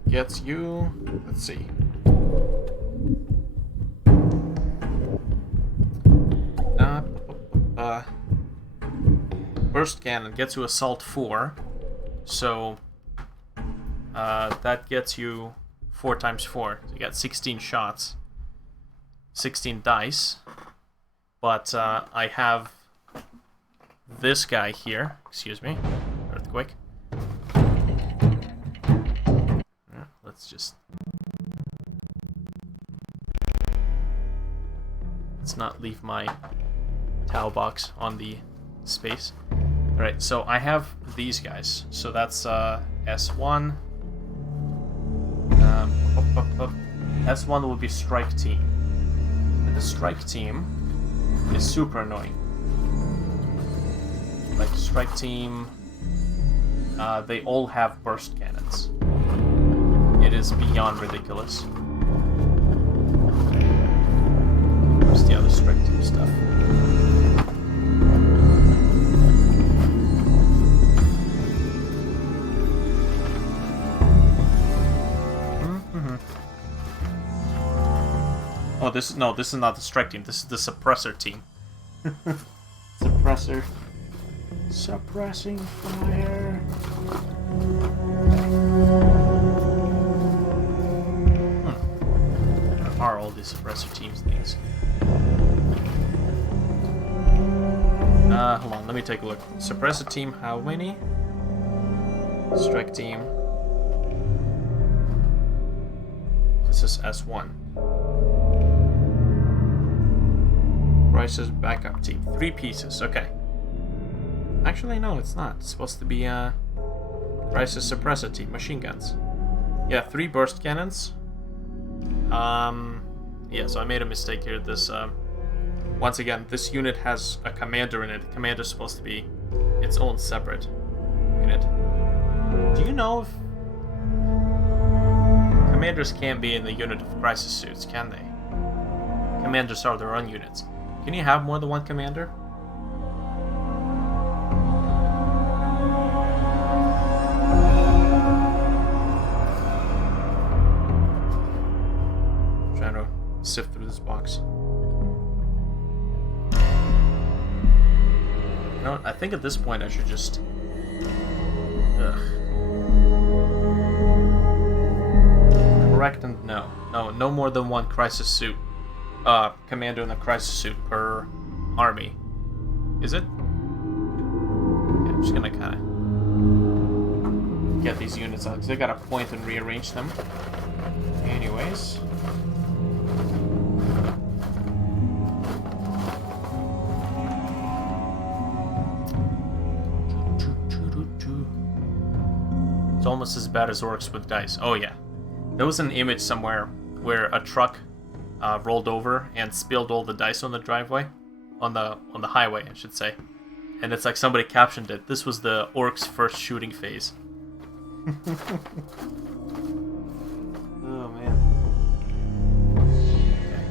gets you... Let's see. Burst cannon gets you assault 4. So that gets you 4 times 4. So you got 16 shots, 16 dice. But I have this guy here. Excuse me, earthquake. Let's just... Let's not leave my Tau box on the space. Alright, so I have these guys. So that's S1. S1 will be strike team. And the strike team is super annoying. Like, strike team, they all have burst cannons. It is beyond ridiculous. Where's the other strike team stuff? Oh, this is not the strike team. This is the suppressor team. Suppressor. Suppressing fire. Where are all these suppressor teams things? Hold on, let me take a look. Suppressor team, how many? Strike team. This is S1. Crisis backup team. 3 pieces, okay. Actually, no, it's not. It's supposed to be Crisis suppressor team, machine guns. Yeah, 3 burst cannons. Yeah, so I made a mistake here. This, once again, this unit has a commander in it. The commander's supposed to be its own separate unit. Do you know if commanders can't be in the unit of crisis suits, can they? Commanders are their own units. Can you have more than one commander? I'm trying to sift through this box. You know what? I think at this point I should just... Correct and no. No more than one crisis suit. Commander in a crisis suit per army. Is it? Yeah, I'm just gonna kind of get these units out, because I gotta point and rearrange them. Anyways. It's almost as bad as orcs with dice. Oh yeah. There was an image somewhere where a truck rolled over and spilled all the dice on the driveway, on the highway, I should say. And it's like somebody captioned it. This was the orcs' first shooting phase. Oh man. Okay.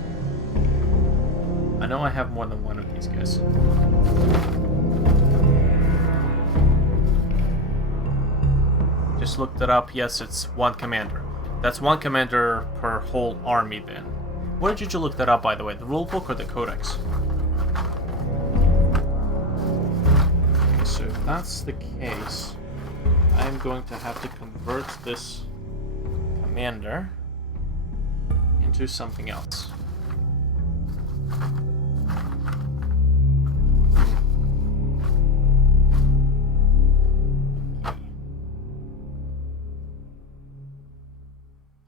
I know I have more than one of these guys. looked it up. Yes, it's one commander. That's one commander per whole army then. Where did you look that up, by the way? The rulebook or the codex? So if that's the case, I'm going to have to convert this commander into something else. Okay.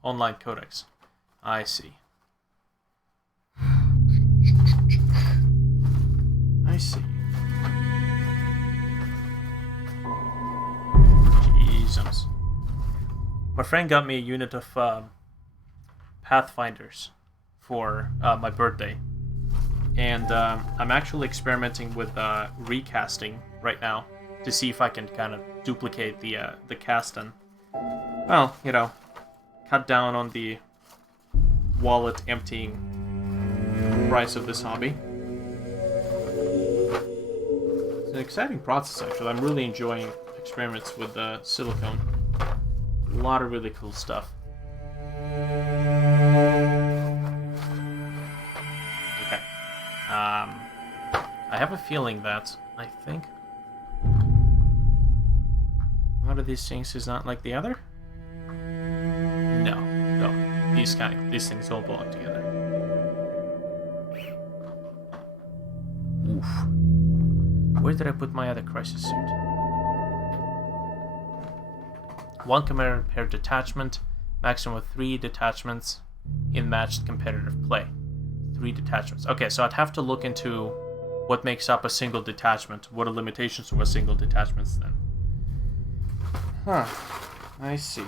Online codex. I see. I see. Jesus. My friend got me a unit of Pathfinders for my birthday. And I'm actually experimenting with recasting right now to see if I can kind of duplicate the cast and, well, you know, cut down on the wallet emptying price of this hobby. It's an exciting process, actually. I'm really enjoying experiments with silicone. A lot of really cool stuff. Okay. I have a feeling that I think one of these things is not like the other. No. These things all belong together. Oof. Where did I put my other crisis suit? One commander per detachment, maximum of 3 detachments in matched competitive play. 3 detachments. Okay, so I'd have to look into what makes up a single detachment. What are limitations of a single detachment then? Huh. I see.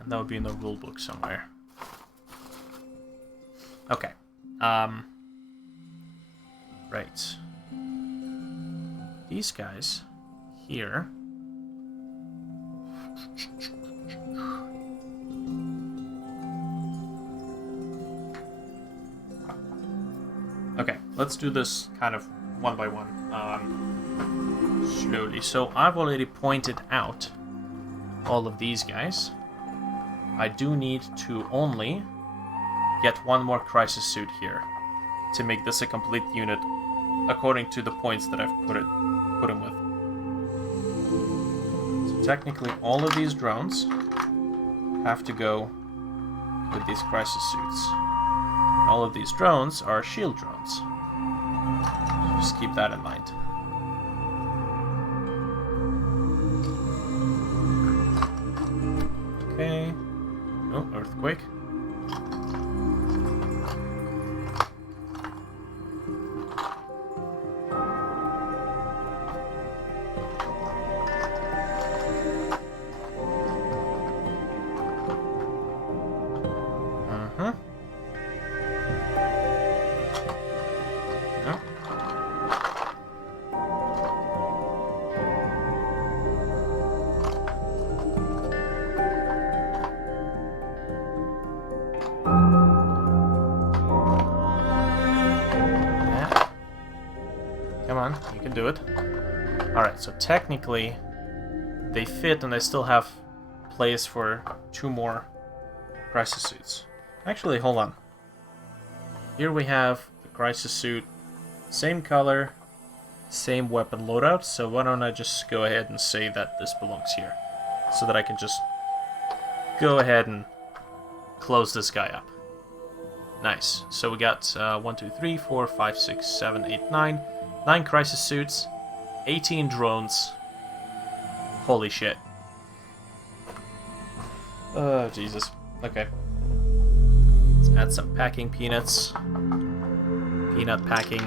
And that would be in the rulebook somewhere. Okay. Right. These guys here. Okay, let's do this kind of one by one, slowly. So I've already pointed out all of these guys. I do need to only get one more crisis suit here to make this a complete unit according to the points that I've put him with. So technically all of these drones have to go with these crisis suits. All of these drones are shield drones. So just keep that in mind. Okay. Oh, earthquake. Come on, you can do it. Alright, so technically they fit and I still have place for 2 more crisis suits. Actually, hold on. Here we have the crisis suit, same color, same weapon loadout, so why don't I just go ahead and say that this belongs here, so that I can just go ahead and close this guy up. Nice. So we got 1, 2, 3, 4, 5, 6, 7, 8, 9. 9 crisis suits, 18 drones. Holy shit. Oh, Jesus. Okay. Let's add some packing peanuts. Peanut packing.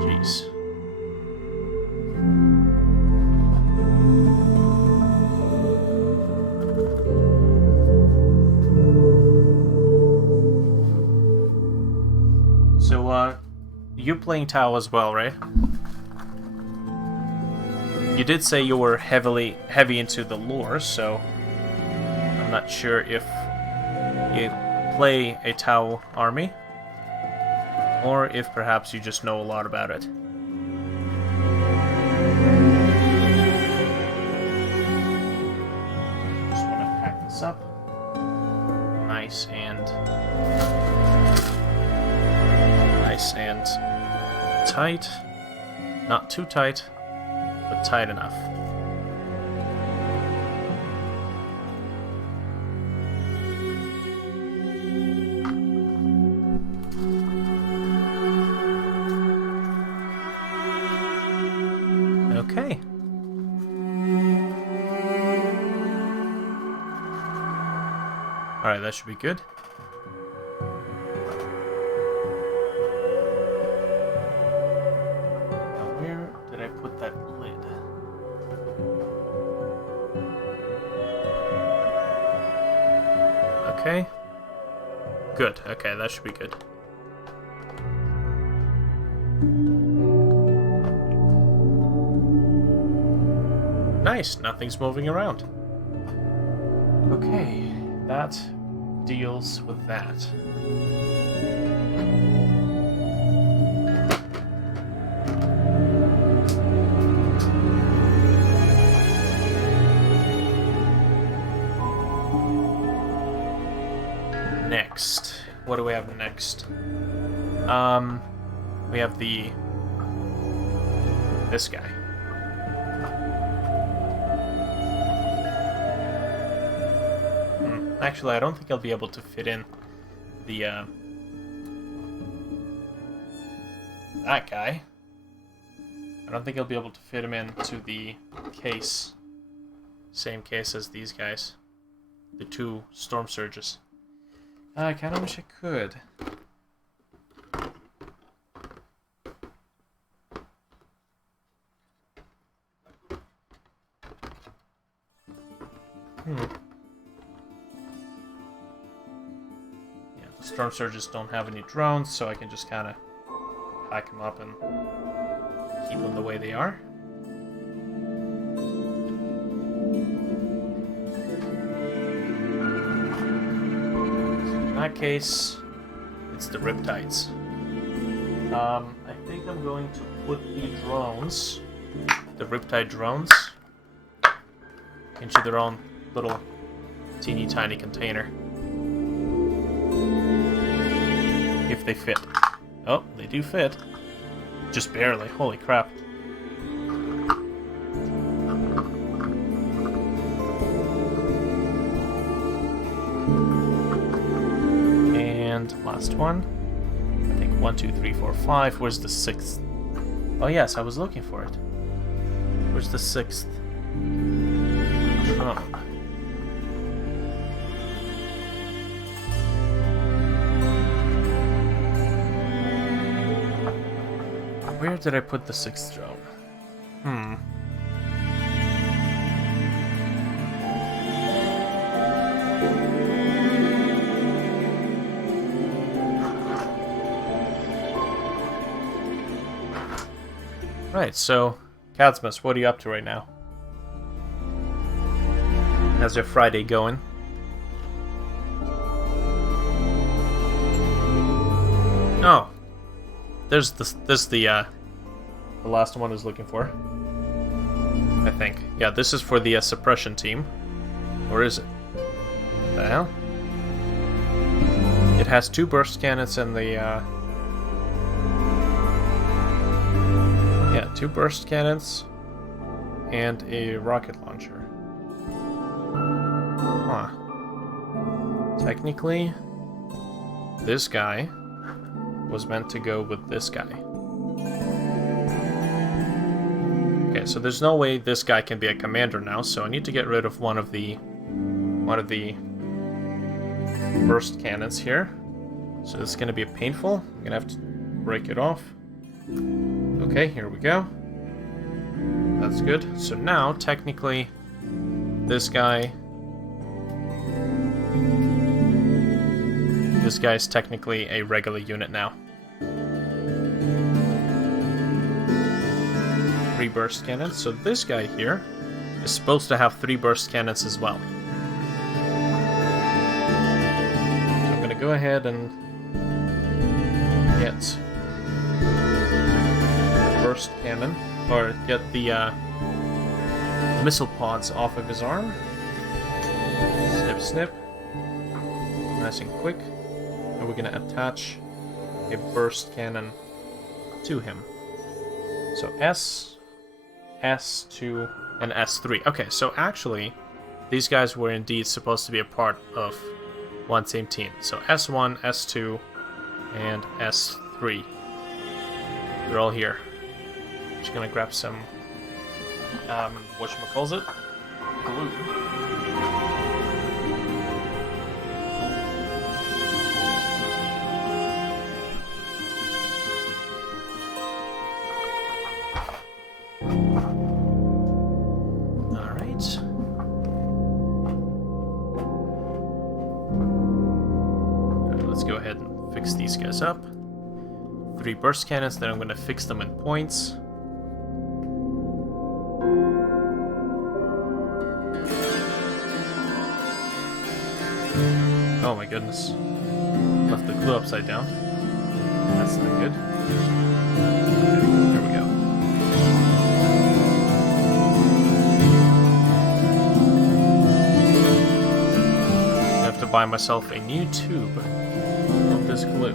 Jeez. So, you're playing Tau as well, right? You did say you were heavy into the lore, so I'm not sure if you play a Tau army. or if perhaps you just know a lot about it. Just want to pack this up. Nice and tight. Not too tight, but tight enough. Okay. Alright, that should be good. Now, where did I put that lid? Okay. Good. Okay, that should be good. Nice, nothing's moving around. Okay, that deals with that. Next, what do we have next? We have this guy. Actually, I don't think I'll be able to fit in the, that guy. I don't think I'll be able to fit him into the case. Same case as these guys. The two Storm Surges. I kinda wish I could. Storm Surges don't have any drones, so I can just kind of pack them up and keep them the way they are. So in that case, it's the Riptides. I think I'm going to put the drones, the Riptide drones, into their own little teeny tiny container. If they fit. Oh, they do fit. Just barely. Holy crap. And last one. I think 1, 2, 3, 4, 5. Where's the 6th? Oh yes, I was looking for it. Where's the 6th? Oh. Where did I put the 6th drone? Right, so, Cadmus, what are you up to right now? How's your Friday going? Oh. There's the last one I was looking for. I think. Yeah, this is for the suppression team. Or is it? What the hell? It has 2 burst cannons and the, yeah, 2 burst cannons and a rocket launcher. Huh. Technically, this guy was meant to go with this guy. Okay, so there's no way this guy can be a commander now, so I need to get rid of one of the burst cannons here. So this is going to be painful. I'm going to have to break it off. Okay, here we go. That's good. So now, technically, this guy is technically a regular unit now. 3 burst cannons. So this guy here is supposed to have 3 burst cannons as well. So I'm going to go ahead and get burst cannon, or get the missile pods off of his arm. Snip, snip. Nice and quick. And we're gonna attach a burst cannon to him. So S, S2, and S3. Okay, so actually, these guys were indeed supposed to be a part of one same team. So S1, S2, and S3. They're all here. Just gonna grab some, whatchamacallit? Glue. Let's go ahead and fix these guys up. 3 burst cannons, then I'm going to fix them in points. Oh my goodness. Left the glue upside down. That's not good. Okay, here we go. I have to buy myself a new tube of this glue.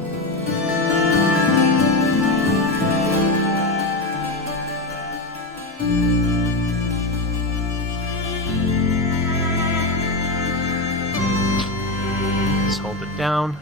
Let's hold it down.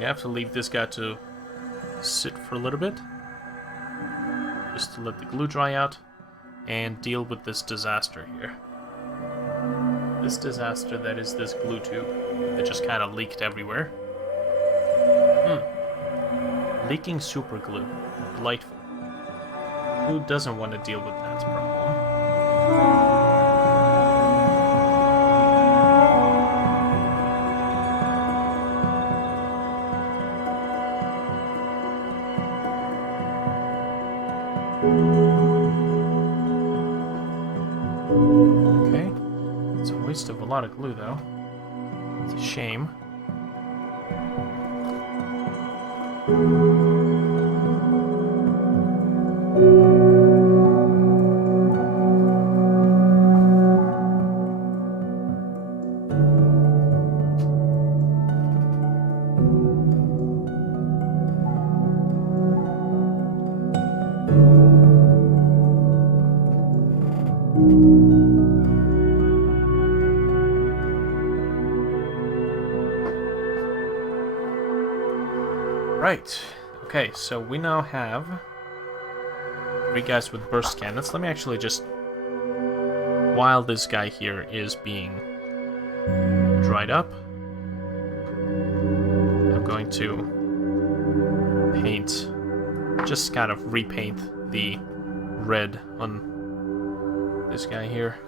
Have to leave this guy to sit for a little bit, just to let the glue dry out and deal with this disaster here. This disaster that is this glue tube that just kind of leaked everywhere. Leaking super glue. Delightful. Who doesn't want to deal with that problem? Okay, it's a waste of a lot of glue though. It's a shame. Right. Okay, so we now have 3 guys with burst cannons. Let me actually just, while this guy here is being dried up, I'm going to paint, just kind of repaint the red on this guy here.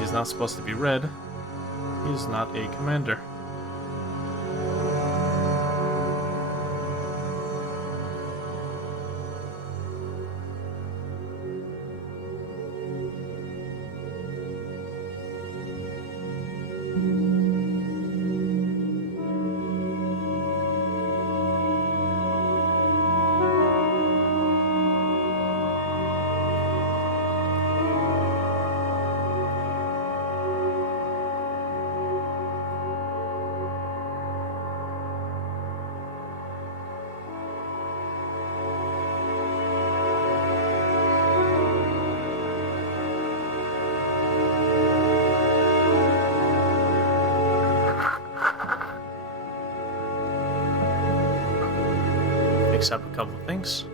He's not supposed to be red. He's not a commander. fix up a couple of things.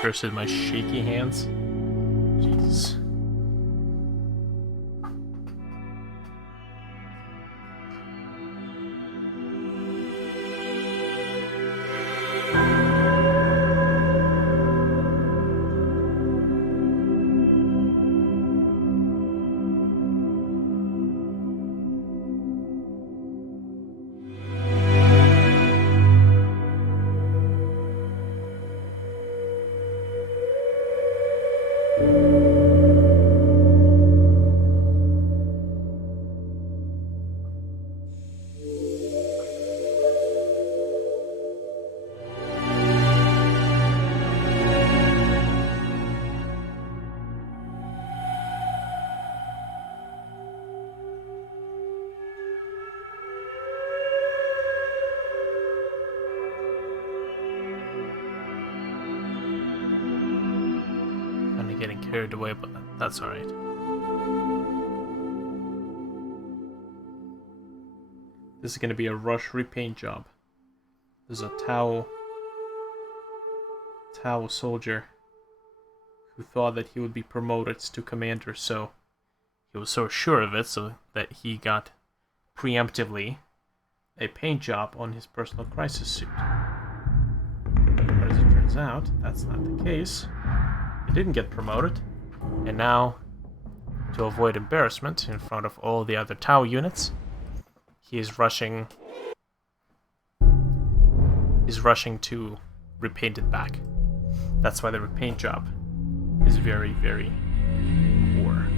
Cursed my shaky hands. Jesus. Getting carried away, but that's alright. This is going to be a rush repaint job. There's a Tau soldier who thought that he would be promoted to commander, so he was so sure of it, so that he got preemptively a paint job on his personal crisis suit. But as it turns out, that's not the case. He didn't get promoted, and now, to avoid embarrassment in front of all the other Tau units, he is rushing to repaint it back. That's why the repaint job is very, very poor.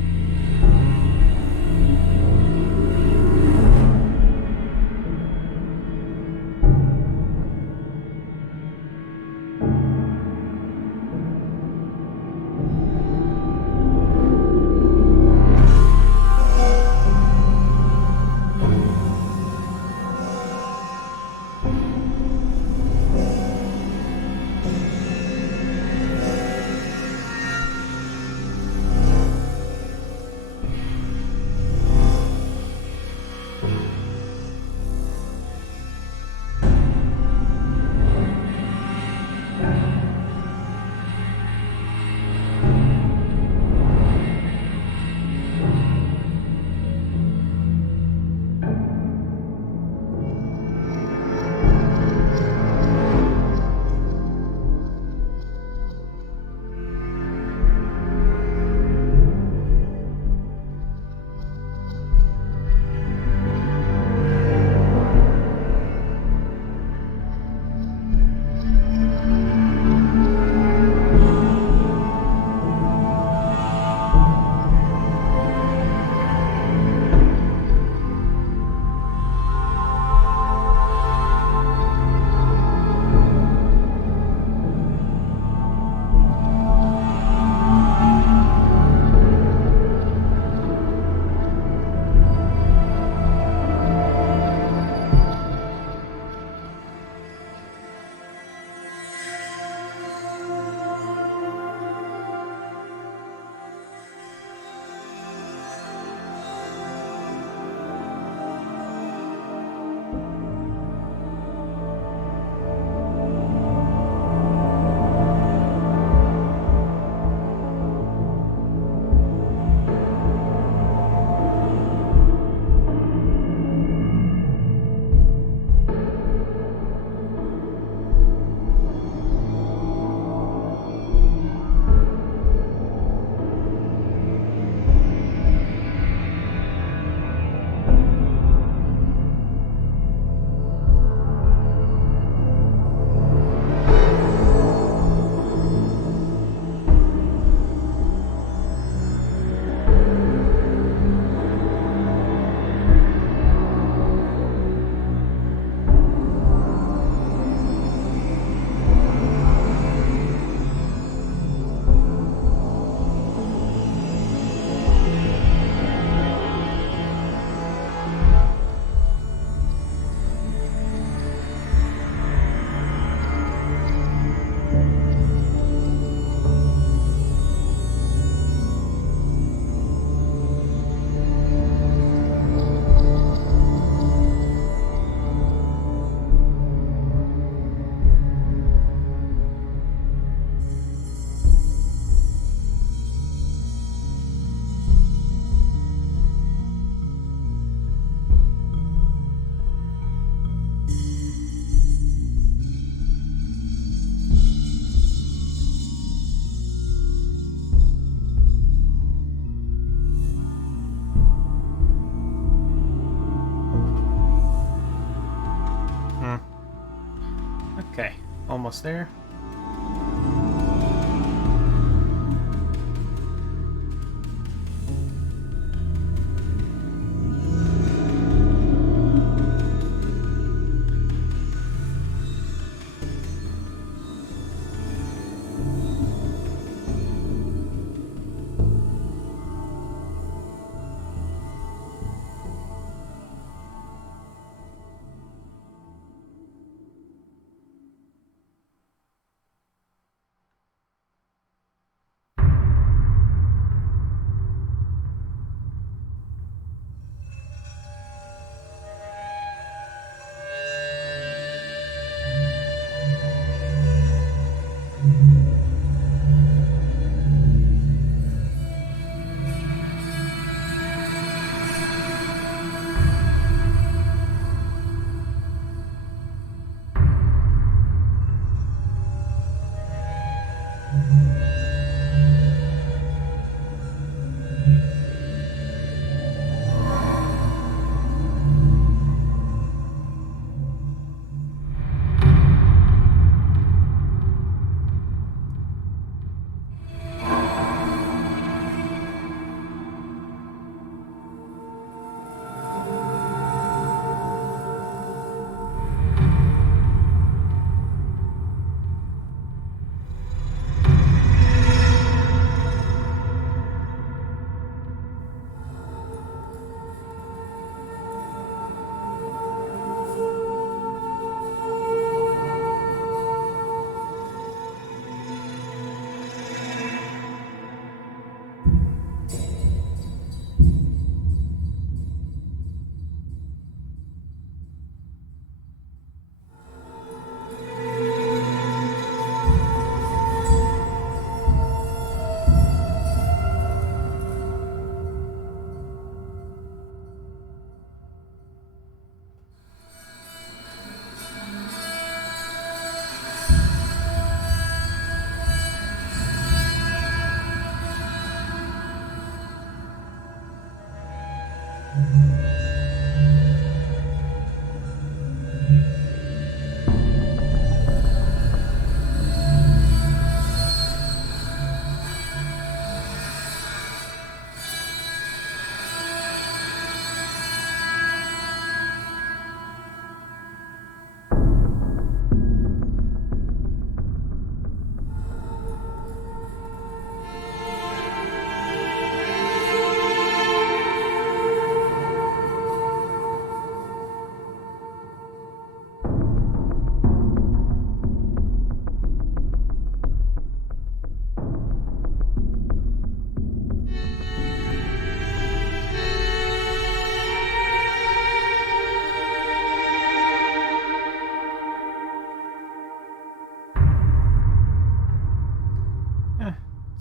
almost there.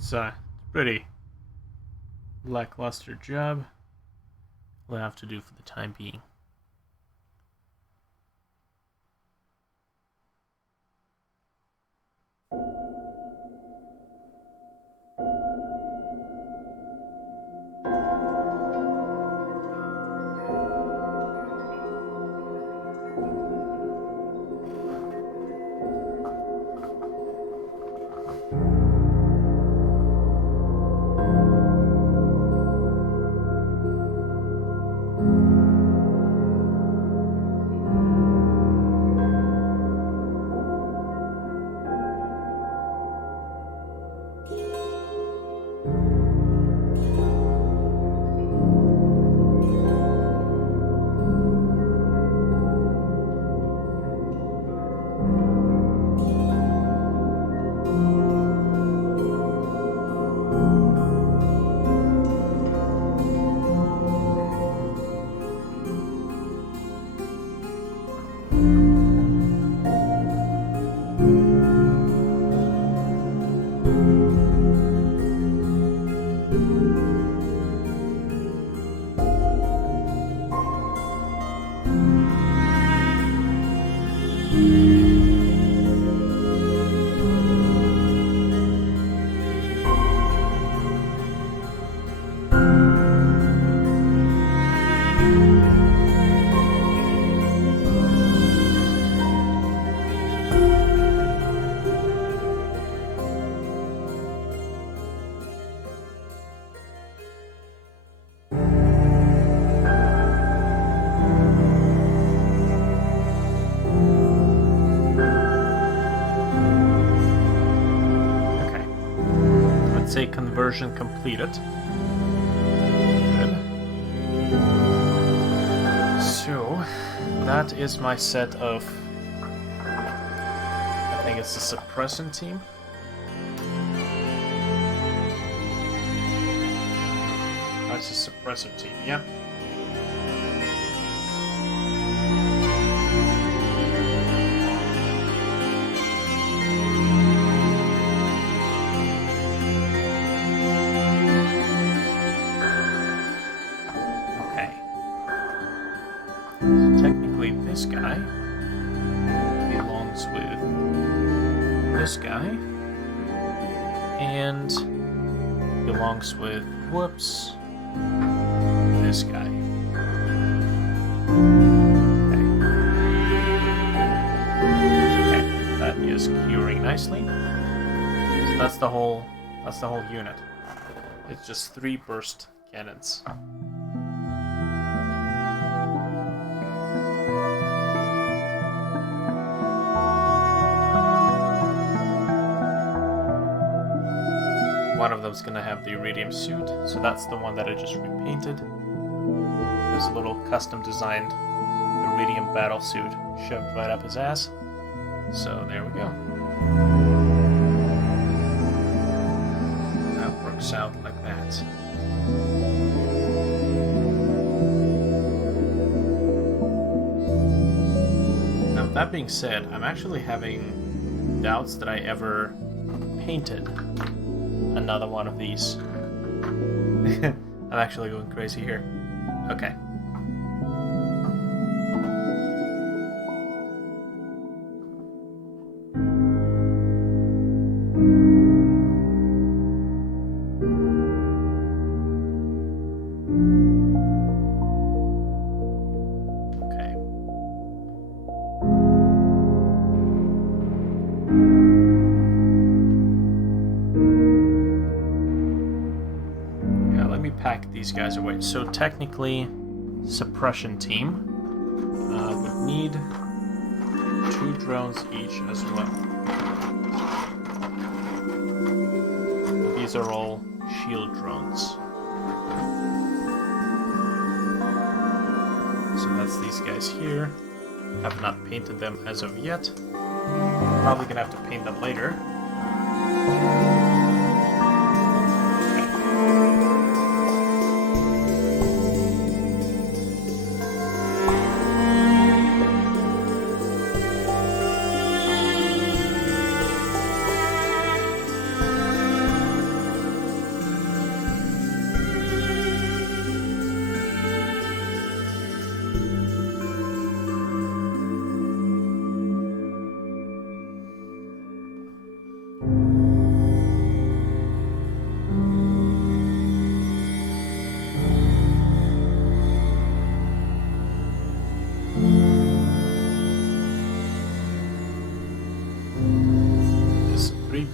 It's a pretty lackluster job. Will have to do for the time being. conversion completed. Good. So, that is my set of... I think it's the suppressant team. That's a suppressor team, yeah. Technically, this guy belongs with this guy, and belongs with, whoops, this guy. Okay, that is curing nicely. So that's the whole unit. It's just 3 burst cannons. One of them's gonna have the iridium suit, so that's the one that I just repainted. There's a little custom designed iridium battle suit shoved right up his ass. So there we go. That works out like that. Now that being said, I'm actually having doubts that I ever painted another one of these. I'm actually going crazy here. Okay. Pack these guys away. So technically, suppression team would need 2 drones each as well. These are all shield drones. So that's these guys here. Have not painted them as of yet. Probably gonna have to paint them later.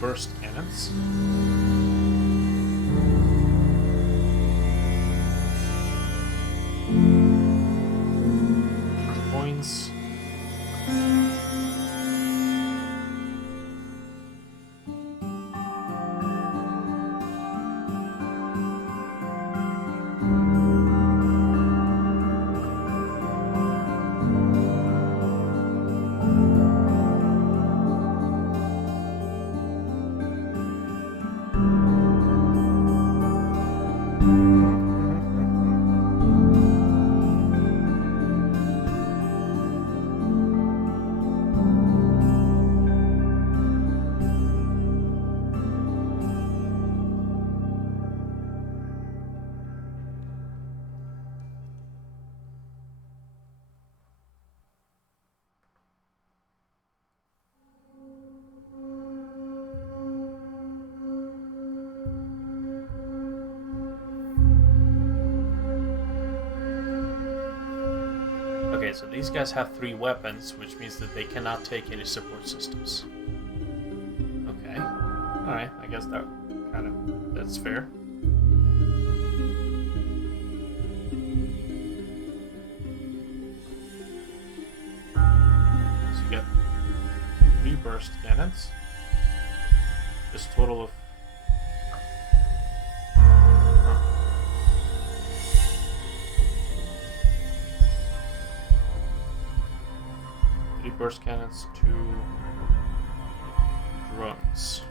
Burst cannons. Points. Okay, so these guys have 3 weapons, which means that they cannot take any support systems. Okay. Alright, I guess that's fair. So you get 3 burst cannons. This total of burst cannons, 2 drones.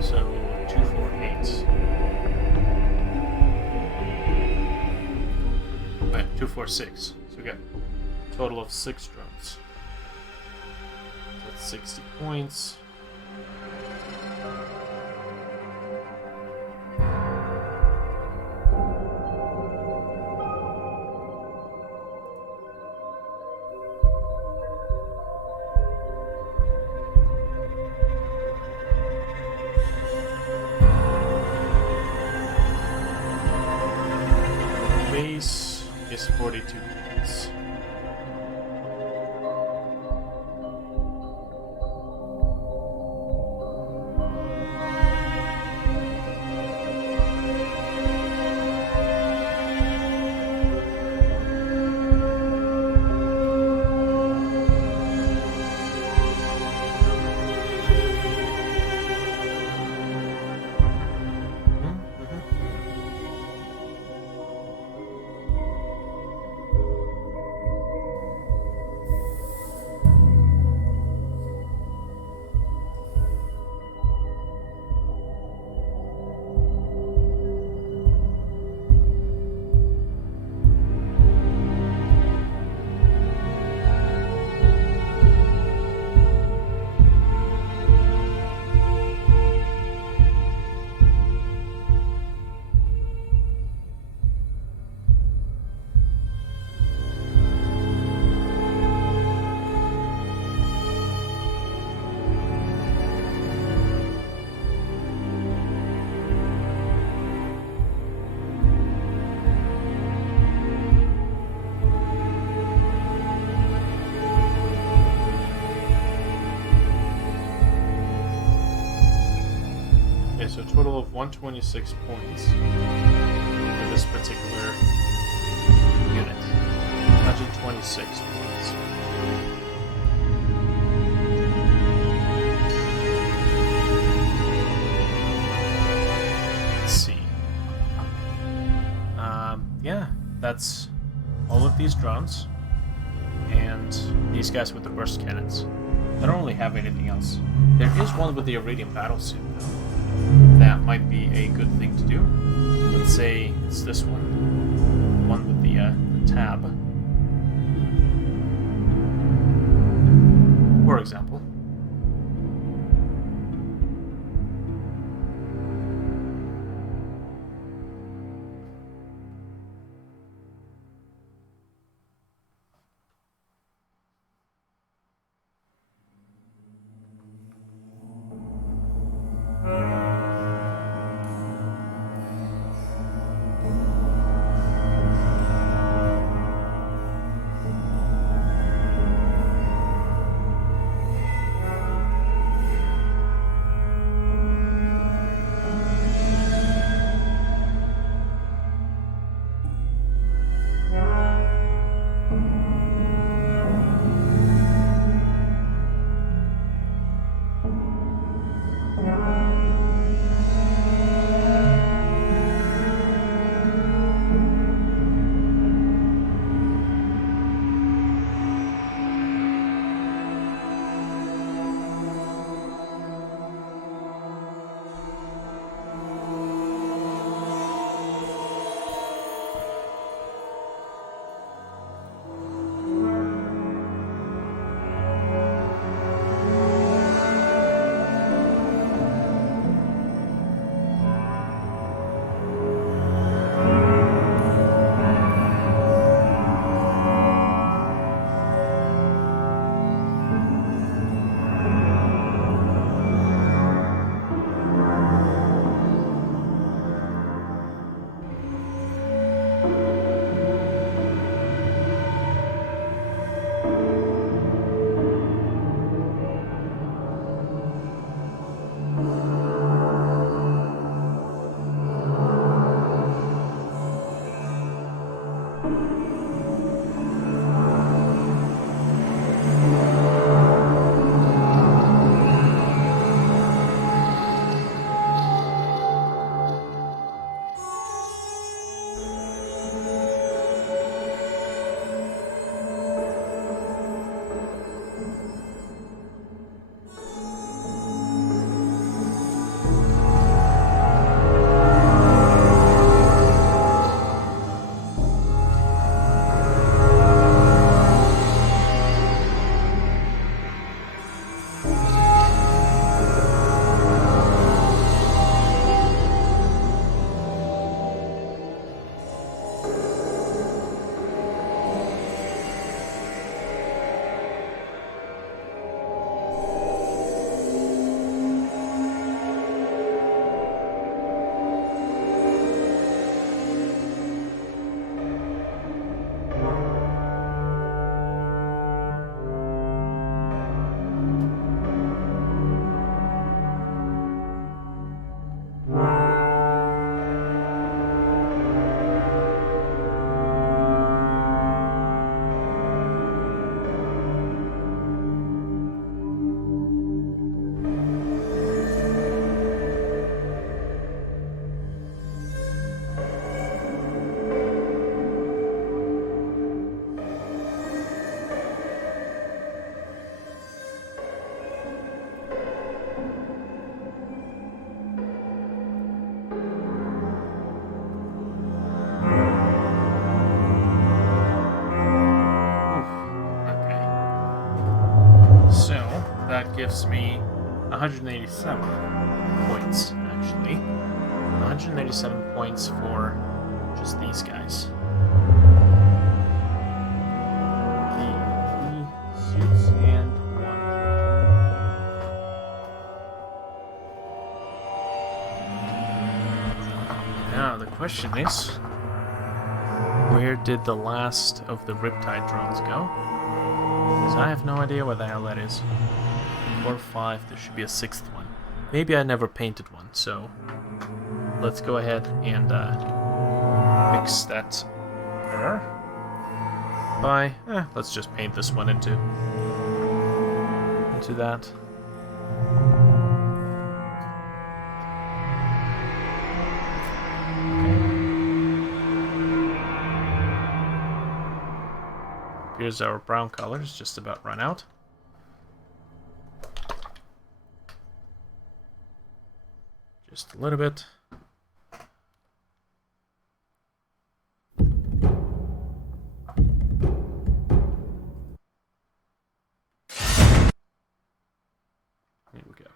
So 248. Right, 246. So we got a total of 6 drones. That's 60 points. Base is 42 points. So a total of 126 points for this particular unit. 126 points. Let's see. Yeah, that's all of these drones and these guys with the burst cannons. I don't really have anything else. There is one with the Iridium battlesuit though. That might be a good thing to do. Let's say it's this one. One with the tab. For example. So, that gives me 187 points, actually. 187 points for just these guys. The suits and one. Now, the question is, where did the last of the Riptide drones go? Because I have no idea what the hell that is. 4 or 5, there should be a 6th one. Maybe I never painted one, so let's go ahead and fix that error by, let's just paint this one into that. Here's our brown color, it's just about run out. Just a little bit. Here we go.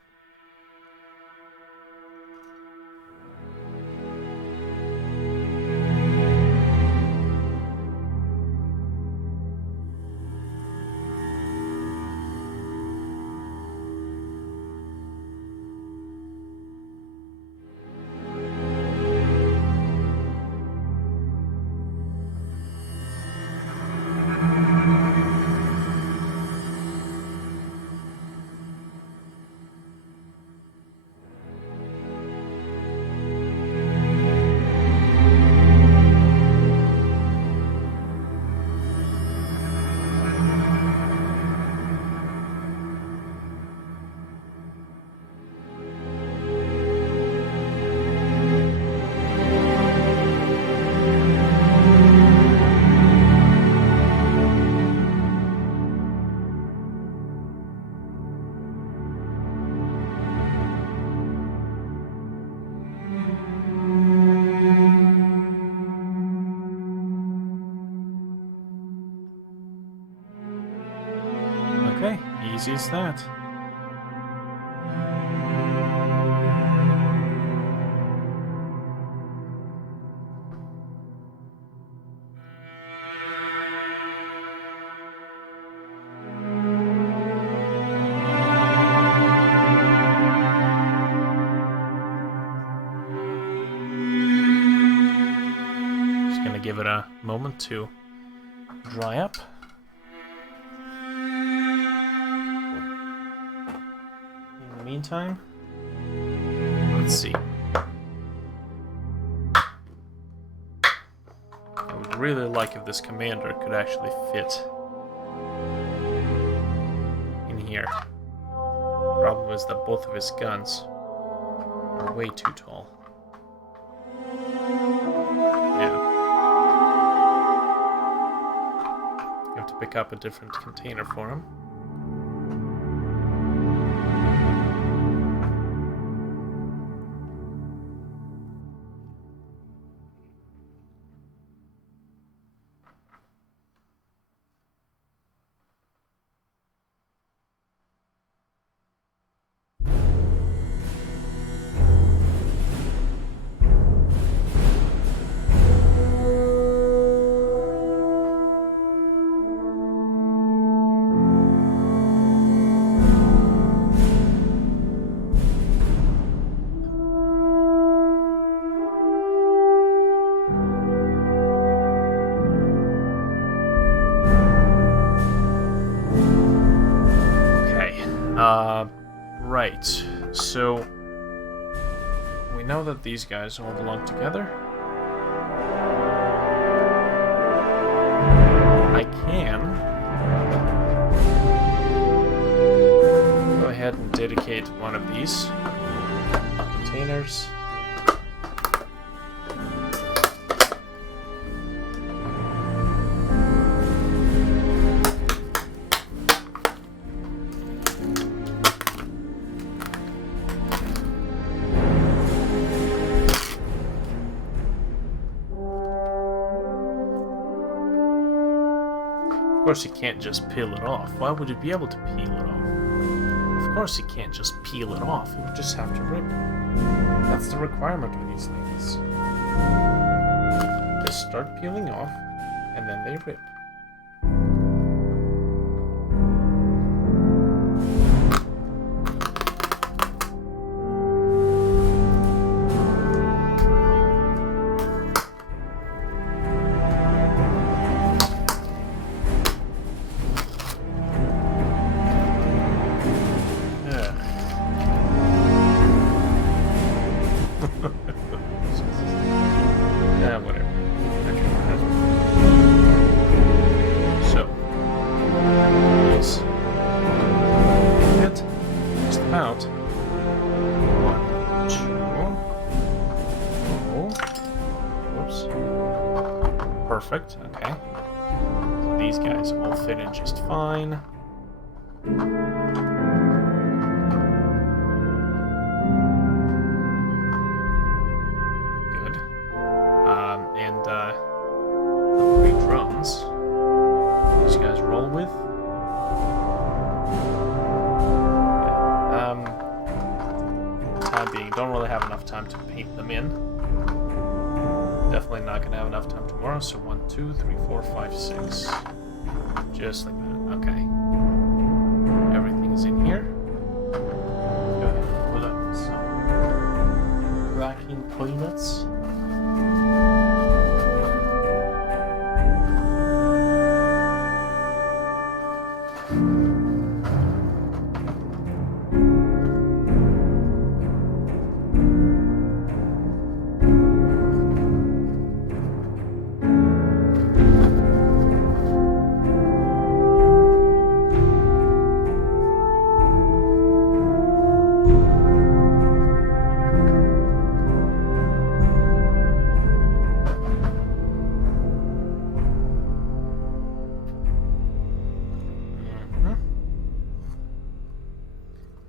Okay, easy as that. Just gonna give it a moment to dry up. Meantime, let's see. I would really like if this commander could actually fit in here. Problem is that both of his guns are way too tall. Yeah. You have to pick up a different container for him. Right, so we know that these guys all belong together. I can go ahead and dedicate one of these containers. Of course you can't just peel it off. Why would you be able to peel it off? Of course you can't just peel it off. You would just have to rip. That's the requirement of these things. They start peeling off, and then they rip. Perfect, okay. So these guys all fit in just fine. Good. And the 3 drones. These guys roll with. Yeah. Time being, don't really have enough time to paint them in. Definitely not gonna have enough time tomorrow, so 1, 2, 3, 4, 5, 6. Just like that. Okay. Everything's in here. Go ahead and put up some cracking toilets.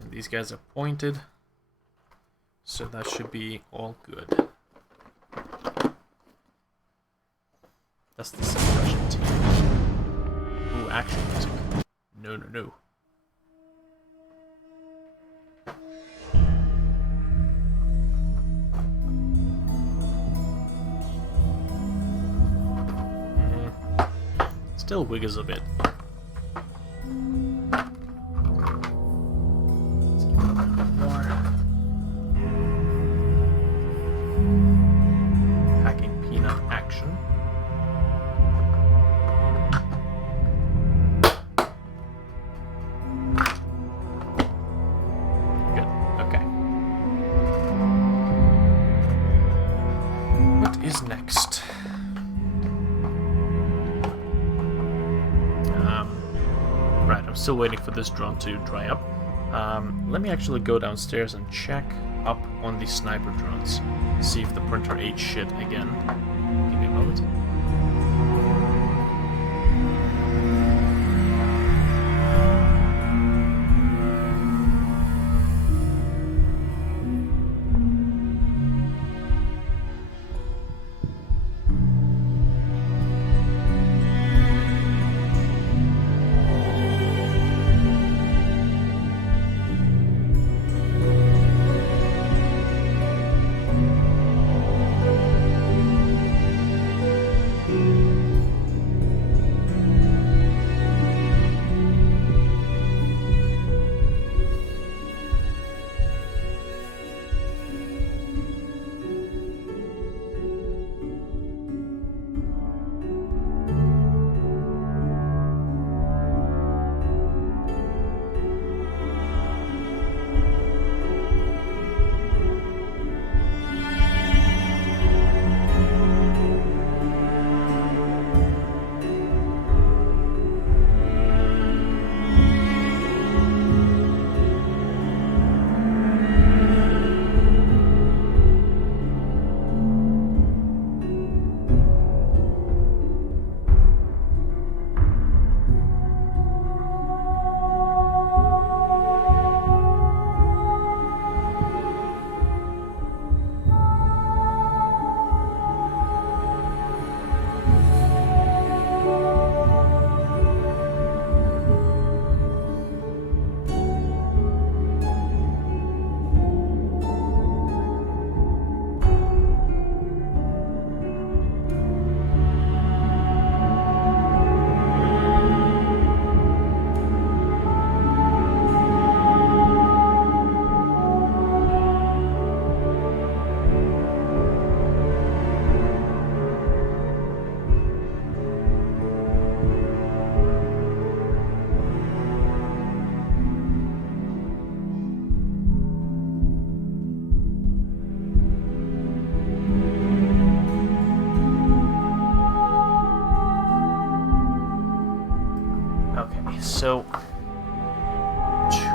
These guys are pointed, so that should be all good. That's the suppression team. Ooh, action music. No, no, no. Still wiggles a bit. Next. Right, I'm still waiting for this drone to dry up. Let me actually go downstairs and check up on the sniper drones. See if the printer ate shit again. Give me a moment.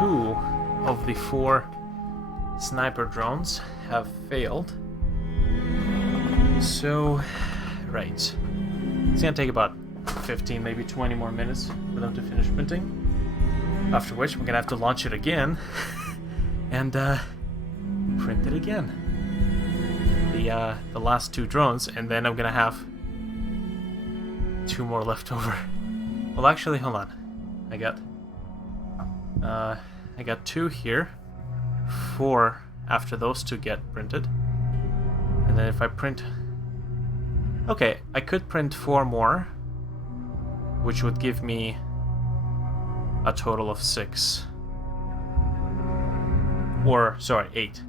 2 of the 4 sniper drones have failed. So, right. It's gonna take about 15, maybe 20 more minutes for them to finish printing. After which, we're gonna have to launch it again and print it again. The last 2 drones, and then I'm gonna have 2 more left over. Well, actually, hold on. I got 2 here. 4 after those 2 get printed. And then if I print... Okay, I could print 4 more, which would give me a total of 6. Or, sorry, 8.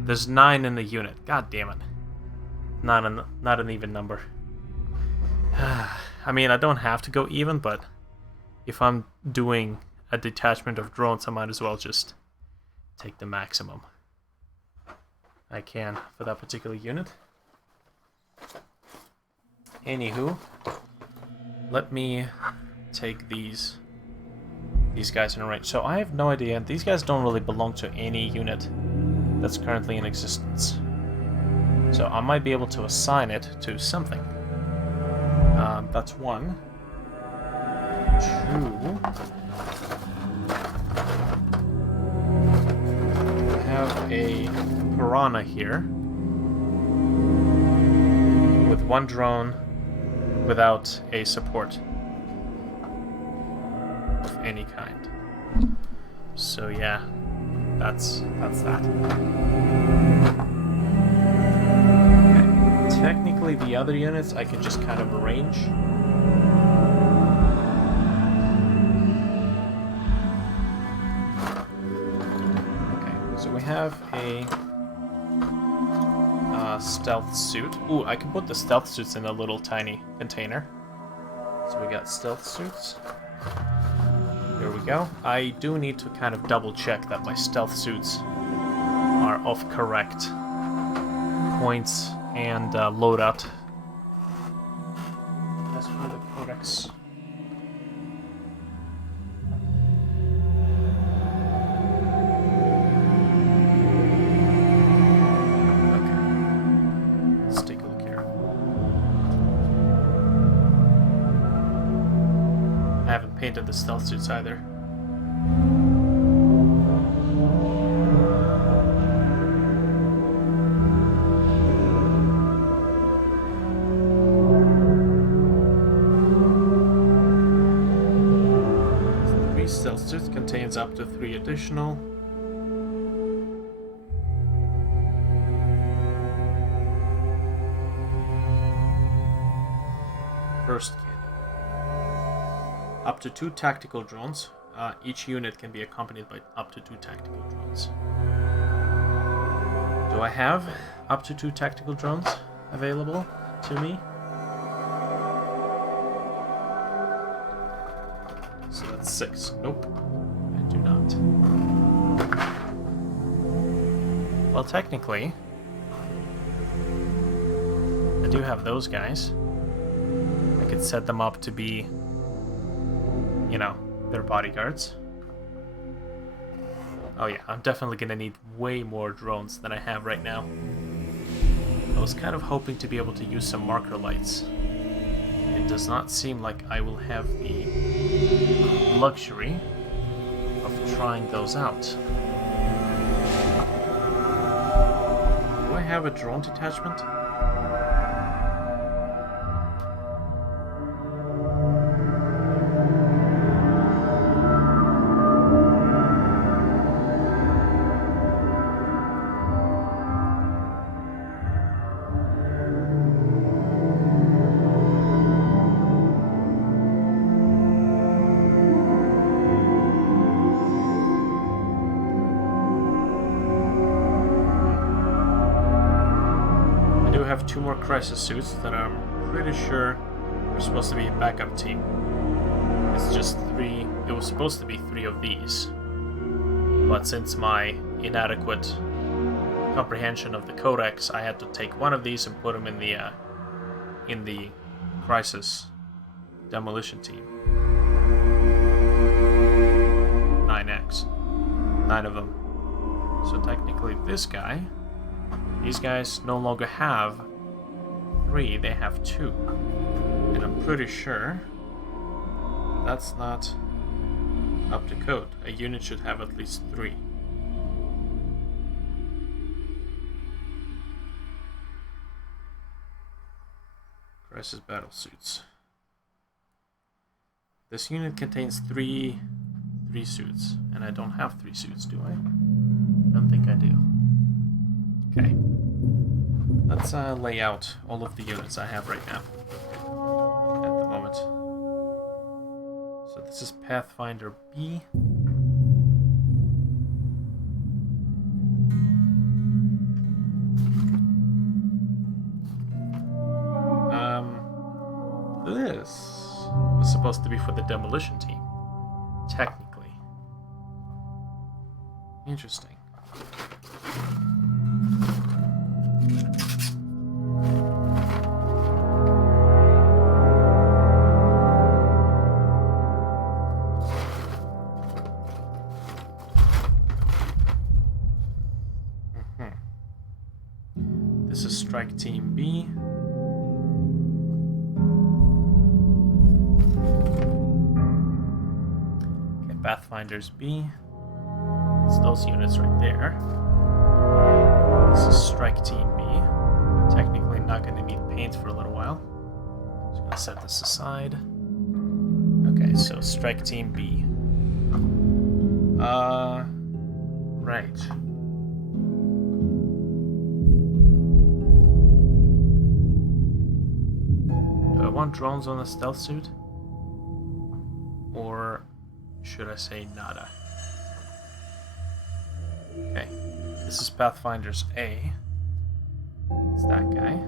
There's 9 in the unit. God damn it. Not an even number. I mean, I don't have to go even, but if I'm doing a detachment of drones, I might as well just take the maximum I can for that particular unit. Anywho, let me take these guys in a range. So I have no idea. These guys don't really belong to any unit that's currently in existence. So I might be able to assign it to something. That's 1. 2. I have a piranha here with 1 drone without a support of any kind. So yeah, that's that. Okay. Technically the other units I can just kind of arrange. Okay, so we have a stealth suit. Ooh, I can put the stealth suits in a little tiny container. So we got stealth suits. Here we go. I do need to kind of double check that my stealth suits are of correct points and loadout. That's for the codex. Painted the stealth suits either. Three stealth suits contains up to 3 additional. First cannon. Up to 2 tactical drones. Each unit can be accompanied by up to 2 tactical drones. Do I have up to 2 tactical drones available to me? So that's 6. Nope, I do not. Well, technically, I do have those guys. I could set them up to be, you know, their bodyguards. Oh yeah, I'm definitely gonna need way more drones than I have right now. I was kind of hoping to be able to use some marker lights. It does not seem like I will have the luxury of trying those out. Do I have a drone detachment? Have 2 more crisis suits that I'm pretty sure are supposed to be a backup team. It's just 3. It was supposed to be 3 of these, but since my inadequate comprehension of the codex, I had to take 1 of these and put them in the crisis demolition team. 9X. 9 of them. So technically this guy, these guys no longer have 3, they have 2. And I'm pretty sure that's not up to code. A unit should have at least 3. Crisis battle suits. This unit contains 3 suits, and I don't have 3 suits, do I? I don't think I do. Okay. Let's lay out all of the units I have right now at the moment. So this is Pathfinder B. This was supposed to be for the demolition team, technically. Interesting. This is Strike Team B. Okay, Pathfinders B. It's those units right there. This is Strike Team B. Technically not going to need paint for a little while. Just going to set this aside. Okay, so Strike Team B. Right. Do I want drones on the stealth suit? Or should I say nada? Okay, this is Pathfinder's A. It's that guy.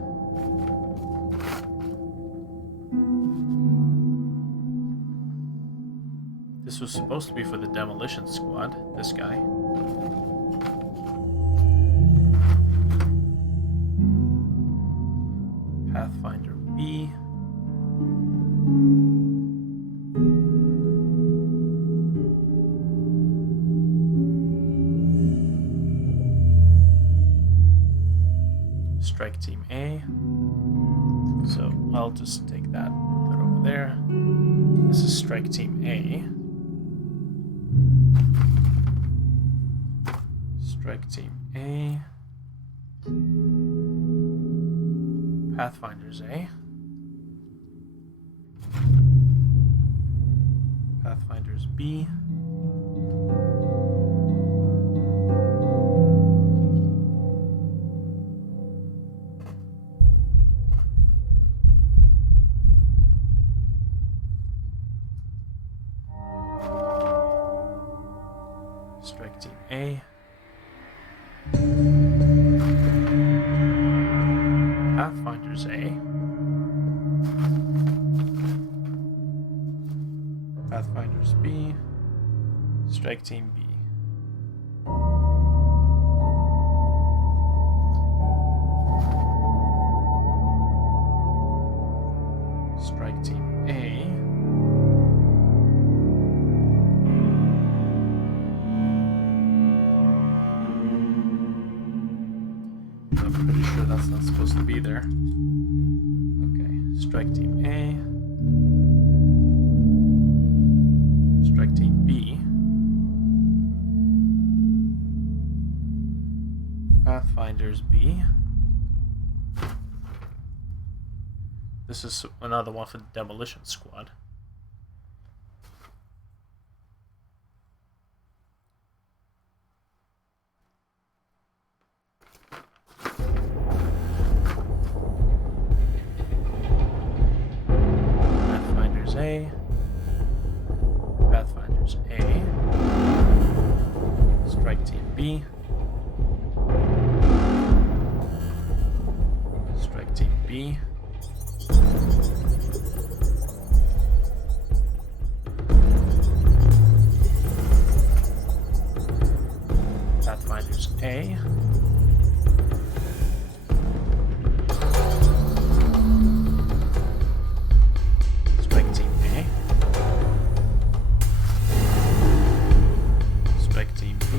This was supposed to be for the demolition squad, this guy. Pathfinder B. Strike Team A. So I'll just take that, put that over there. This is Strike Team A. Strike Team A. Pathfinders A. Pathfinders B. Strike Team A. Pathfinders A. Pathfinders B. Strike Team B. Strike Team A. I'm pretty sure that's not supposed to be there. Okay, Strike Team A. Strike Team B. Pathfinders B. This is another one for the demolition squad. Pathfinders A. Pathfinders A. Strike Team B. Strike Team B. Pathfinders A. Strike Team A. Strike Team B.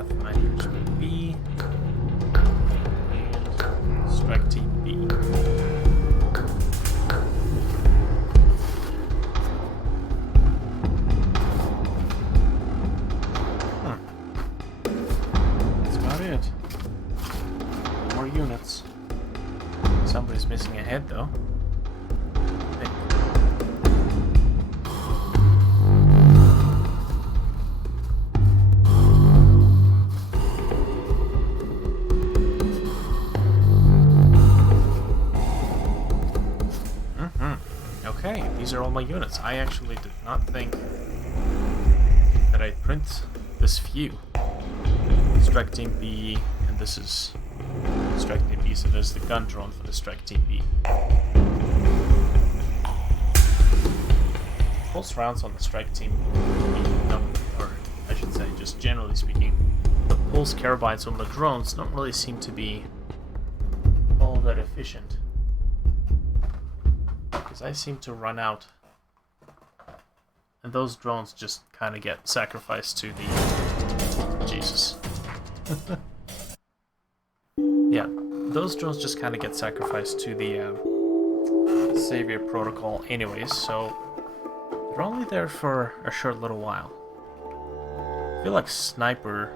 Pathfinders B and Strike Team B. That's about it. More units. Somebody's missing a head though. Okay, these are all my units. I actually did not think that I'd print this few. Strike Team B, and this is Strike Team B, so there's the gun drone for the Strike Team B. Pulse rounds on the Strike Team B, or I should say, just generally speaking, the pulse carbines on the drones don't really seem to be all that efficient. Because I seem to run out. And those drones just kind of get sacrificed to the... Jesus. Yeah, those drones just kind of get sacrificed to the Savior Protocol anyways, so they're only there for a short little while. I feel like snipers,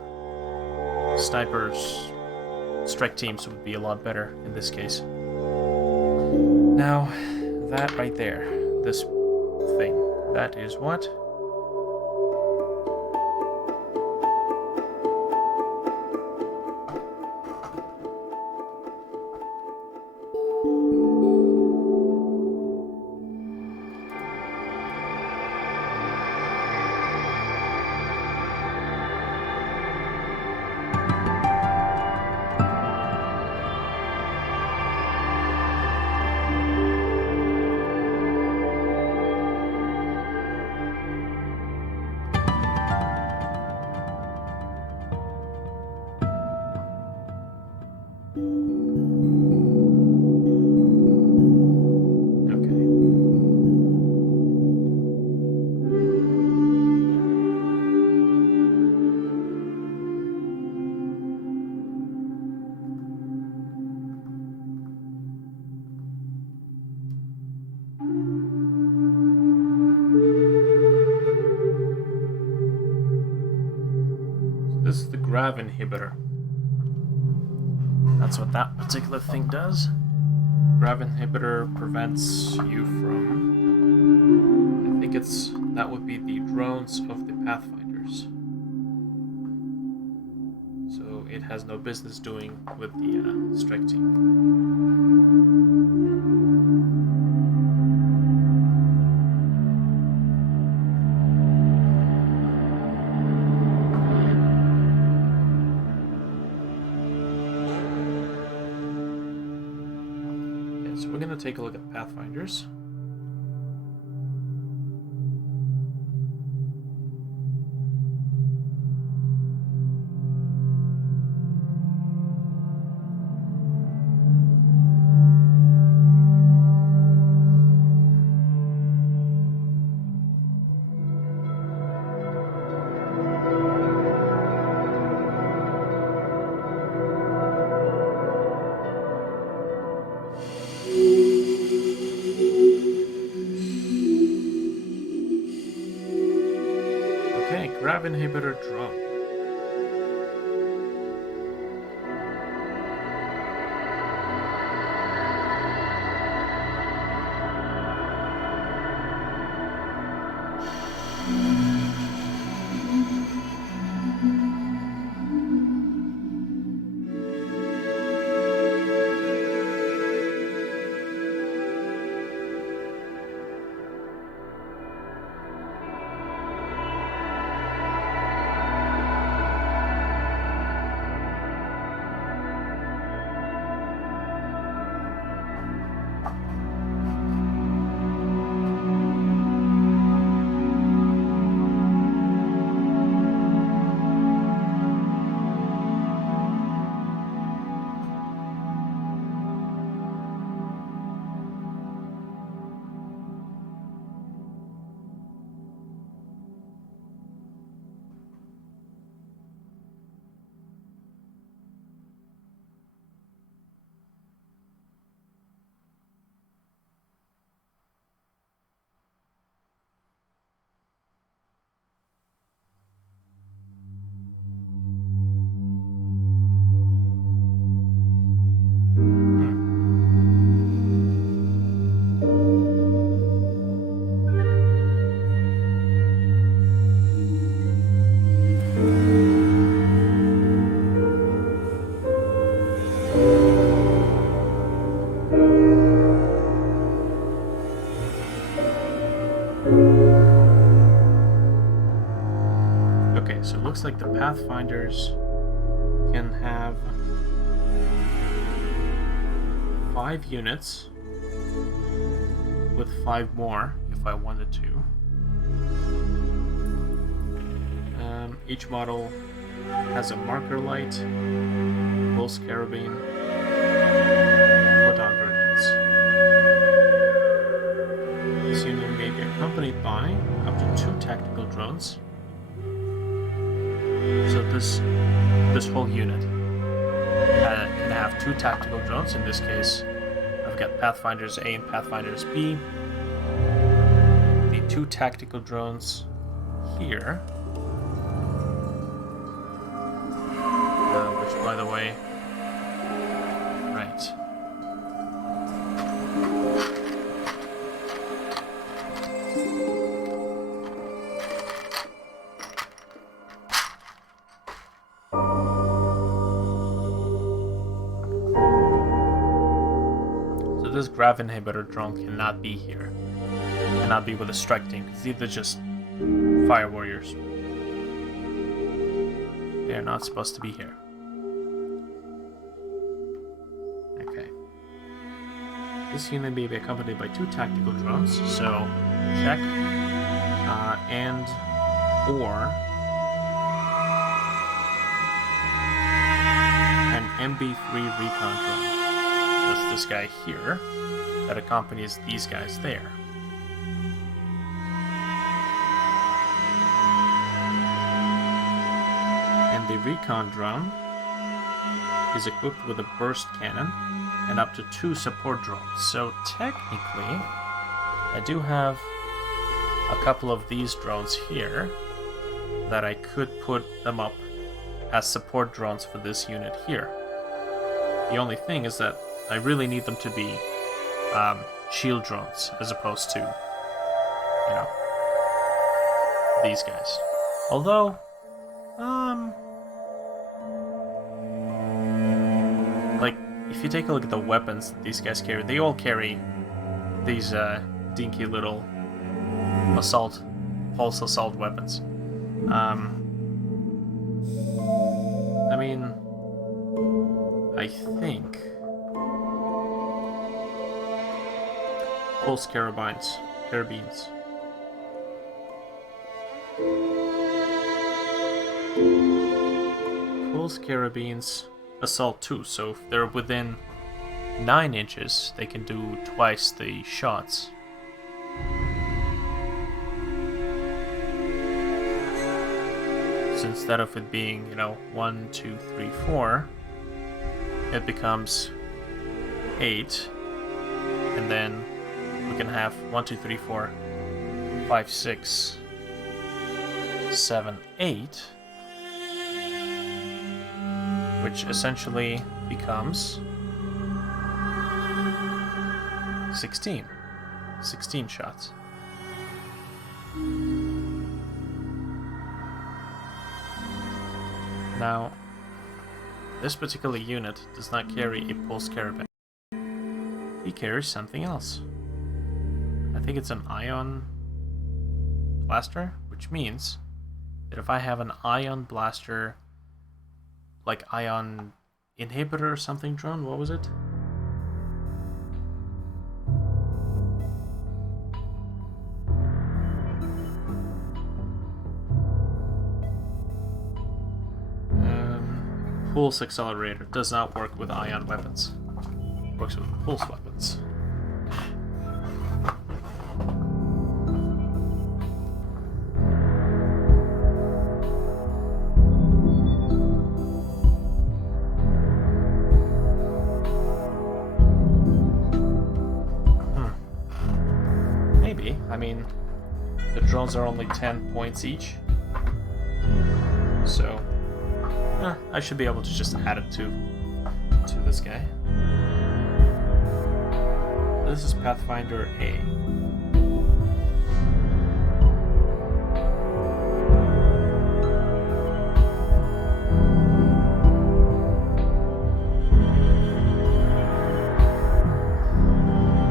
strike teams would be a lot better in this case. Now, that right there, this thing, that is what? This is the grav inhibitor. That's what that particular thing does. Grav inhibitor prevents you from... I think that would be the drones of the Pathfinders. So it has no business doing with the strike team. So we're going to take a look at Pathfinders. Grav inhibitor drone. looks like the Pathfinders can have 5 units with 5 more if I wanted to. Each model has a marker light, pulse carabine, photon grenades. This unit may be accompanied by up to 2 tactical drones. So this whole unit can have 2 tactical drones. In this case, I've got Pathfinders A and Pathfinders B. The 2 tactical drones here, which, by the way, right. So this grav inhibitor drone cannot be here. Cannot be with a strike team. It's either just fire warriors. They are not supposed to be here. Okay. This unit may be accompanied by 2 tactical drones, so check. And or an MB3 recon drone. That's this guy here that accompanies these guys there. The recon drone is equipped with a burst cannon and up to 2 support drones. So technically, I do have a couple of these drones here that I could put them up as support drones for this unit here. The only thing is that I really need them to be shield drones as opposed to, you know, these guys. Although, like, if you take a look at the weapons that these guys carry, they all carry these dinky little pulse assault weapons. I mean, I think pulse carabines. Pulse carabines assault 2, so if they're within 9 inches, they can do twice the shots. So instead of it being, 1, 2, 3, 4, it becomes 8, and then we can have 1, 2, 3, 4, 5, 6, 7, 8, which essentially becomes 16 shots. Now, this particular unit does not carry a pulse carabine. He carries something else. I think it's an ion blaster, which means that if I have an ion blaster, like ion inhibitor or something drone, what was it? Pulse accelerator does not work with ion weapons. It works with pulse weapons. Maybe. I mean, the drones are only 10 points each. So I should be able to just add it to this guy. This is Pathfinder A.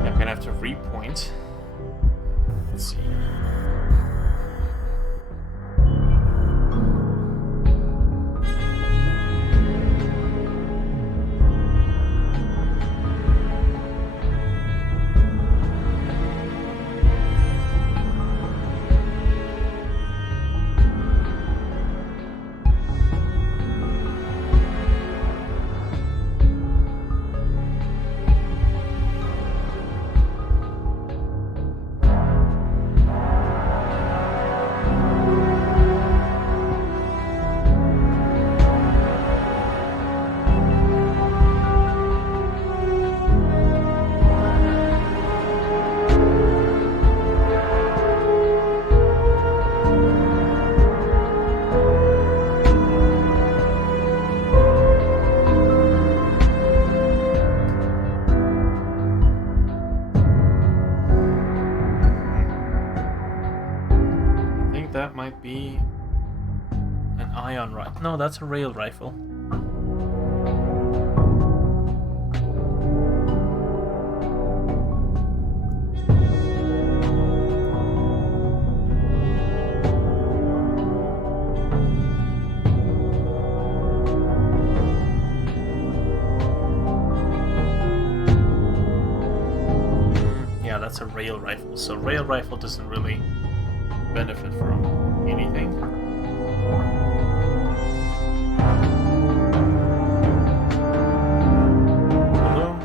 I'm gonna have to repoint. Let's see. ion rifle. No, that's a rail rifle. Yeah, that's a rail rifle. So rail rifle doesn't really benefit from anything. Hello?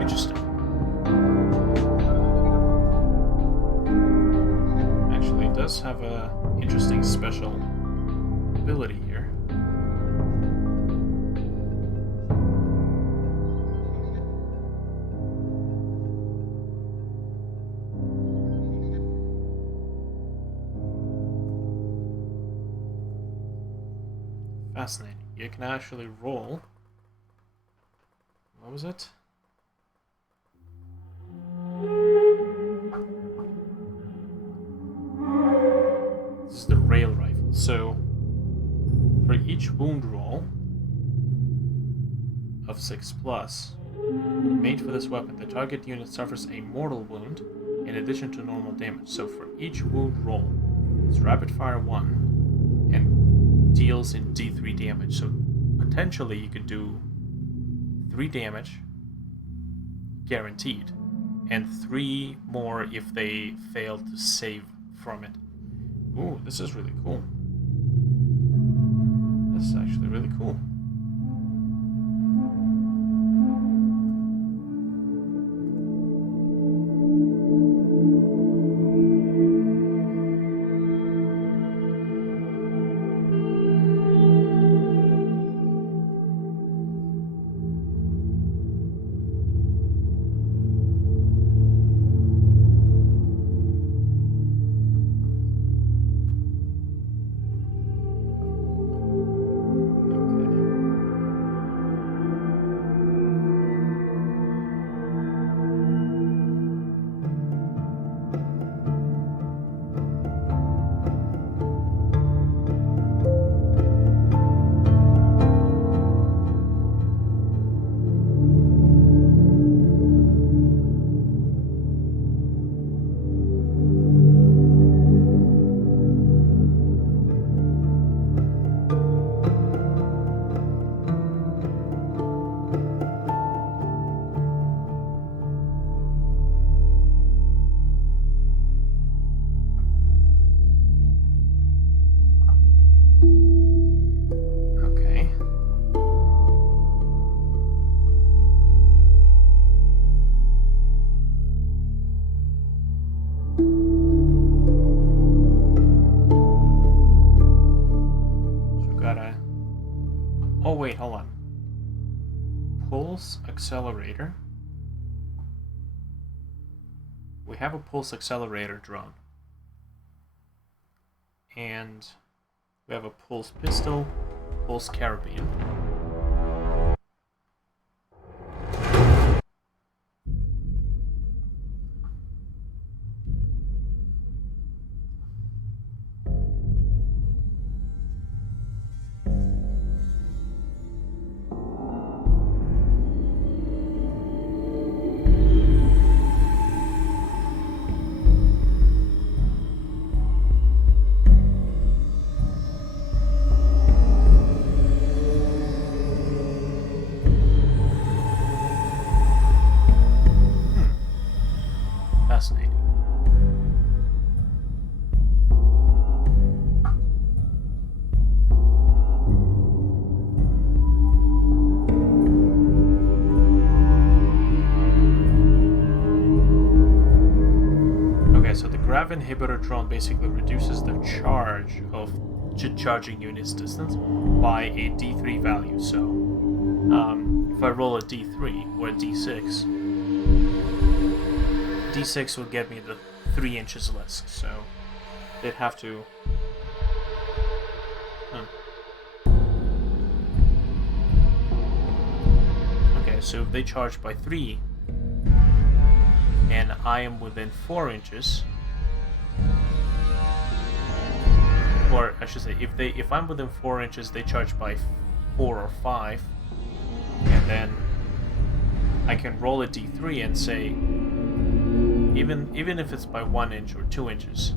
Interesting. Actually, it does have a interesting special ability here. Fascinating. You can actually roll. What was it? This is the rail rifle. So, for each wound roll of 6+, made for this weapon, the target unit suffers a mortal wound in addition to normal damage. So for each wound roll, it's rapid fire 1 and deals in D3 damage. So potentially you could do 3 damage guaranteed, and 3 more if they fail to save from it. Ooh, this is really cool. This is actually really cool. Oh wait, hold on. Pulse accelerator. We have a pulse accelerator drone. And we have a pulse pistol, pulse carabine. Fascinating. Okay, so the grav inhibitor drone basically reduces the charge of charging unit's distance by a D3 value. So, if I roll a D3 or a D6, D6 will get me the 3 inches less, so they'd have to... Okay, so if they charge by 3, and I am within 4 inches, I should say, if I'm within 4 inches, they charge by 4 or 5, and then I can roll a d3 and say, even if it's by 1 inch or 2 inches,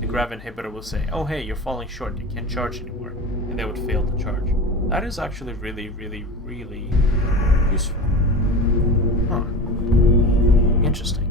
the grav inhibitor will say, oh hey, you're falling short, you can't charge anymore, and they would fail to charge. That is actually really, really, really useful. Huh. Interesting.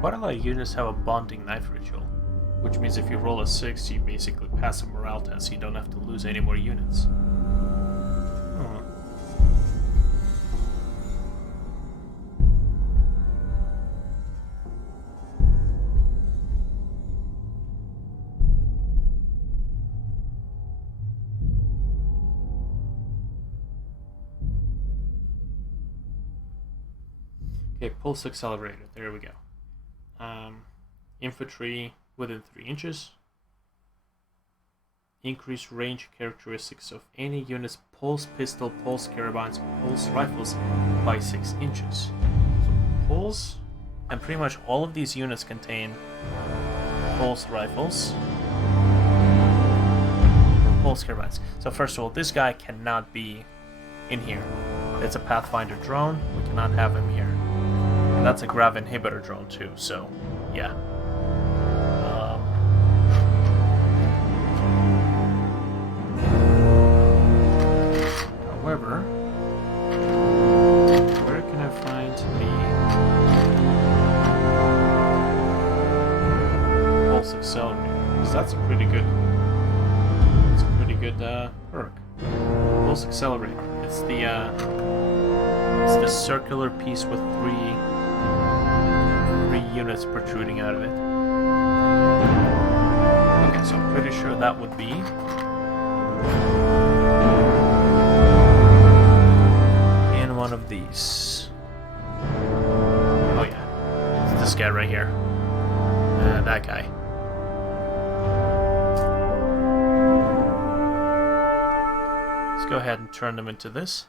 Quite a lot of units have a bonding knife ritual, which means if you roll a 6, you basically pass a morale test, so you don't have to lose any more units. Okay, pulse accelerator, there we go. Infantry within 3 inches. Increase range characteristics of any unit's pulse pistol, pulse carabines, pulse rifles by 6 inches. So pulse, and pretty much all of these units contain pulse rifles or pulse carabines. So first of all, this guy cannot be in here. It's a Pathfinder drone, we cannot have him here. And that's a grav inhibitor drone too, so yeah. However, where can I find the pulse accelerator? Because that's a pretty good perk. Pulse accelerator. It's the circular piece with three units protruding out of it. Okay, so I'm pretty sure that would be in one of these. Oh yeah, it's this guy right here. That guy. Let's go ahead and turn them into this.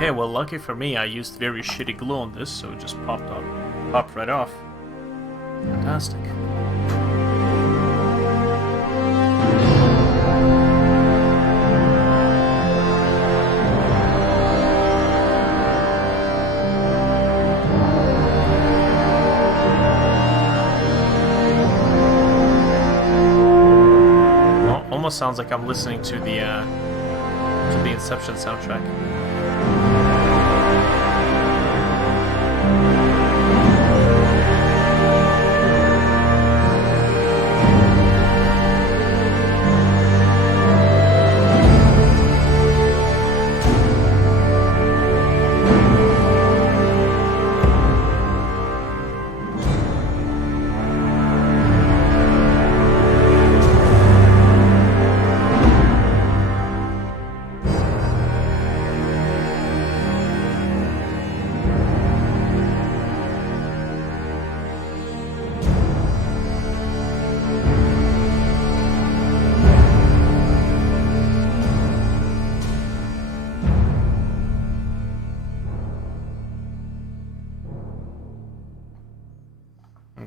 Okay, well, lucky for me, I used very shitty glue on this, so it just popped right off. Fantastic. Well, almost sounds like I'm listening to the Inception soundtrack.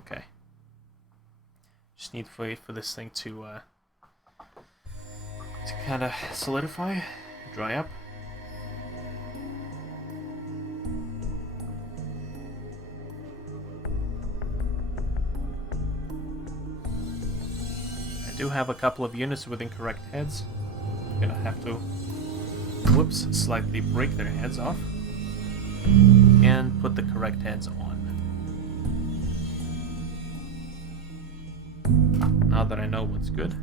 Okay. Just need to wait for this thing to kind of solidify, dry up. I do have a couple of units with incorrect heads. I'm gonna have to, whoops, slightly break their heads off and put the correct heads on. Now that I know what's good.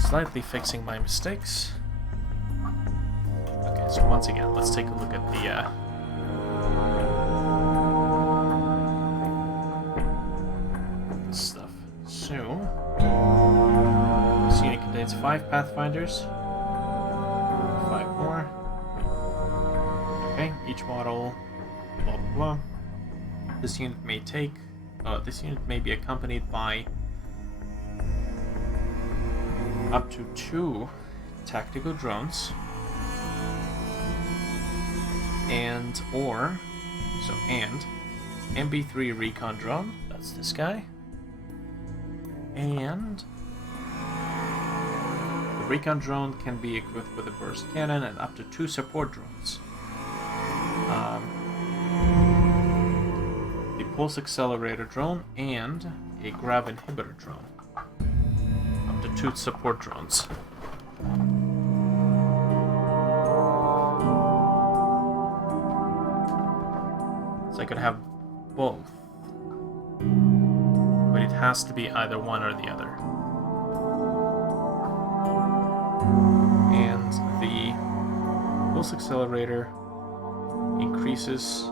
Slightly fixing my mistakes. Okay, so once again, let's take a look at the stuff. So, this unit contains 5 Pathfinders, 5 more. Okay, each model, blah blah blah. This unit may take. This unit may be accompanied by up to 2 tactical drones and MB3 recon drone, that's this guy, and the recon drone can be equipped with a burst cannon and up to 2 support drones. The pulse accelerator drone and a grav inhibitor drone. Up to 2 support drones. So I could have both. But it has to be either one or the other. And the pulse accelerator increases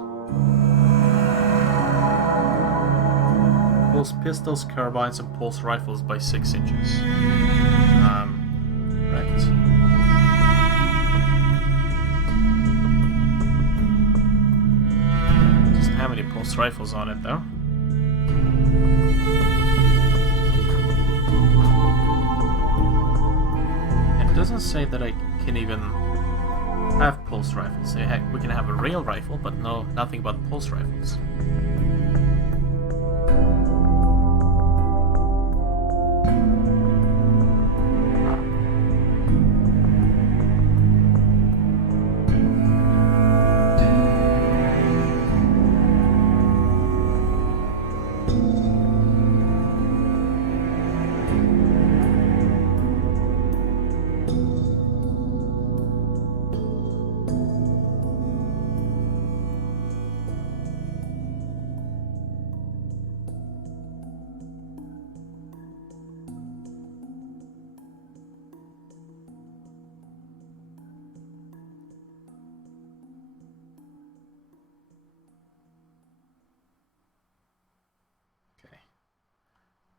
pulse pistols, carbines, and pulse rifles by 6 inches. Right. Doesn't have any pulse rifles on it though. It doesn't say that I can even have pulse rifles. We can have a rail rifle, but nothing about pulse rifles.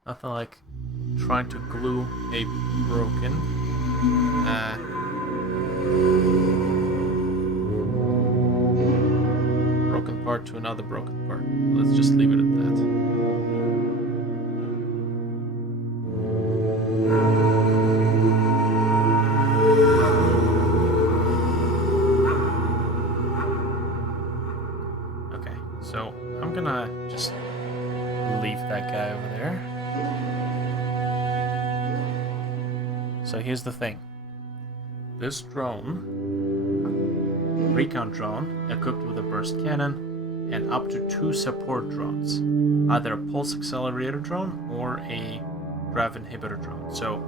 Nothing like trying to glue a broken part to another broken part. Let's just leave it at that. Okay, so I'm gonna just leave that guy over there. So here's the thing. This drone, recon drone, equipped with a burst cannon and up to 2 support drones. Either a pulse accelerator drone or a grav inhibitor drone. So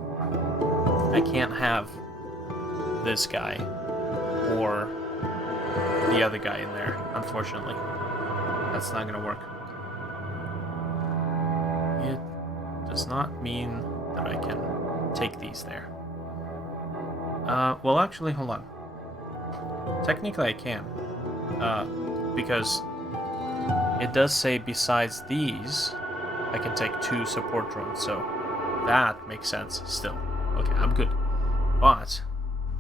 I can't have this guy or the other guy in there, unfortunately. That's not gonna work. It does not mean that I can take these there. Well, actually, hold on. Technically, I can. Because it does say besides these, I can take 2 support drones, so that makes sense still. Okay, I'm good. But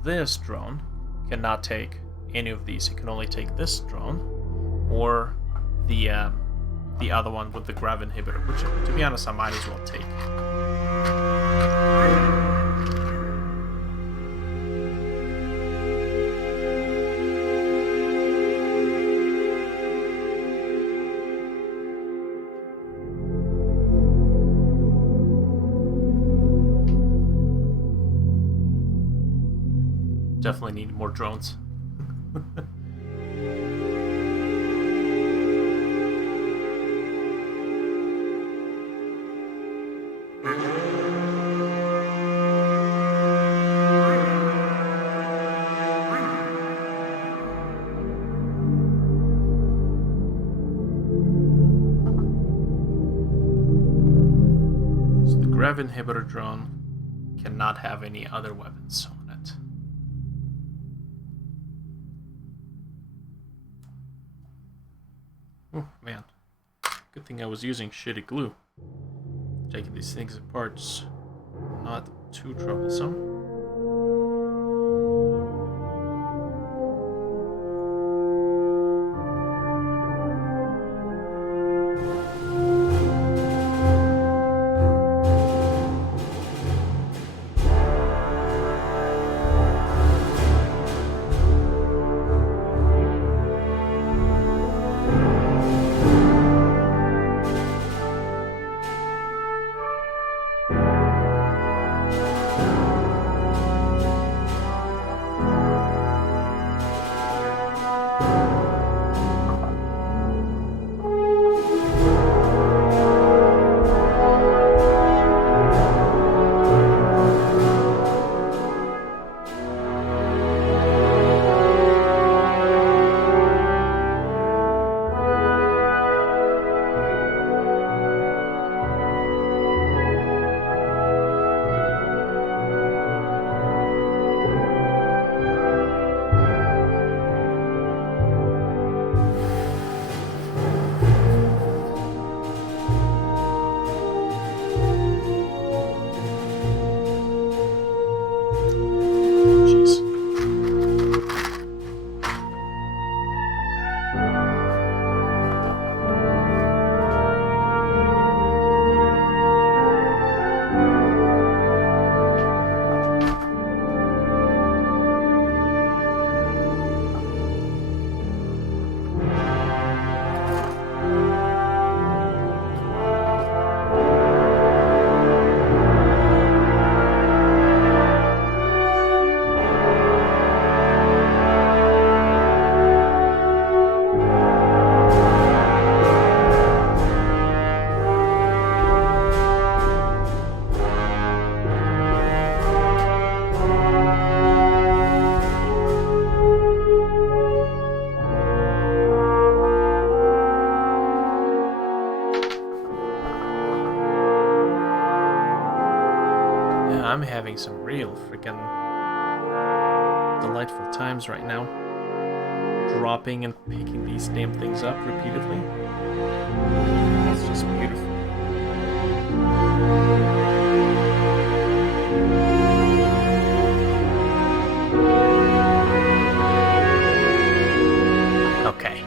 this drone cannot take any of these. It can only take this drone or the other one with the grav inhibitor, which, to be honest, I might as well take. Definitely need more drones. So the grav inhibitor drone cannot have any other weapons on it. Oh, man. Good thing I was using shitty glue. Taking these things apart's not too troublesome. I'm having some real freaking delightful times right now. Dropping and picking these damn things up repeatedly. It's just beautiful. Okay.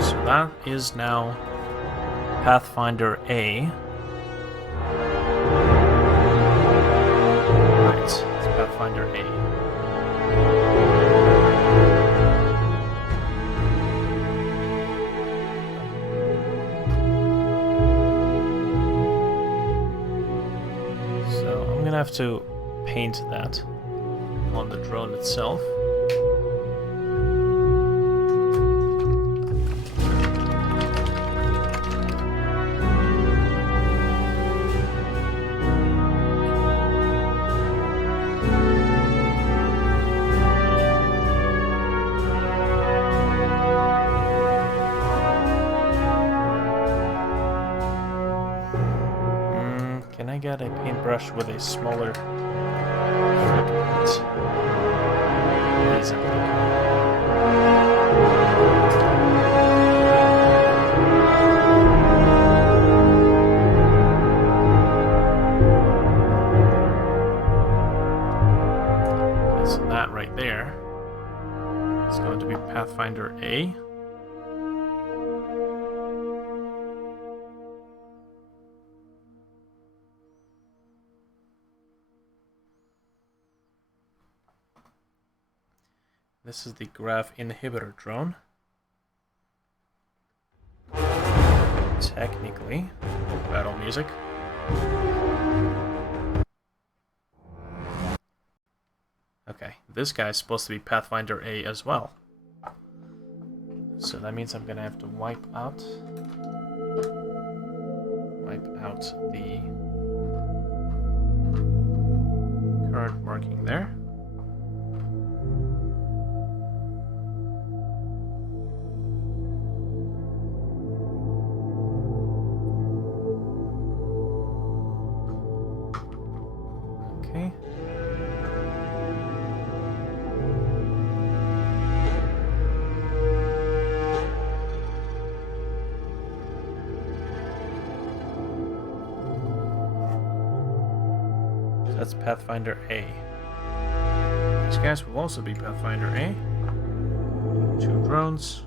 So that is now Pathfinder A. Right, it's Pathfinder A. So I'm gonna have to paint that on the drone itself. get a paintbrush with a smaller footprint. Amazing. Okay, so that right there is going to be Pathfinder A. This is the graph inhibitor drone. Technically, battle music. Okay, this guy's supposed to be Pathfinder A as well. So that means I'm gonna have to wipe out the current marking there. Okay. So that's Pathfinder A. These guys will also be Pathfinder A. 2 drones.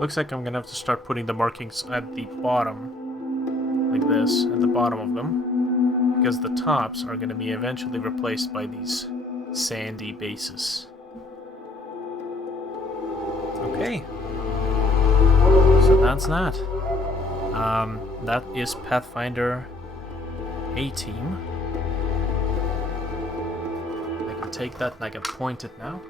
Looks like I'm gonna have to start putting the markings at the bottom, like this, at the bottom of them, because the tops are gonna be eventually replaced by these sandy bases. Okay, so that's that. That is Pathfinder A team. I can take that and I can point it now.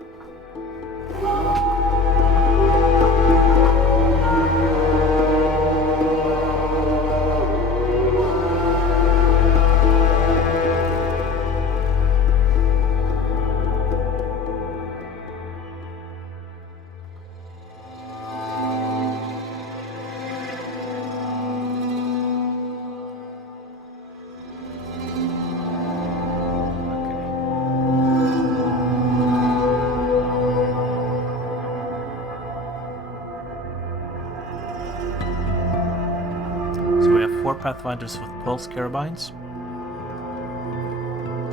Pathfinders with pulse carabines,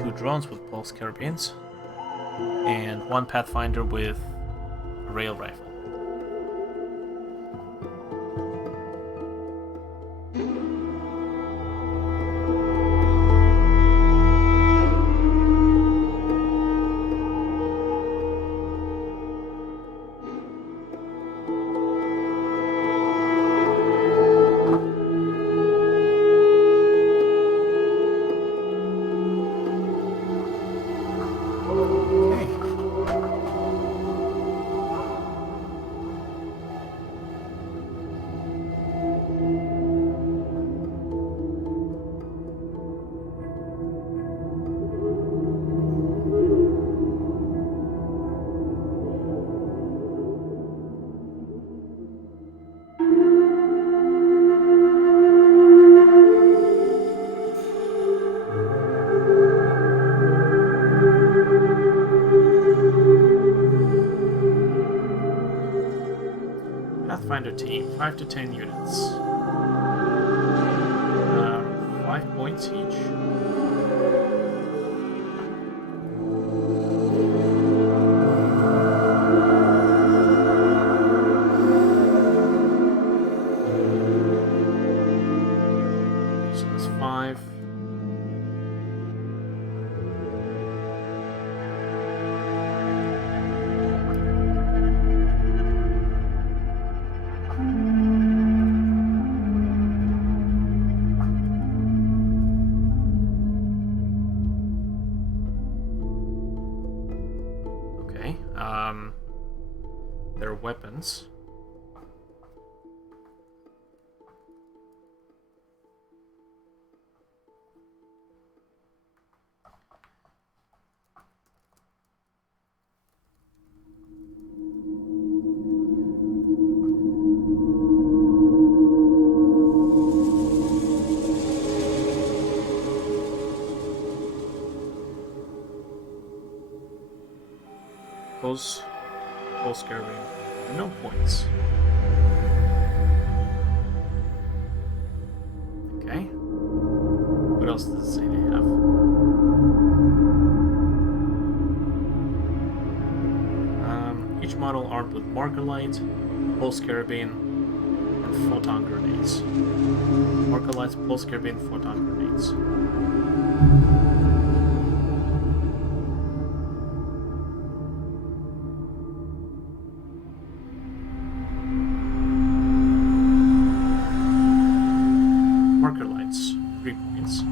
2 drones with pulse carabines, and 1 Pathfinder with a rail rifle. Pathfinder team, 5 to 10 units. 5 points each. So that's 5. their weapons. Pulse carrying. No points. Okay. What else does it say they have? Each model armed with marker light, pulse carabine, and photon grenades. Marker lights, pulse carabine, photon grenades. Marker lights, 3 points.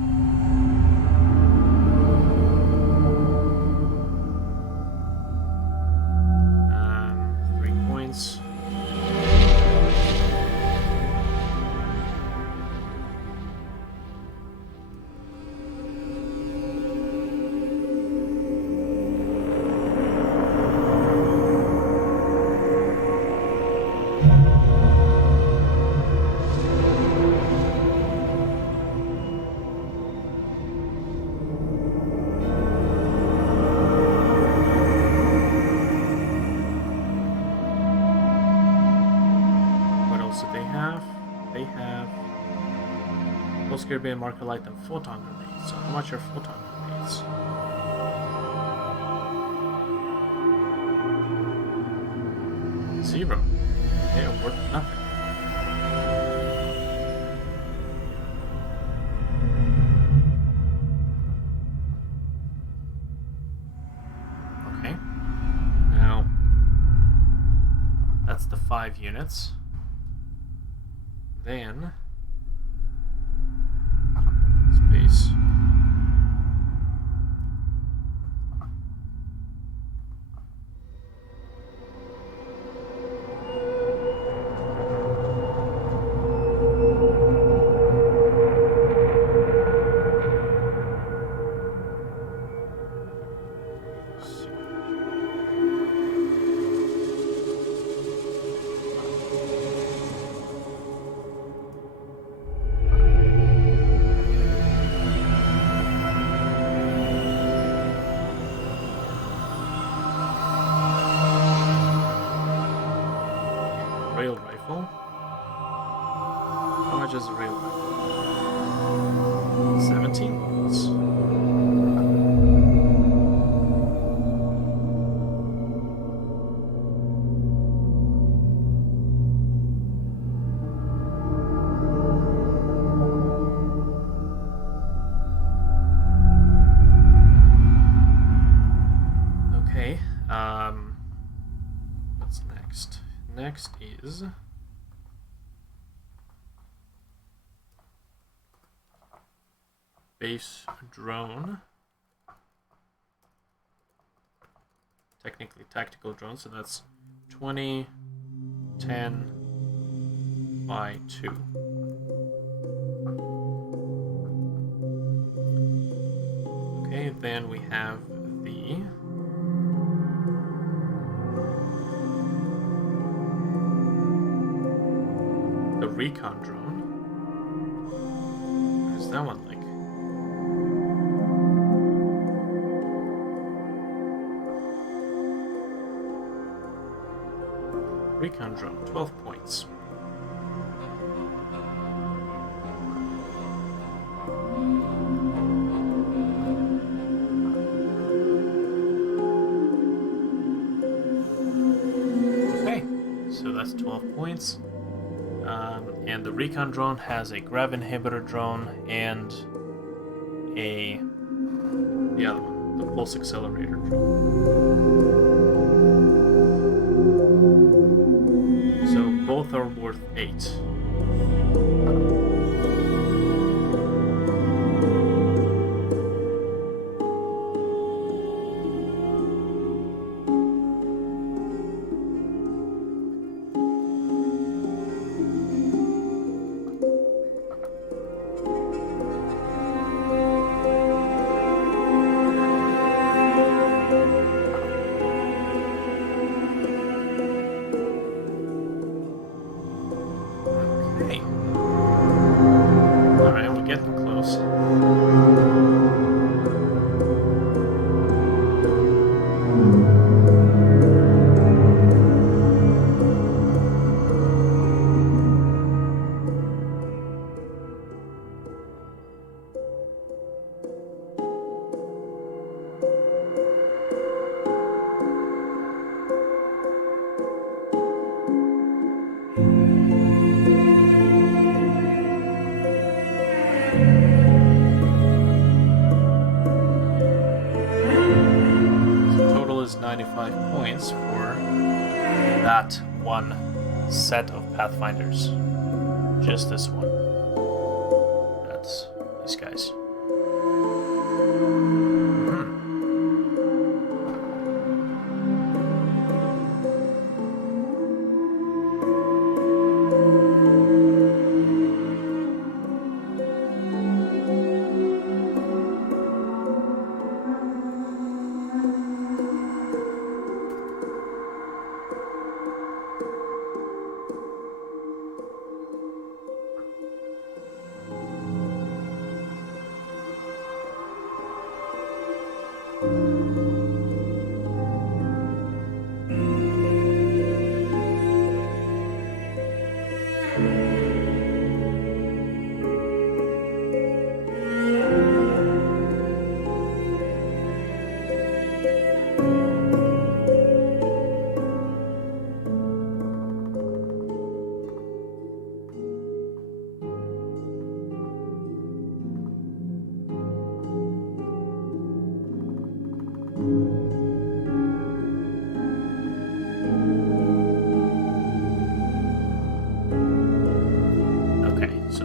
They have pulse carabine, marker light, and photon grenades. So how much are photon grenades? Zero. They are worth nothing. Okay. Now, that's the 5 units. Then space. Rail rifle. How much is a rail rifle? 17 volts. Okay. What's next? Next is base drone. Technically tactical drone, so that's 20, 10 by 2. Okay, then we have the recon drone. What is that one like? Recon drone, 12 points. Okay, so that's 12 points. And the recon drone has a grav inhibitor drone and the other one, the pulse accelerator drone. So both are worth 8. is 95 points for that one set of Pathfinders. Just this one. That's these guys.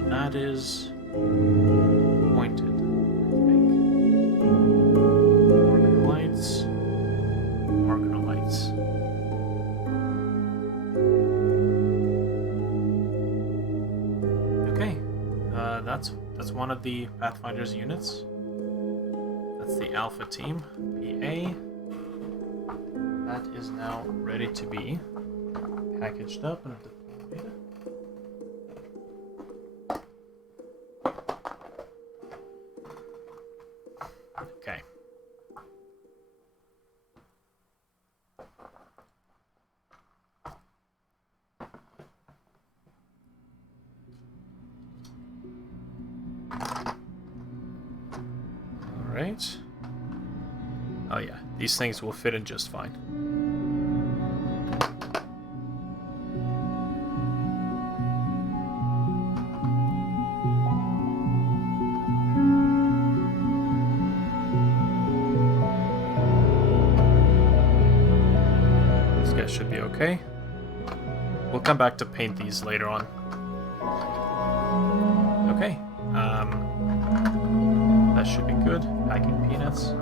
That is pointed, I think. Marker lights. Marker lights. Okay, that's one of the Pathfinder's units. That's the Alpha team, PA. That is now ready to be packaged up and deployed. Okay. All right. Oh yeah, these things will fit in just fine. Should be okay. We'll come back to paint these later on. Okay. That should be good. Packing peanuts.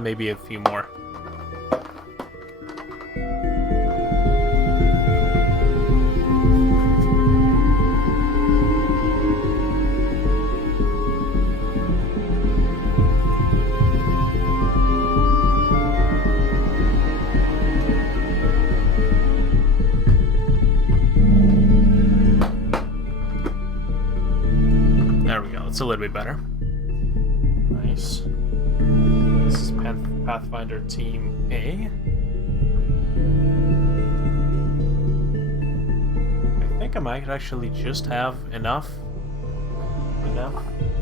Maybe a few more. There we go. It's a little bit better. Nice. This is Pathfinder Team A. I think I might actually just have enough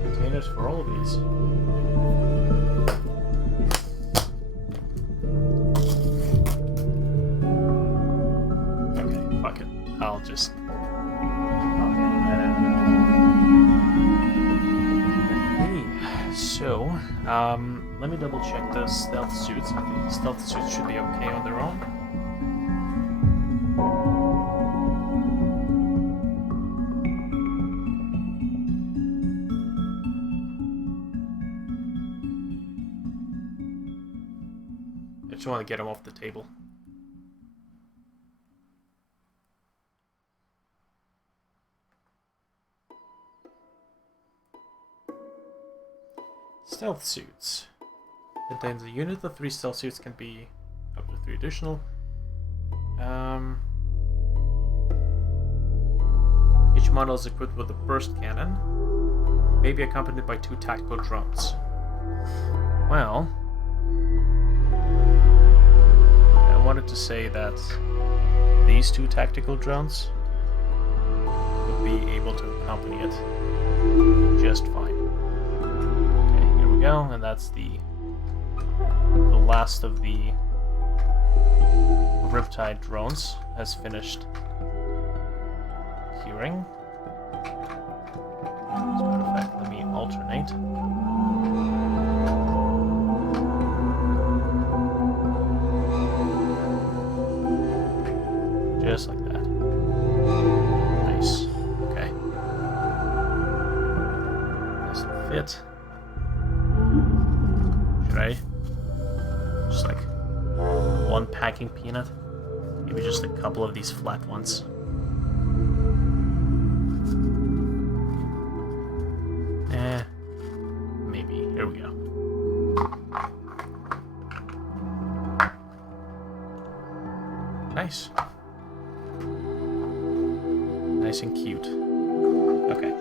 containers for all of these. Okay, fuck it. I'll handle that out. Okay, so, let me double check the stealth suits. I think the stealth suits should be okay on their own. I just want to get them off the table. Stealth suits. Contains a unit of 3 stealth suits, can be up to 3 additional. Each model is equipped with a burst cannon, may be accompanied by 2 tactical drones. Well, I wanted to say that these 2 tactical drones would be able to accompany it just fine. Okay, here we go, and that's the last of the Riptide drones has finished curing. As a matter of fact, let me alternate. Just like that. Nice. Okay. Doesn't fit. Should I just like one packing peanut? Maybe just a couple of these flat ones. Maybe. Here we go. Nice. Nice and cute. Okay.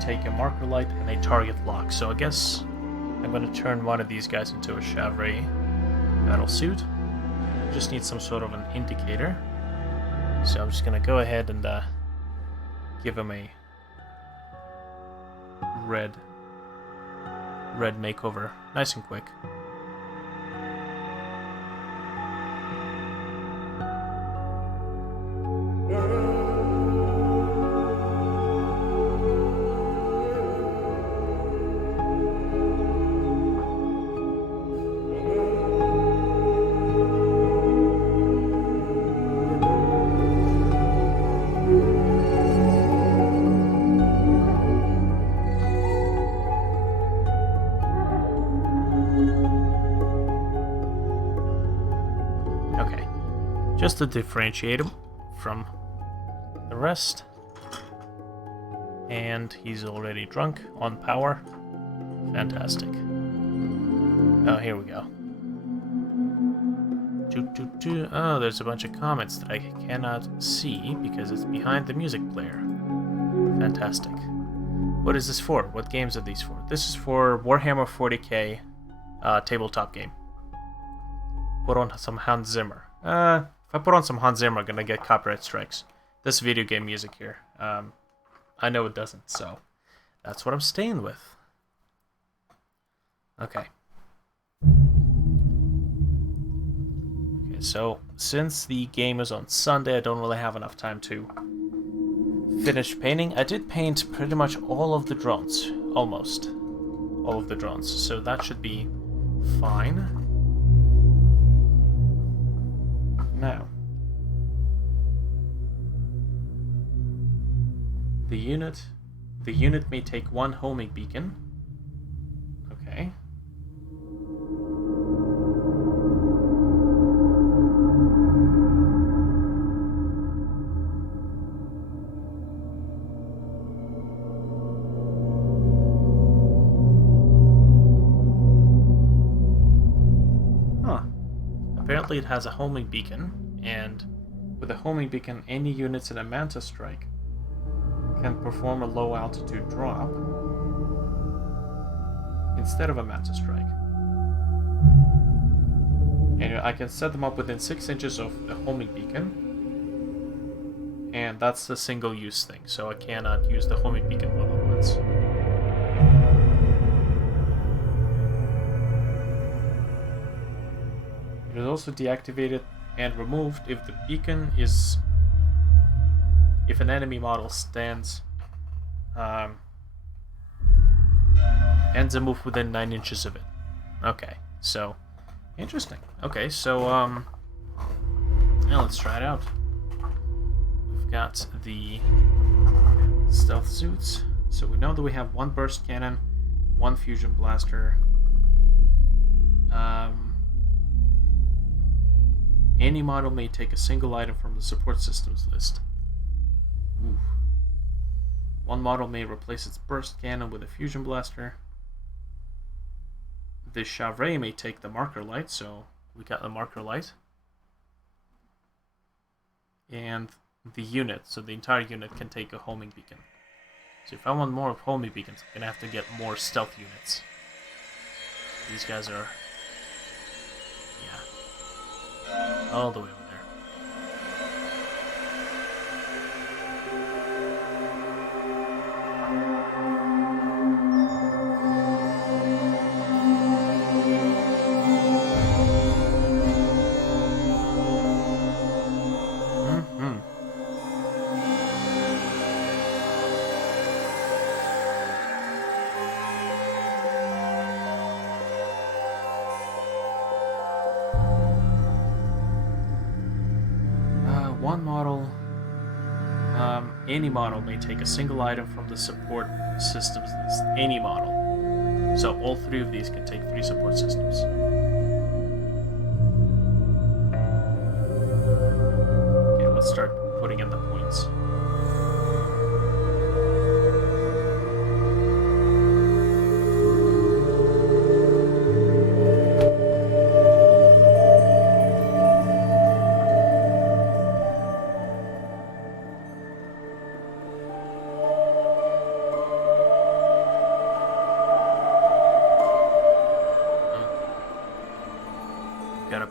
Take a marker light and a target lock. So I guess I'm going to turn one of these guys into a Chavray battle suit. Just need some sort of an indicator. So I'm just going to go ahead and give him a red makeover. Nice and quick. Just to differentiate him from the rest. And he's already drunk on power. Fantastic. Oh, here we go. Oh, there's a bunch of comments that I cannot see because it's behind the music player. Fantastic. What is this for? What games are these for? This is for Warhammer 40k tabletop game. Put on some Hans Zimmer. If I put on some Hans Zimmer, I'm gonna get copyright strikes. This video game music here. I know it doesn't, so that's what I'm staying with. Okay. Okay, so since the game is on Sunday, I don't really have enough time to finish painting. I did paint pretty much all of the drones. Almost. All of the drones. So that should be fine. Now, the unit may take 1 homing beacon. Okay. apparently it has a homing beacon, and with a homing beacon, any units in a Manta Strike can perform a low altitude drop instead of a Manta Strike. And I can set them up within 6 inches of the homing beacon, and that's the single-use thing, so I cannot use the homing beacon more than once. It is also deactivated and removed if the beacon is... if an enemy model stands... ends a move within 9 inches of it. Okay, so... interesting. Okay, so, now let's try it out. We've got the stealth suits. So we know that we have 1 burst cannon, 1 fusion blaster. Any model may take a single item from the support systems list. Ooh. 1 model may replace its burst cannon with a fusion blaster. The Chavray may take the marker light, so we got the marker light. And the unit, so the entire unit can take a homing beacon. So if I want more of homing beacons, I'm gonna have to get more stealth units. These guys are, yeah, all the way over there. Any model may take a single item from the support systems list. Any model. So all 3 of these can take 3 support systems. Okay, let's start putting in the points.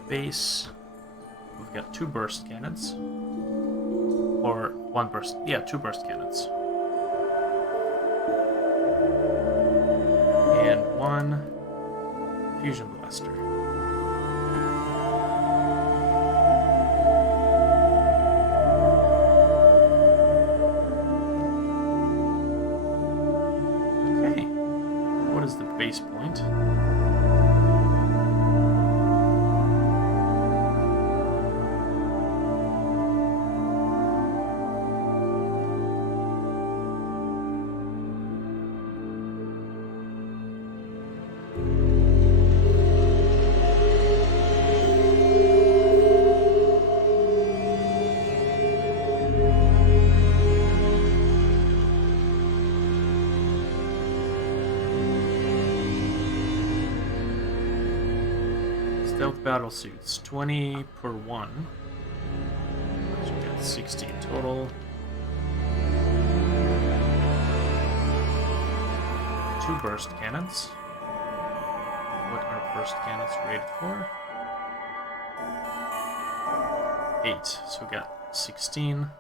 Base. We've got 2 burst cannons. Or 1 burst. Yeah, 2 burst cannons. And 1 fusion blaster. Okay. What is the base point? Stealth battle suits, 20 per 1. So we got 60 in total. 2 burst cannons. What are burst cannons rated for? 8. So we got 16.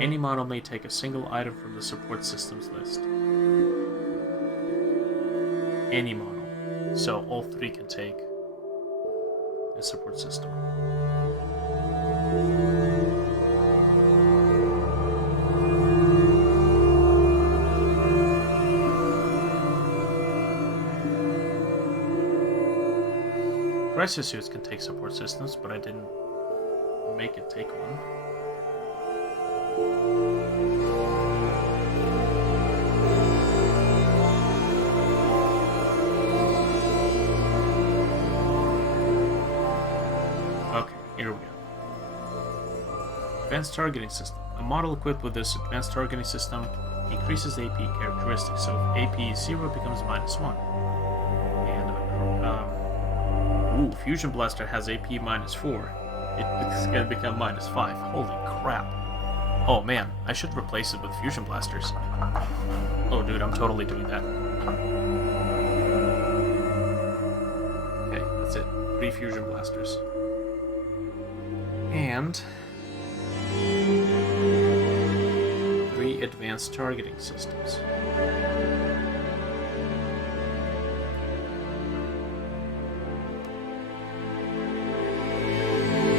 Any model may take a single item from the support systems list. Any model. So all 3 can take a support system. Crisis suits can take support systems, but I didn't make it take one. Here we go. Advanced targeting system. A model equipped with this advanced targeting system increases AP characteristics. So if AP is 0, it becomes -1. And Fusion Blaster has AP -4. It's gonna become -5. Holy crap. Oh man, I should replace it with Fusion Blasters. Oh dude, I'm totally doing that. Okay, that's it. 3 Fusion Blasters. And 3 advanced targeting systems.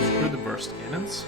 Screw the burst cannons.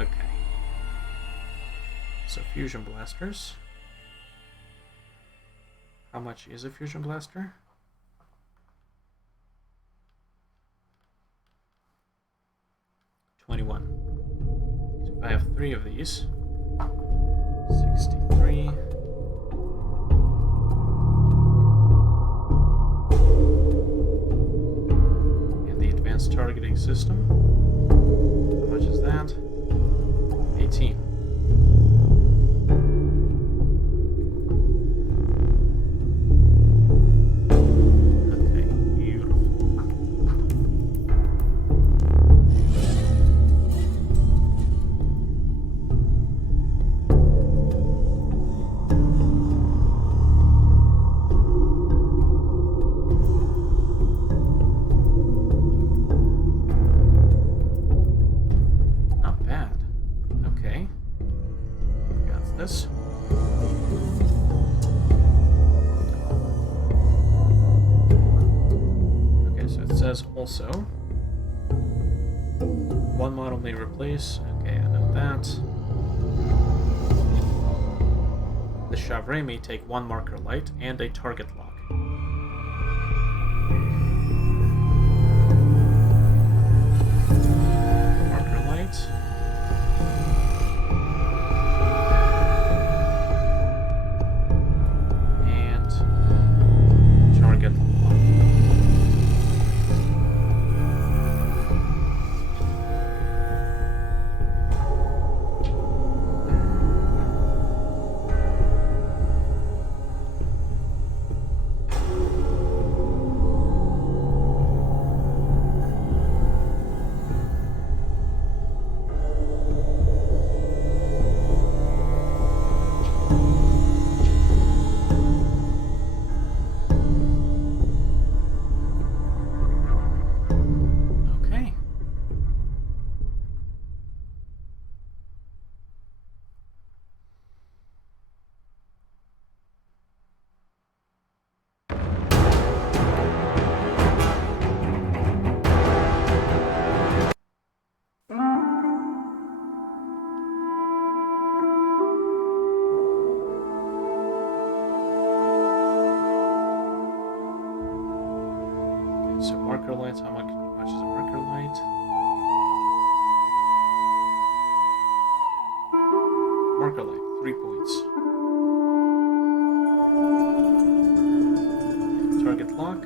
Okay. So Fusion Blasters. How much is a Fusion Blaster? $21. So if I have 3 of these, 63. And the advanced targeting system. How much is that? 18. Okay, beautiful. Not bad. Okay. Got this. Okay, so it says also 1 model may replace. Okay, I know that. The Chavray may take 1 marker light and a target lock. Marker light. And target lock. Okay. So marker lights, how much is a marker light? Marker light, 3 points. Target lock.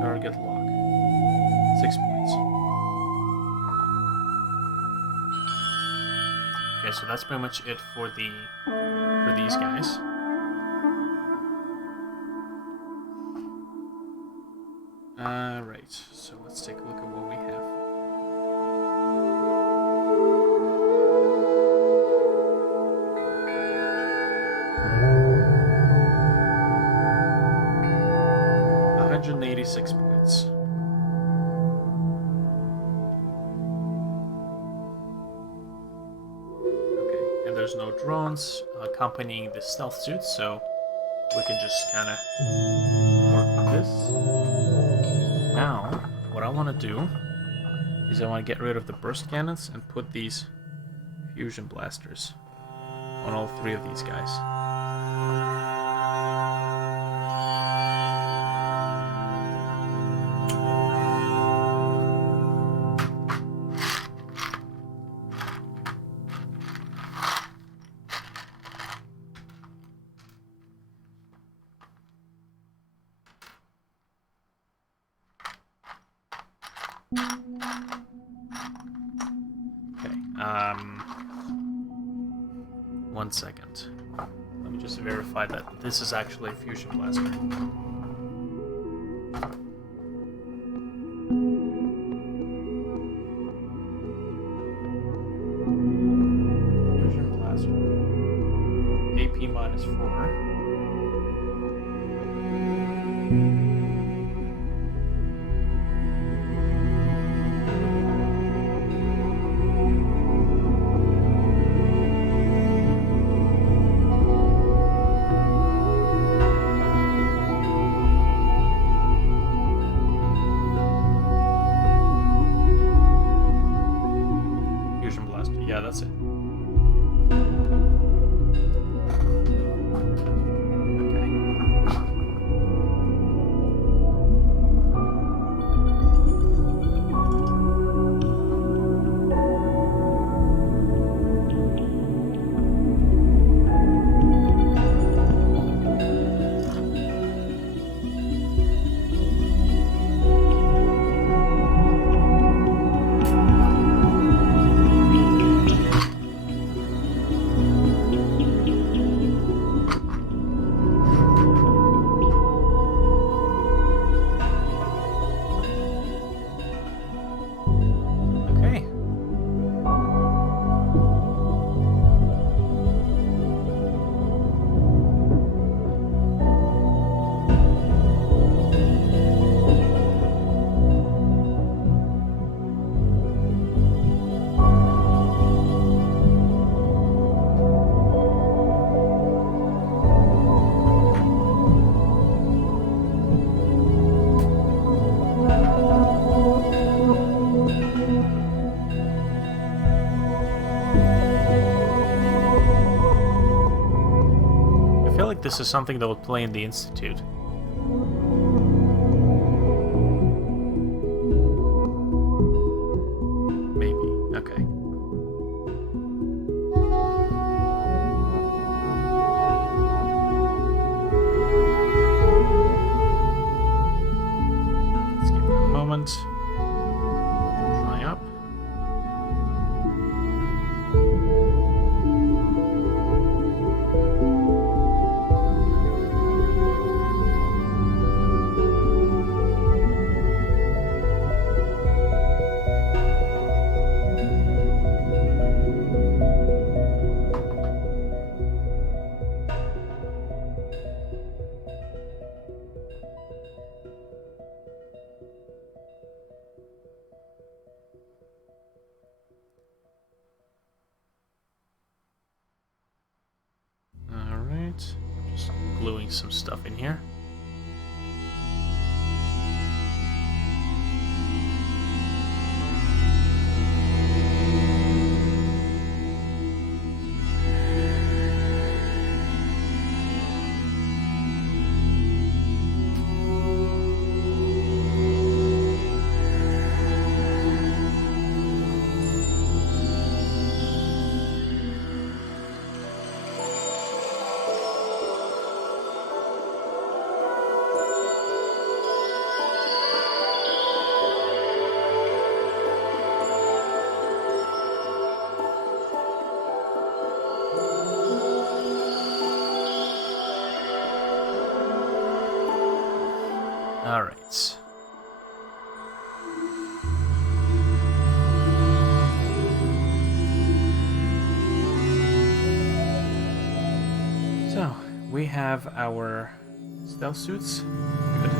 Target lock. 6 points. Okay, so that's pretty much it for these guys. Alright, so let's take a look at what we have. 36 points. Okay, and there's no drones accompanying the stealth suits, so we can just kind of work with this. Now, what I want to do is I want to get rid of the burst cannons and put these fusion blasters on all three of these guys. Okay, 1 second. Let me just verify that this is actually a fusion blaster. Fusion blaster. AP -4. Yeah, that's it. I feel like this is something that would play in the Institute. Maybe. Okay. Let's give it a moment. Try up. Just gluing some stuff in here. All right. So, we have our stealth suits. Good.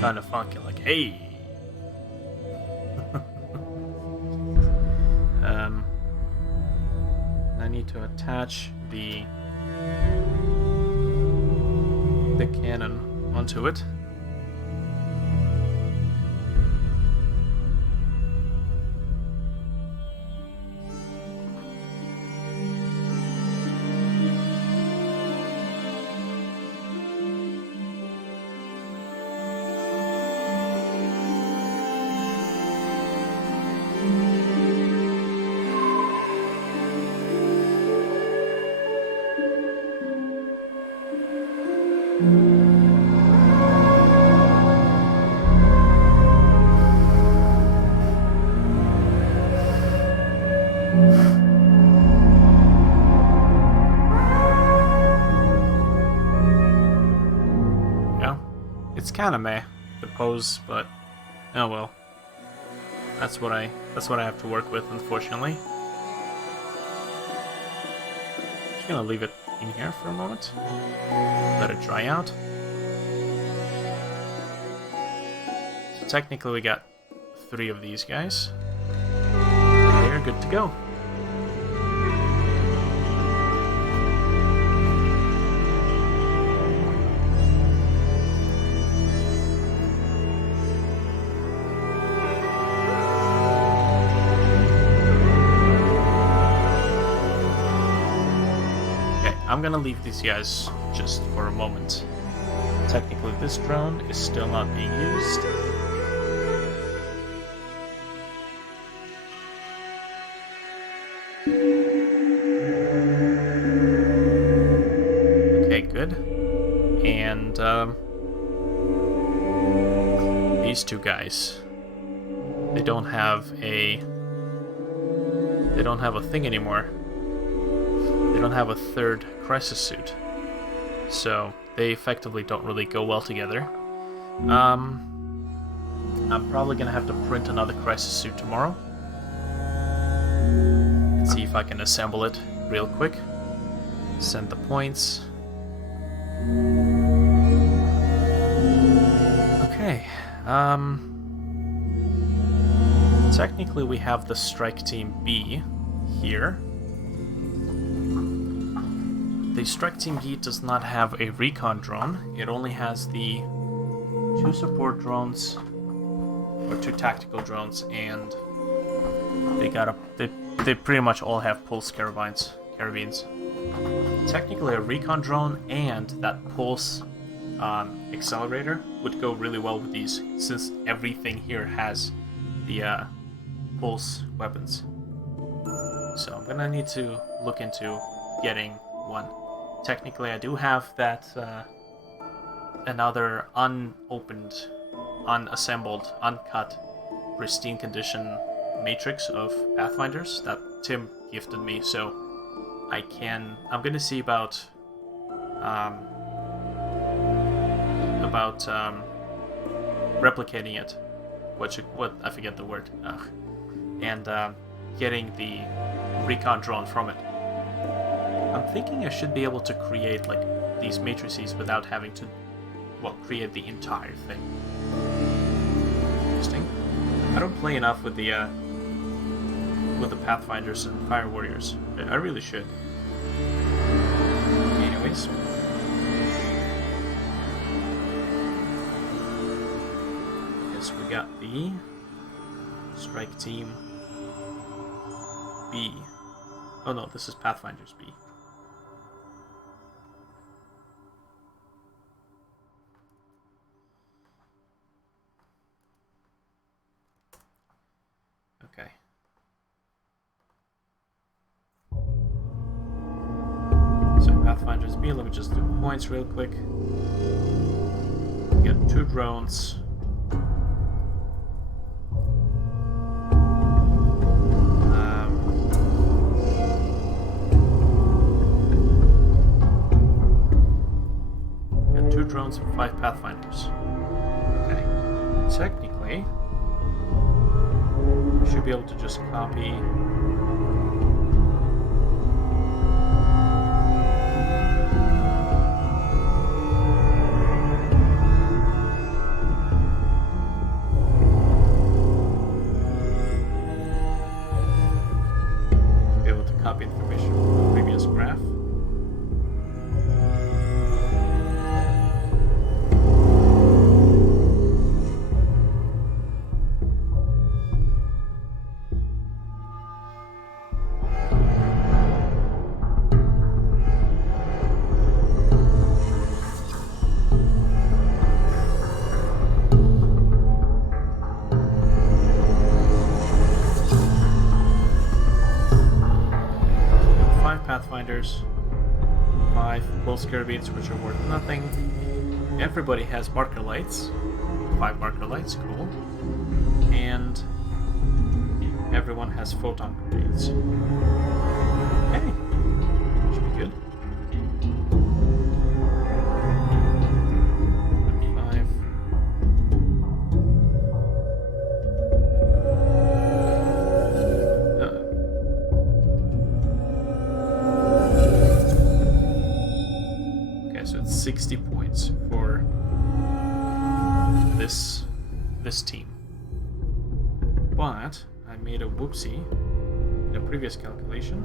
kind of funky, like, hey. I need to attach the cannon onto it. It's kind of meh, the pose, but oh well. That's what I have to work with, unfortunately. Just gonna leave it in here for a moment. Let it dry out. So technically we got 3 of these guys. They're good to go. I'm gonna leave these guys just for a moment. Technically, this drone is still not being used. Okay, good. And these 2 guys, they don't have a thing anymore. They don't have a 3rd crisis suit, so they effectively don't really go well together. I'm probably gonna have to print another crisis suit tomorrow and see if I can assemble it real quick. Send the points. Okay. Technically we have the Strike Team B here. The Strike Team B does not have a recon drone. It only has the 2 support drones, or 2 tactical drones, and they pretty much all have pulse carabines. Technically, a recon drone and that pulse accelerator would go really well with these, since everything here has the pulse weapons. So I'm gonna need to look into getting one. Technically, I do have that another unopened, unassembled, uncut, pristine condition matrix of Pathfinders that Tim gifted me, so I'm gonna see about replicating it. What I forget the word. And getting the recon drone from it. I'm thinking I should be able to create like these matrices without having to, well, create the entire thing. Interesting. I don't play enough with the Pathfinders and Fire Warriors. I really should. Anyways. Yes, we got the Strike Team B. Oh no, this is Pathfinders B. Okay. So Pathfinders B, let me just do points real quick. We got 2 drones. Got 2 drones and 5 Pathfinders. Okay. Technically, we should be able to just copy Pathfinders. 5 pulse carabines, which are worth nothing. Everybody has marker lights. 5 marker lights, cool. And everyone has photon grenades. Okay. Should be good. 5. Okay, so it's 60 points for this team. But I made a whoopsie in a previous calculation.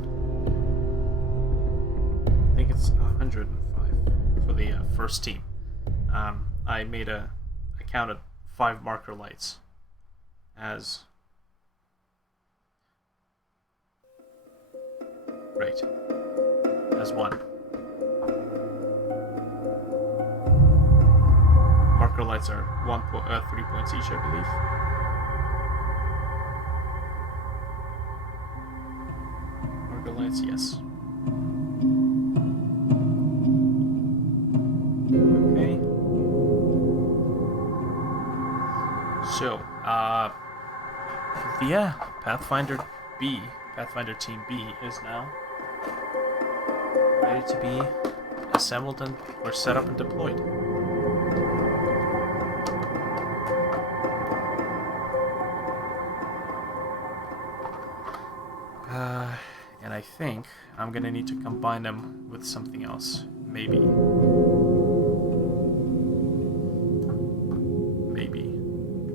I think it's 105 for the first team. I counted 5 marker lights as one. Marker lights are 3 points each, I believe. Marker lights, yes. Okay. So, yeah, Pathfinder Team B is now ready to be assembled or set up and deployed. And I think I'm gonna need to combine them with something else. Maybe,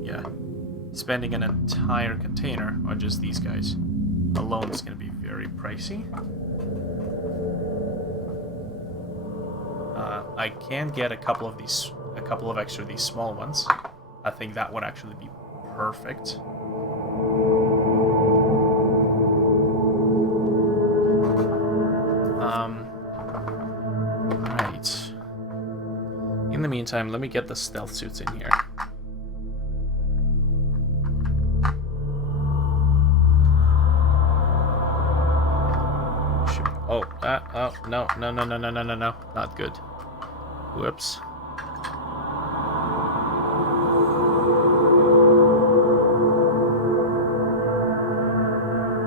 yeah. Spending an entire container on just these guys alone is gonna be very pricey. I can get a couple of extra these small ones. I think that would actually be perfect. Right. In the meantime, let me get the stealth suits in here. No, not good. Whoops.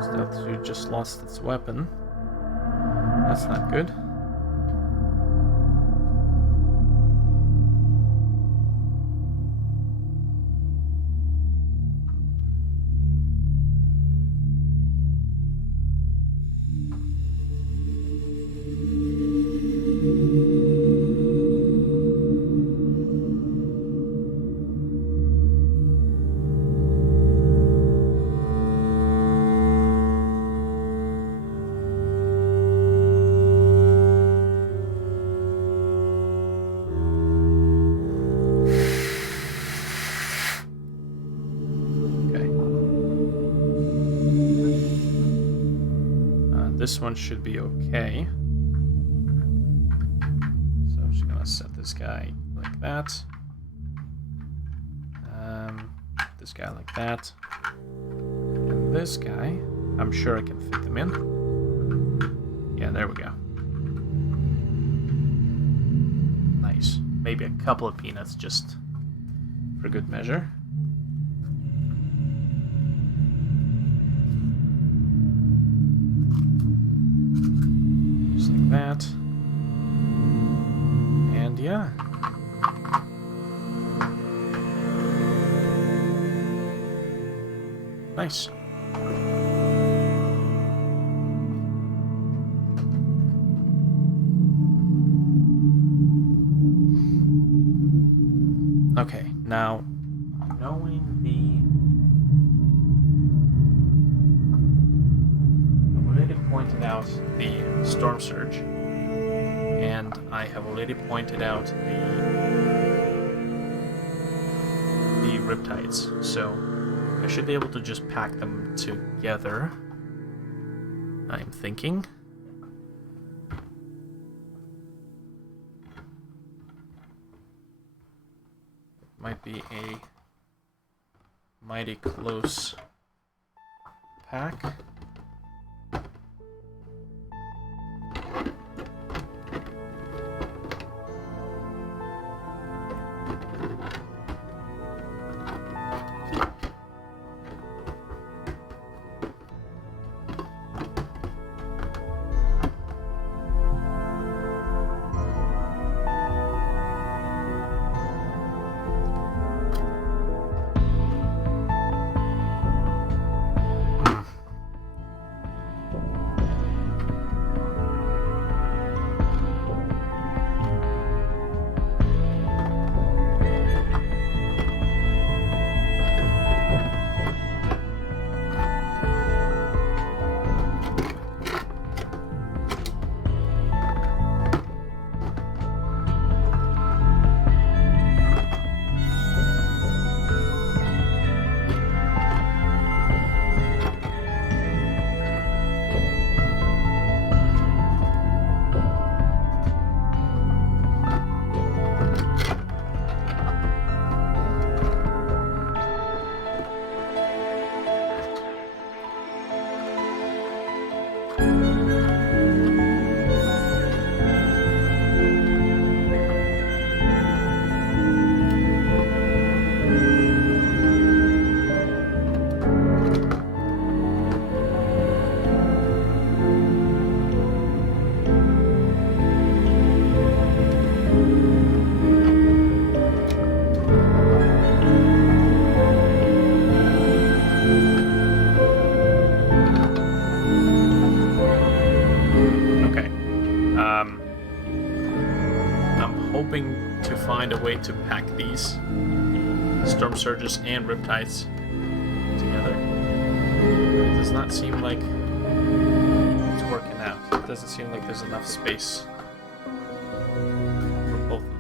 Stealth suit just lost its weapon. That's not good. This one should be okay. So I'm just gonna set this guy like that. This guy like that. And this guy, I'm sure I can fit them in. Yeah, there we go. Nice. Maybe a couple of peanuts just for good measure. That. And yeah. Nice. Okay, now knowing I've already pointed out the Storm Surge, and I have already pointed out the Riptides, so I should be able to just pack them together, I'm thinking. Might be a mighty close pack. To find a way to pack these storm surges and riptides together. It does not seem like it's working out. It doesn't seem like there's enough space for both of them.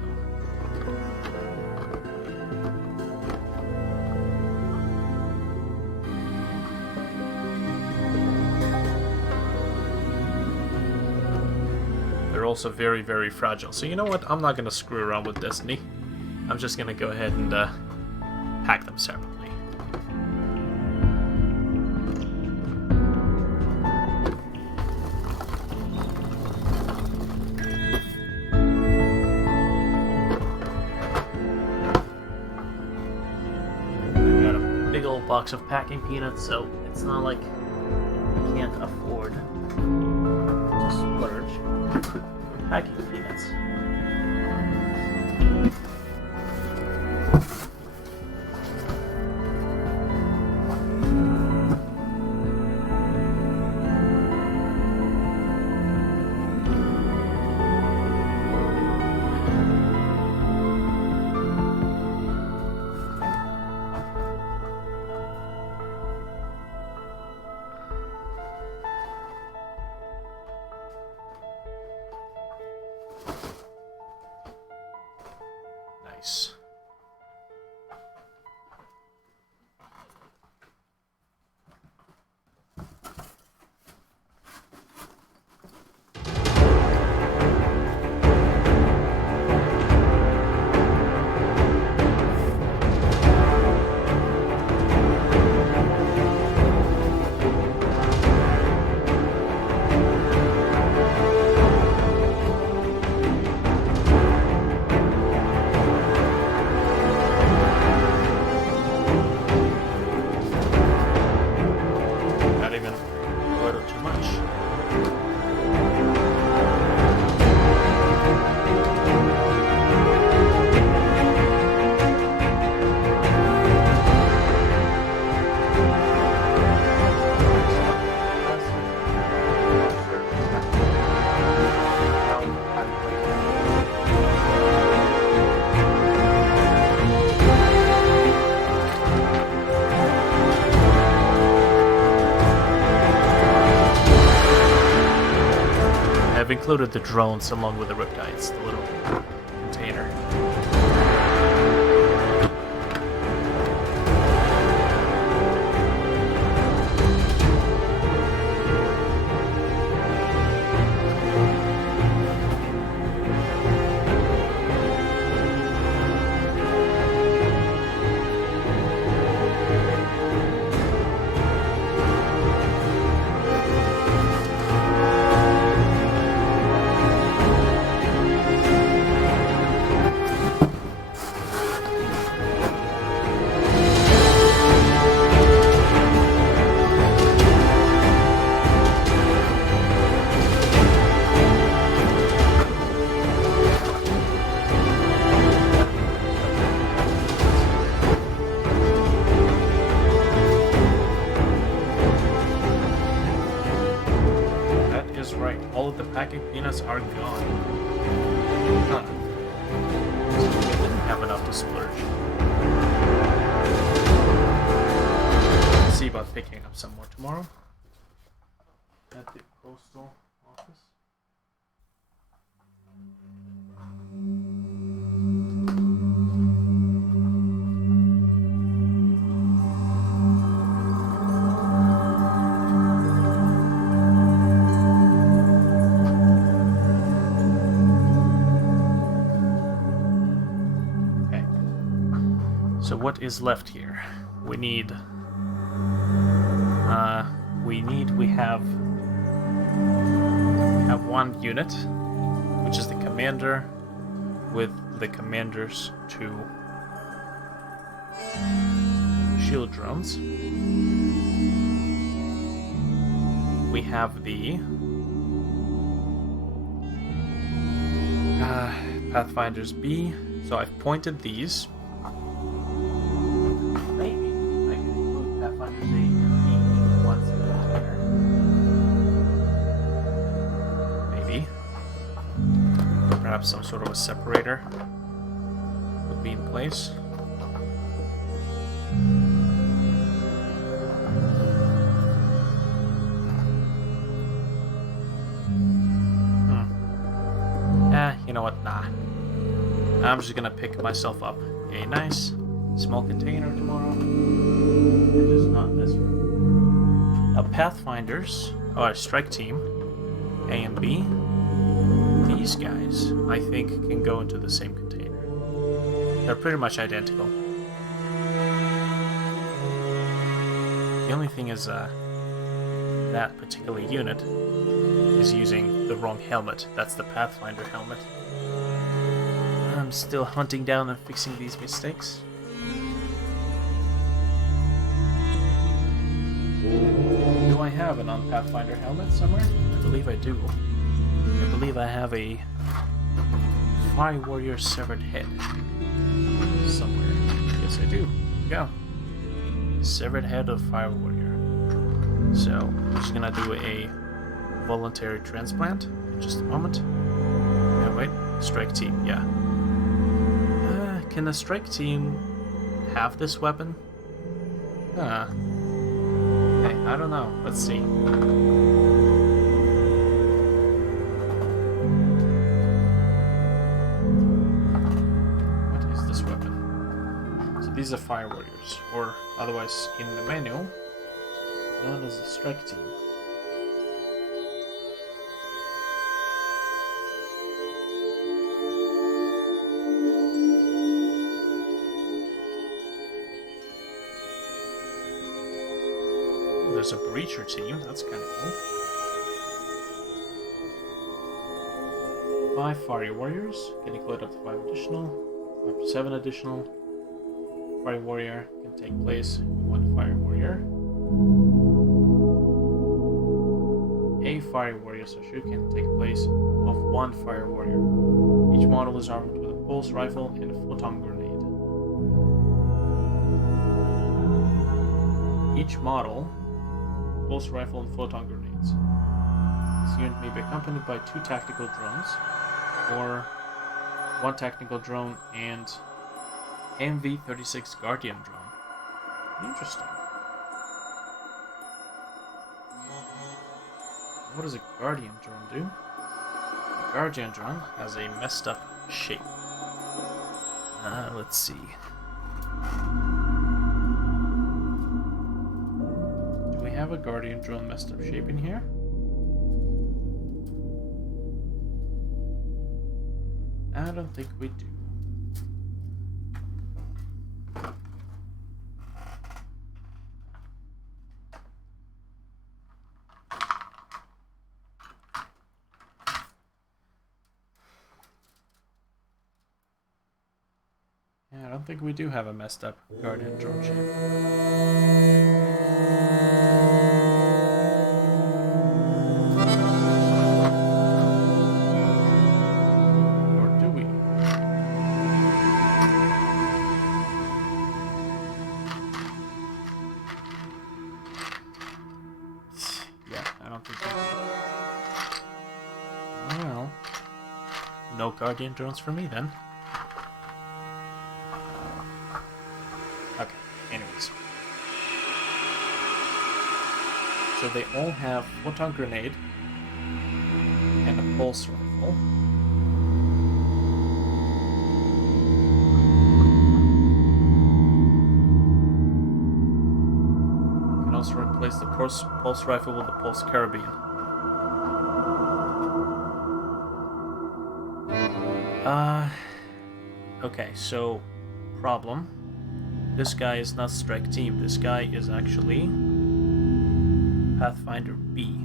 They're also very, very fragile. So you know what? I'm not going to screw around with Destiny. I'm just going to go ahead and pack them separately. I've got a big old box of packing peanuts, so it's not like I can't afford to splurge. Packing peanuts. Nice. I've included the drones along with the riptides, the little container. All of the packing peanuts are gone. Huh. So we didn't have enough to splurge. Let's see about picking up some more tomorrow. At the postal office. So what is left here? We have one unit, which is the commander, with the commander's 2 shield drones. We have the Pathfinders B. So I've pointed these. Maybe I can include Pathfinders A and B in one container. Maybe. Perhaps some sort of a separator would be in place. You know what? Nah. I'm just gonna pick myself up a nice small container tomorrow. It is not this room. Now, Pathfinders, or Strike Team, A and B, these guys, I think, can go into the same container. They're pretty much identical. The only thing is, that particular unit is using the wrong helmet. That's the Pathfinder helmet. I'm still hunting down and fixing these mistakes. Do I have an on-Pathfinder helmet somewhere? I believe I do. I believe I have a Fire Warrior severed head somewhere. Yes, I do. Here we go. Severed head of Fire Warrior. So, I'm just gonna do a voluntary transplant in just a moment. Yeah, wait. Strike Team, yeah. Can the Strike Team have this weapon? Hey, I don't know. Let's see. What is this weapon? So these are Fire Warriors, or otherwise in the manual, known as the Strike Team. There's a Breacher team, that's kind of cool. 5 Fire Warriors, can include up to 5 additional, up to 7 additional. Fire Warrior can take place with 1 Fire Warrior. A Fire Warrior Sashu can take place of 1 Fire Warrior. Each model is armed with a pulse rifle and a photon grenade. Each model pulse rifle and photon grenades. This unit may be accompanied by 2 tactical drones, or 1 tactical drone and MV-36 Guardian drone. Interesting. What does a Guardian drone do? The Guardian drone has a messed up shape. Let's see. Have a Guardian drone messed up shape in here? I don't think we do. Yeah, I don't think we do have a messed up Guardian drone shape. Well, no Guardian drones for me then. Okay, anyways. So they all have photon grenade and a pulse rifle. You can also replace the pulse rifle with the pulse carabine. Okay, so problem. This guy is not Strike Team. This guy is actually Pathfinder B.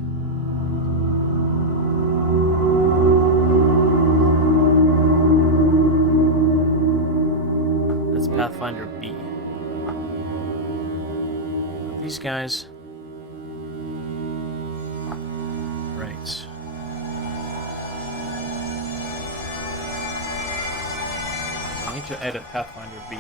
these guys. Right. So I need to edit Pathfinder B.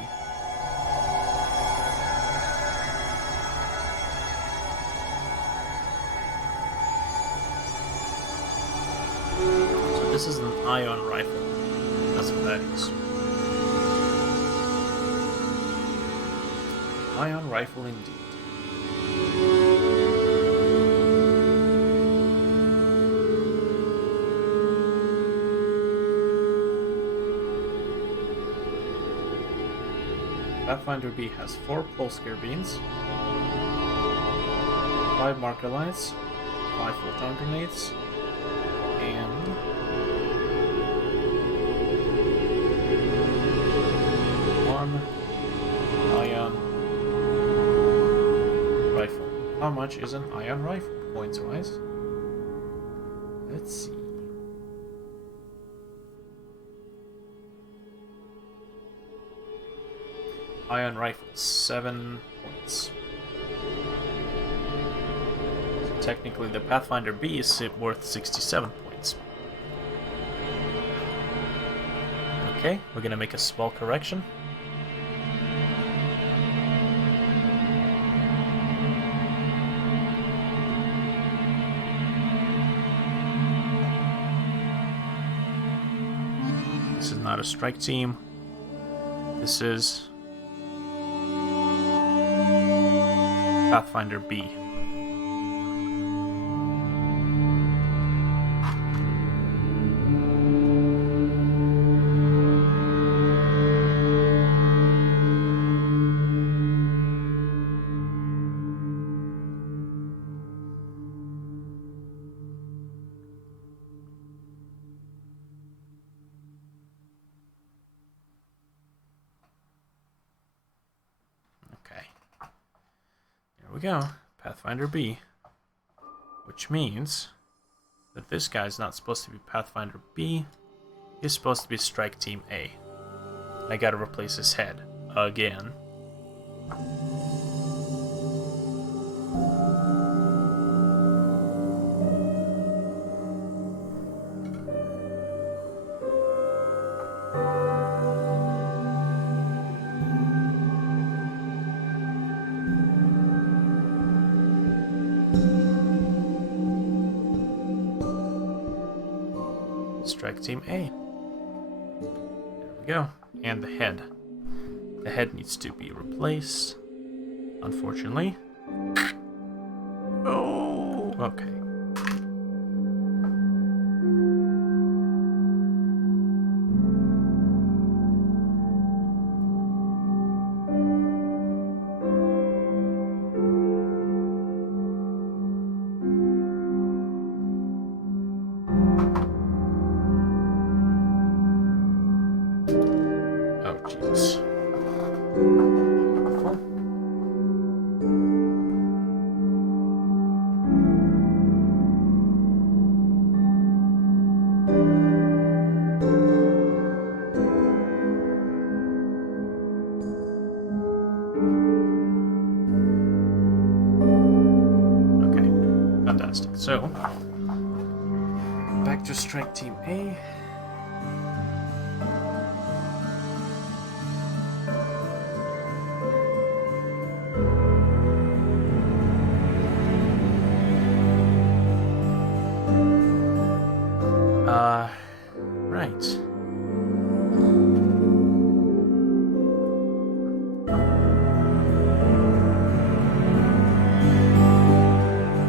So this is an ion rifle. That's what that is. Ion rifle indeed. Pathfinder B has 4 pulse carabines, 5 marker lights, 5 photon grenades, and 1 ion rifle. How much is an ion rifle, points-wise? Let's see. Ion rifle, 7 points. So technically, the Pathfinder B is worth 67 points. Okay, we're gonna make a small correction. This is not a strike team. This is Pathfinder B. We go, Pathfinder B, which means that this guy's not supposed to be Pathfinder B, he's supposed to be Strike Team A. I gotta replace his head again. Strike Team A. There we go. And the head. The head needs to be replaced, unfortunately. Oh, okay. Jesus. Okay, fantastic. So, back to Strike Team A. Right.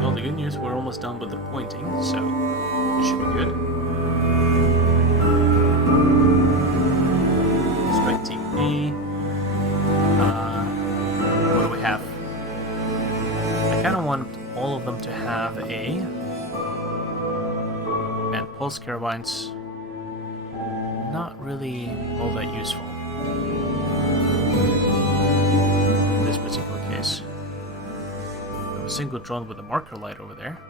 Well, the good news, we're almost done with the pointing, so this should be good. Strike Team A. What do we have? I kind of want all of them to have A. And pulse carabines, not really all that useful in this particular case. We have a single drone with a marker light over there.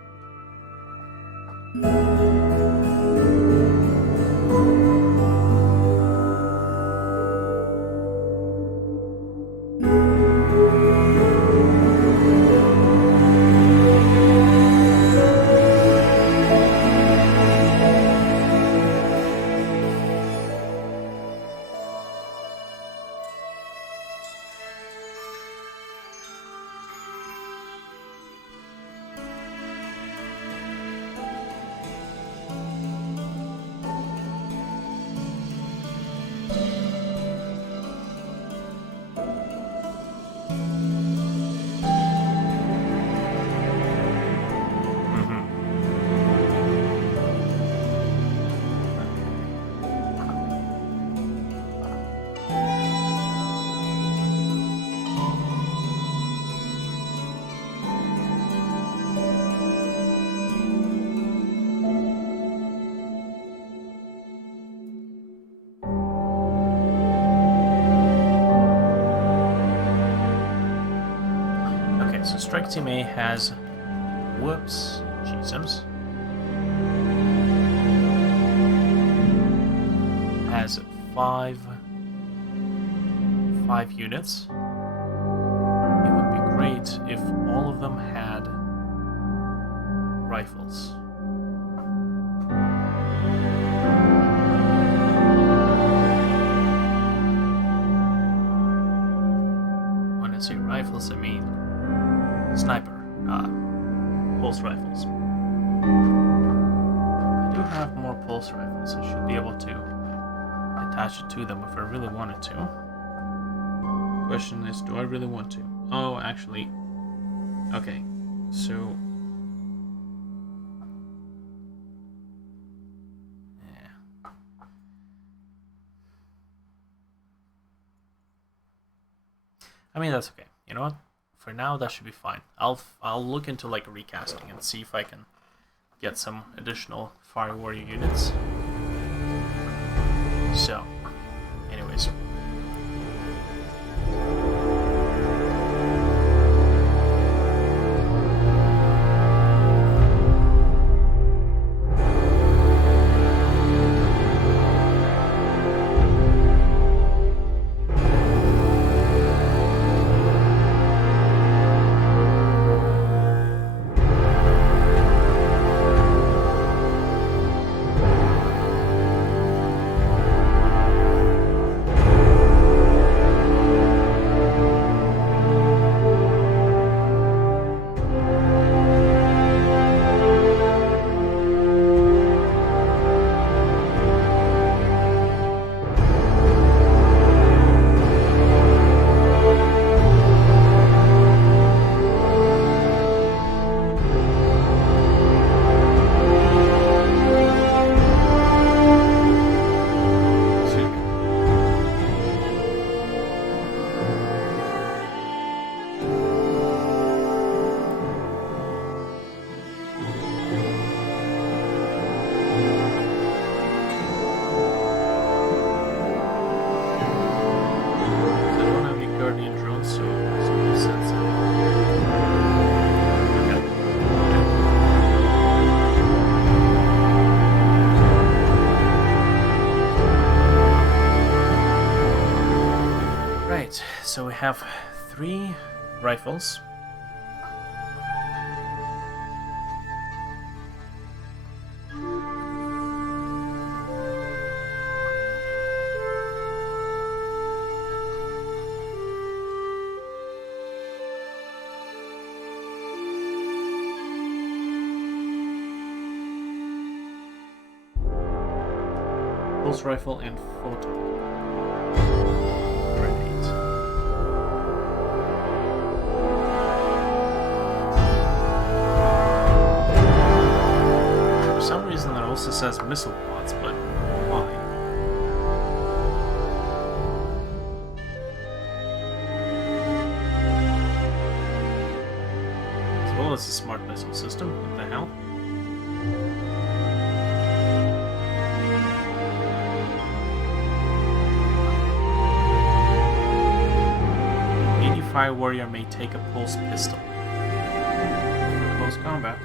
Strike Team A has... Whoops. Jeezums. Has 5 units. It would be great if all of them had rifles. When I say rifles, I mean sniper, pulse rifles. I do have more pulse rifles. I should be able to attach it to them if I really wanted to. Question is, do I really want to? Oh, actually, okay, so yeah. I mean, that's okay. You know what? For now, that should be fine. I'll look into like recasting and see if I can get some additional Fire Warrior units. So, anyways. So we have 3 rifles. Pulse rifle and photon. For some reason that also says missile pods, but why? As well as a smart missile system, what the hell? Fire Warrior may take a pulse pistol. For close combat.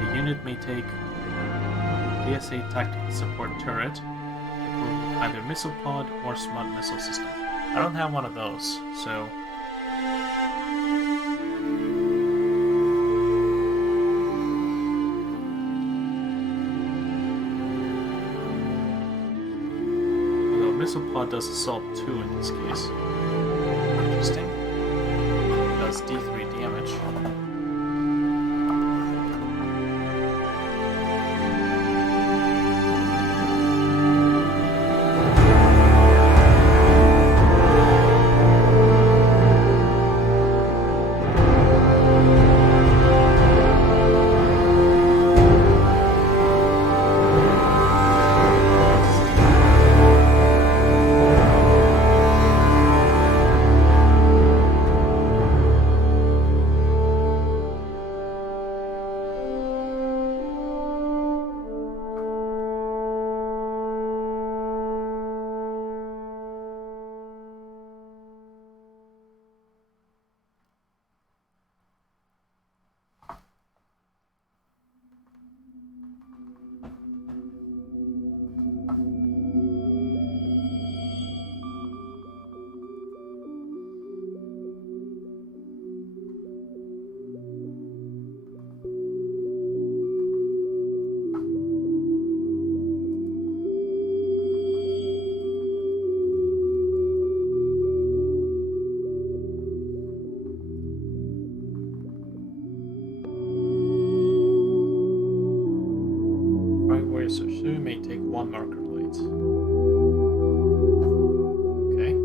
The unit may take DSA tactical support turret, equipped with either missile pod or smart missile system. I don't have one of those, so missile pod does assault 2 in this case. Interesting. It does D3 damage. 1 marker light. Okay.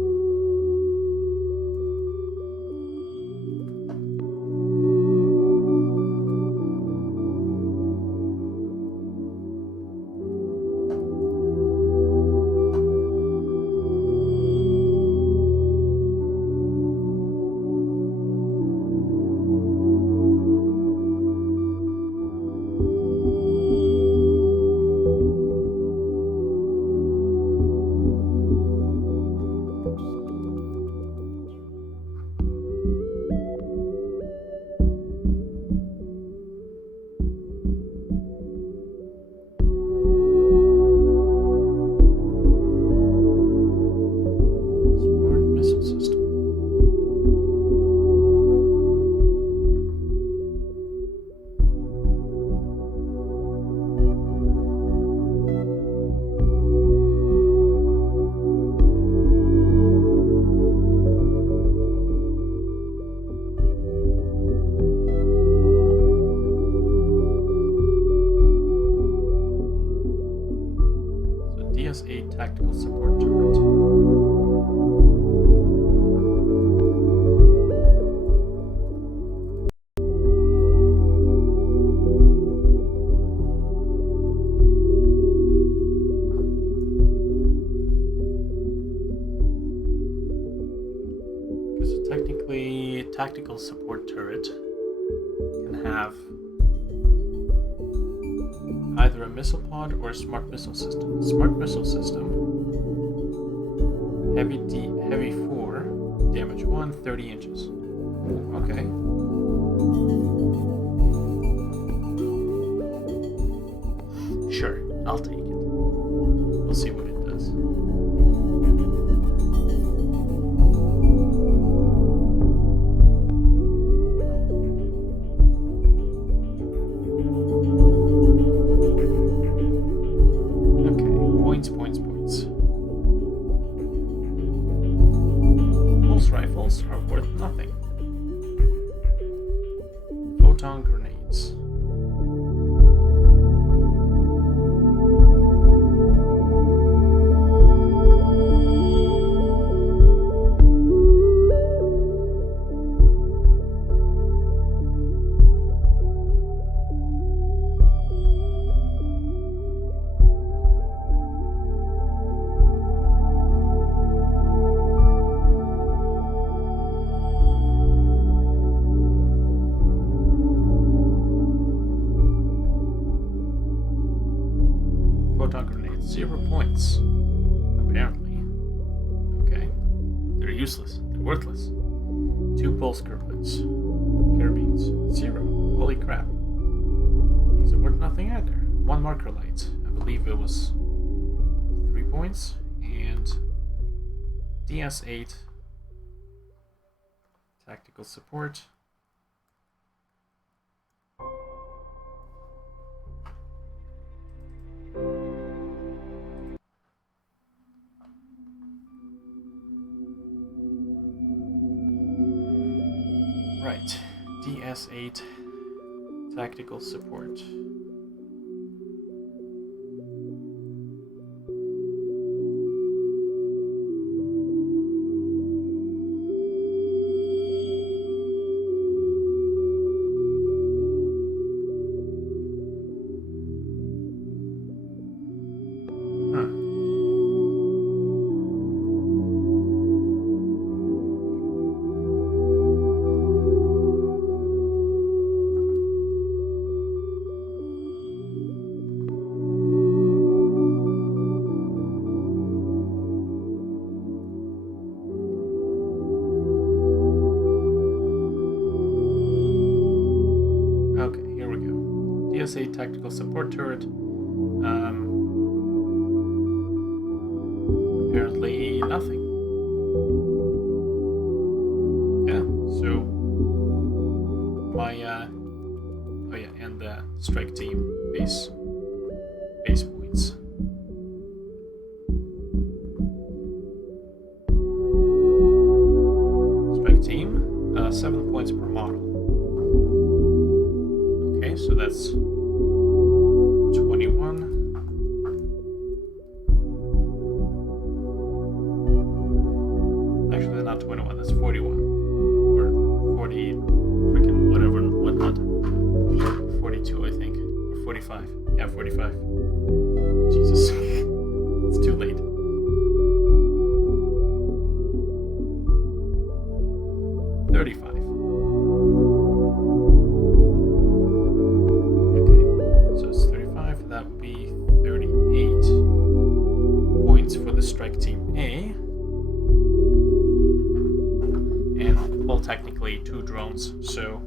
DS8 tactical support turret. So technically, tactical support turret can have either a missile pod or a smart missile system. Smart missile system, heavy 4, damage 1, 30 inches. Ooh, okay. Sure, I'll take it. We'll see what it does. Points. Pulse rifles are worth nothing. Photon grenades. Photon grenades, 0 points. Apparently. Okay. They're useless. They're worthless. 2 pulse carabines. 0. Holy crap. These are worth nothing either. 1 marker light. I believe it was 3 points. And DS8 tactical support. Right, DS8 tactical support. DS8 tactical support turret. Apparently nothing. Yeah, so my oh yeah, and the strike team base points. Strike team, 7 points per model. Okay, so that's 21. 35. Okay, so it's 35. That would be 38 points for the strike team A. And, well, technically 2 drones, so...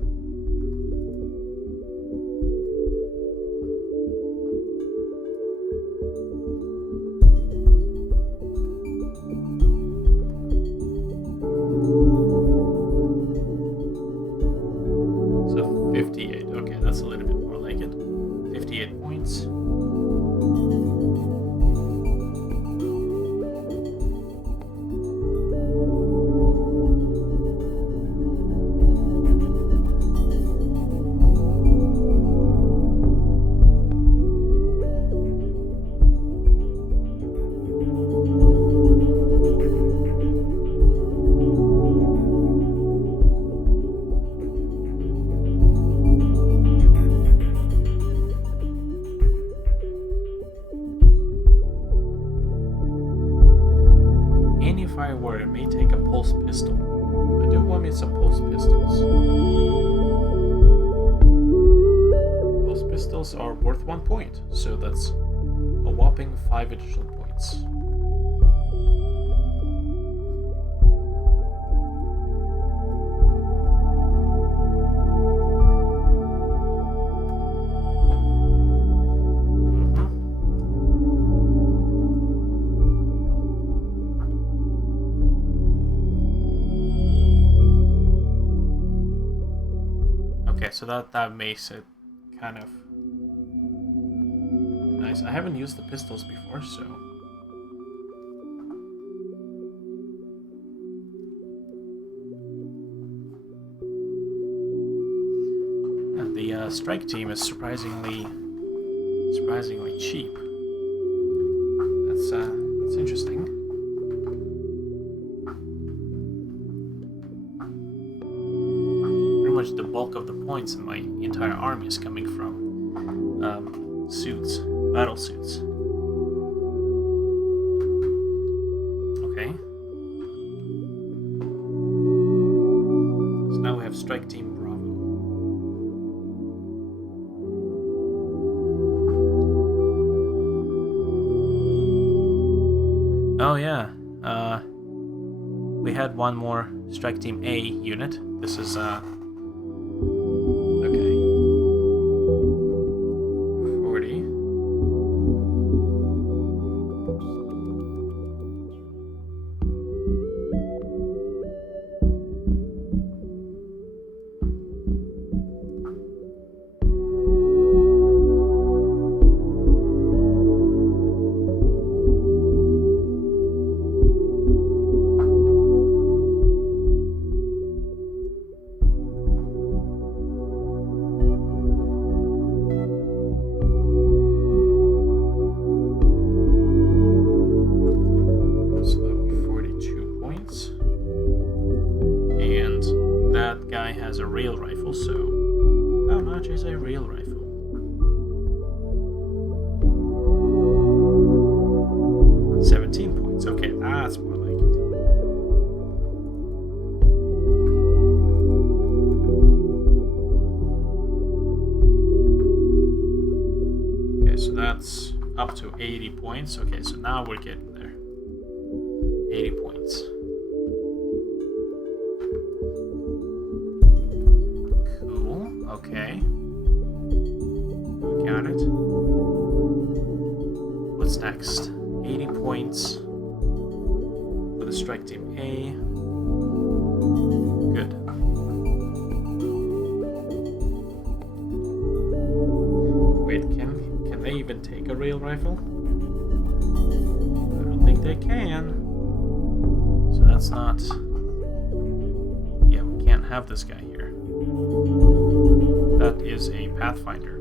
So 58. Okay, that's a little bit more like it. 58 points. Fire warrior may take a pulse pistol. I do want me some pulse pistols. Pulse pistols are worth 1 point, so that's a whopping 5 additional points. Okay, so that makes it kind of nice. I haven't used the pistols before, so... Yeah, the strike team is surprisingly cheap. That's interesting. The bulk of the points in my entire army is coming from suits, battle suits. Okay. So now we have Strike Team Bravo. Oh yeah, we had one more Strike Team A unit. This is okay. 40. Has a rail rifle, so how much is a rail rifle? 17 points. Okay, that's more like it. Okay, so that's up to 80 points. Okay, so now we're getting there. 80 points. Okay. Got it. What's next? 80 points for the strike team A. Good. Wait, can they even take a rail rifle? I don't think they can. So that's not... Yeah, we can't have this guy here. That is a Pathfinder.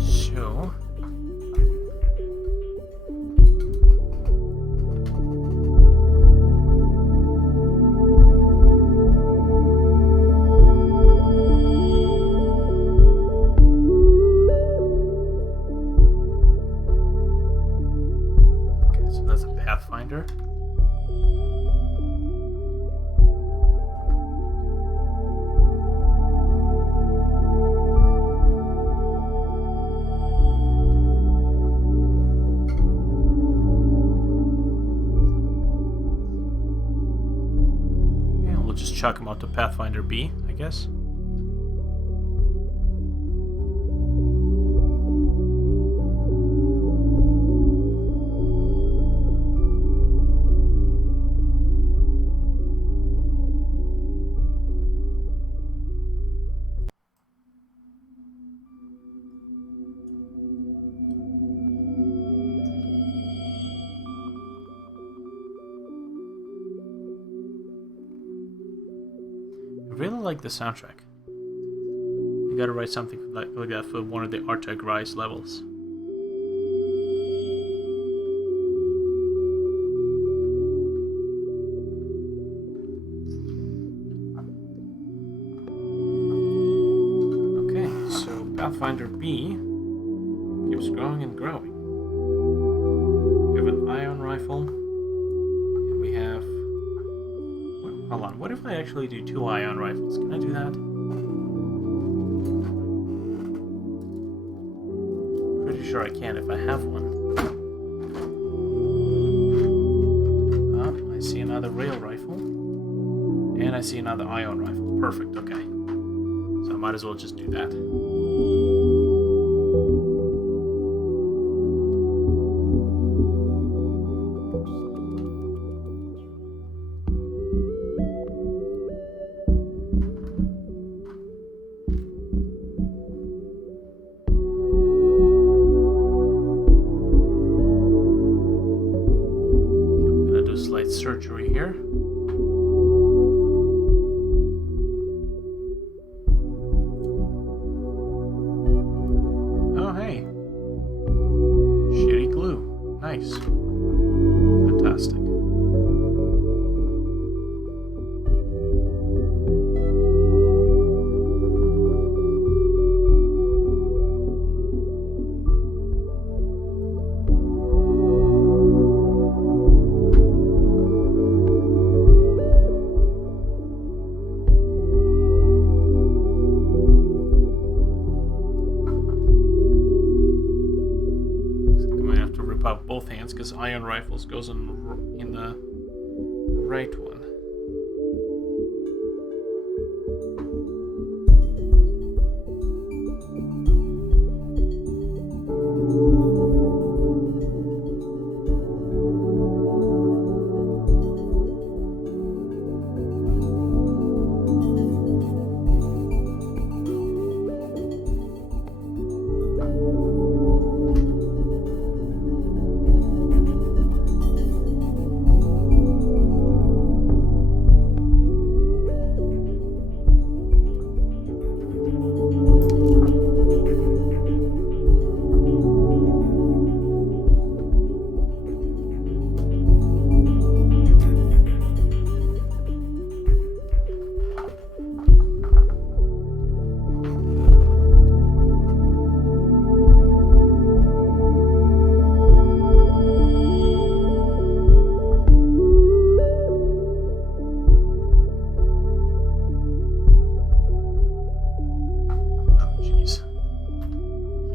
So... Okay. Pathfinder. Yeah, we'll just chuck him out to Pathfinder B, I guess. I really like the soundtrack. You gotta write something like that for one of the Artec Rise levels. Okay, so Pathfinder B keeps growing and growing. We have an ion rifle, and we have... Hold on, what if I actually do 2 ion rifles? Can I do that? Pretty sure I can if I have one. I see another rail rifle. And I see another ion rifle. Perfect, okay. So I might as well just do that. Surgery here. Oh, hey. Shitty glue. Nice. Fantastic. Both hands because ion rifles goes in the right one.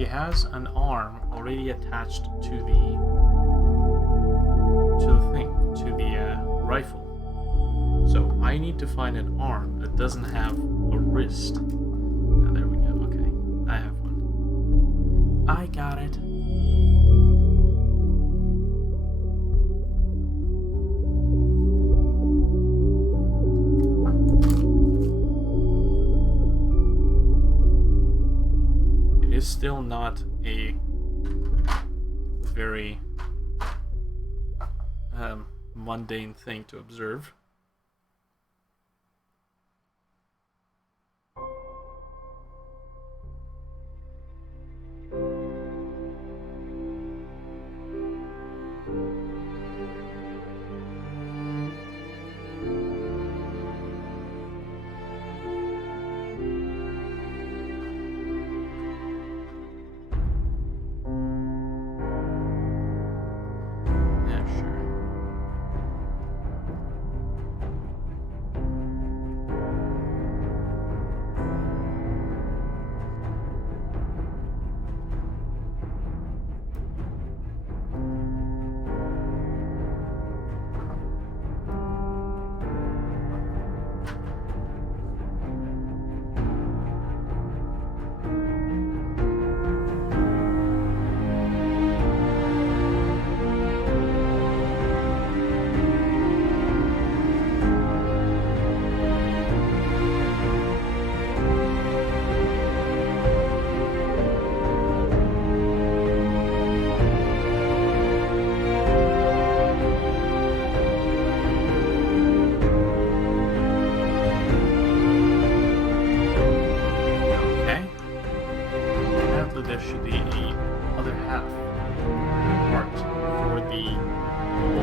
Has an arm already attached to the rifle. So I need to find an arm that doesn't have a wrist. Oh, there we go. Okay, I have one. I got it. Is still not a very mundane thing to observe. Yeah, sure.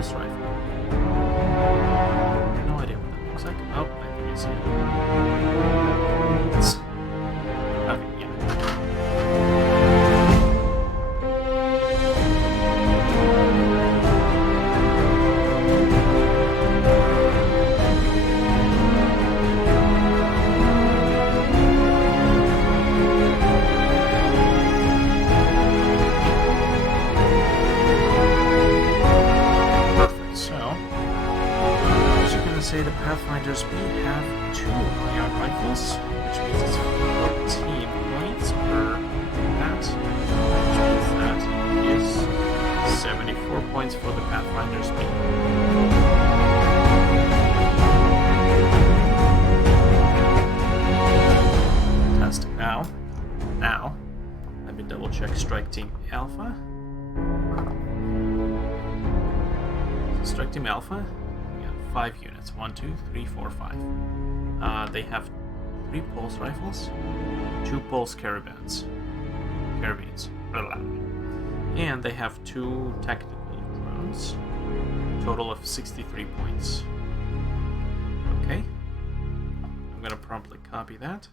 pulse rifle. No idea what that looks like. Oh, I think I see it. Okay, yeah. Say the Pathfinders B have 2 ion rifles, which means it's 14 points per that, which means that is 74 points for the Pathfinders B. Fantastic. Now, let me double check Strike Team Alpha. Strike Team Alpha? 5 units. 1, 2, 3, 4, 5. They have 3 pulse rifles, 2 pulse carabines. And they have 2 tactical drones. Total of 63 points. Okay. I'm gonna promptly copy that.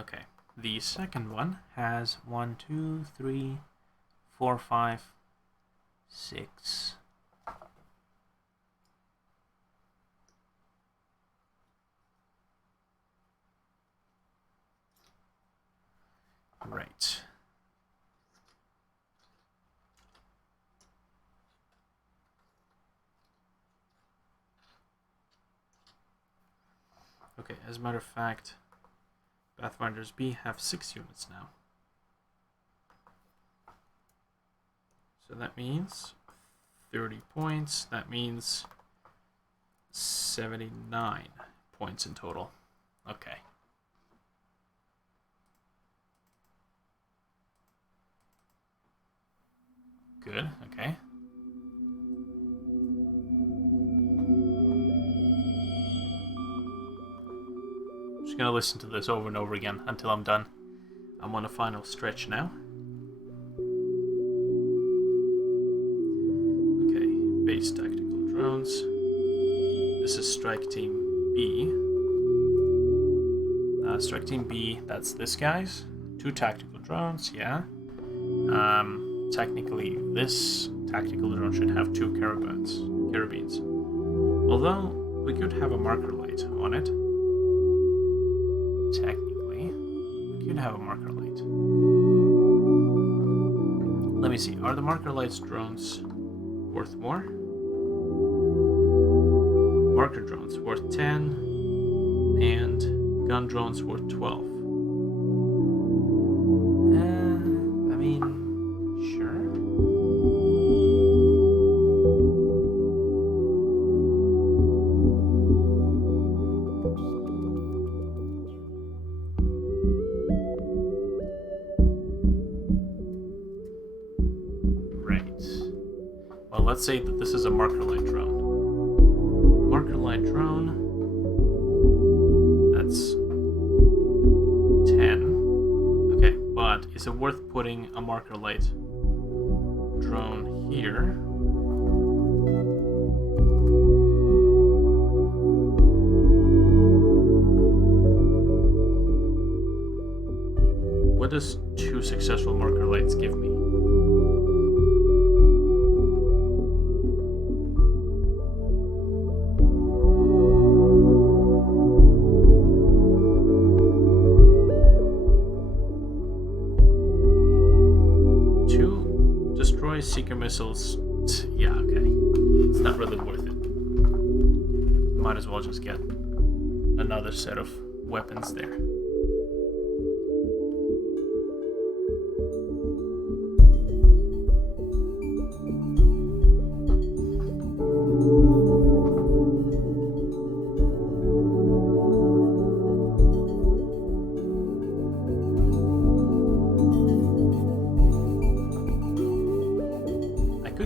Okay, the second one has 1, 2, 3, 4, 5, 6. Right. Okay, as a matter of fact, Pathfinders B have 6 units now. So that means 30 points. That means 79 points in total. Okay. Good, okay. Just gonna listen to this over and over again until I'm done. I'm on a final stretch now. Okay, base tactical drones. This is Strike Team B. Strike Team B, that's this guy's. 2 tactical drones, yeah. Technically, this tactical drone should have 2 carabines. Although, we could have a marker light on it. Technically, we could have a marker light. Let me see, are the marker lights drones worth more? Marker drones worth 10, and gun drones worth 12. I mean, sure. Let's say that this is a marker light drone. Marker light drone, that's 10. Okay, but is it worth putting a marker light drone here? What does 2 successful marker lights give me? Seeker missiles, yeah, okay. It's not really worth it. Might as well just get another set of weapons there.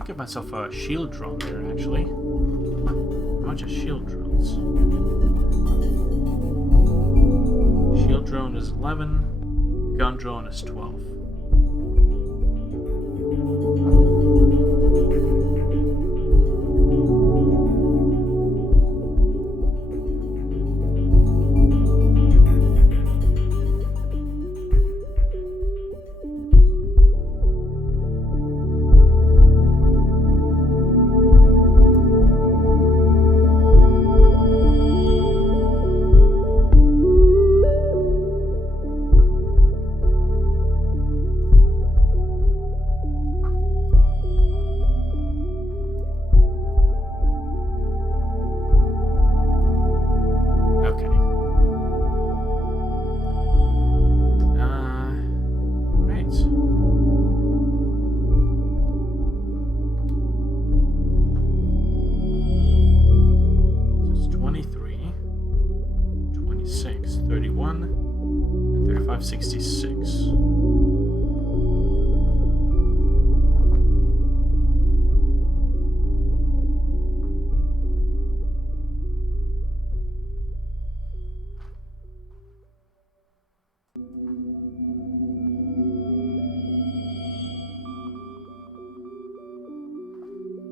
Get myself a shield drone there, actually. How much are shield drones? Shield drone is 11. Gun drone is 12.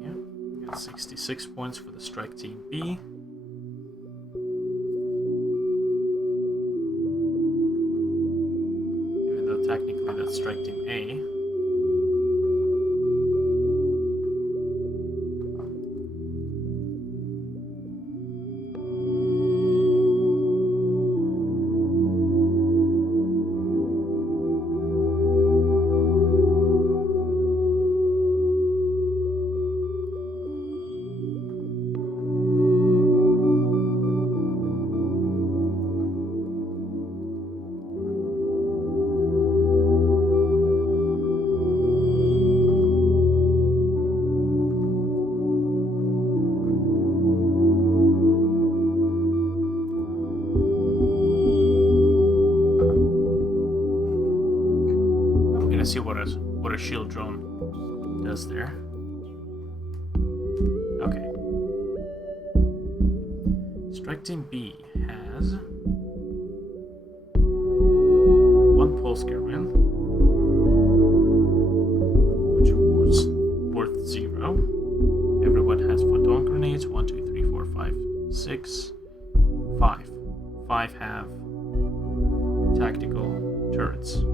Yeah, we got 66 points for the Strike Team B. Even though technically that's Strike Team A. See what a shield drone does there. Okay. Strike Team B has one pulse gearman, which was worth 0. Everyone has photon grenades. 1, 2, 3, 4, 5, 6, 5. 5 have tactical turrets.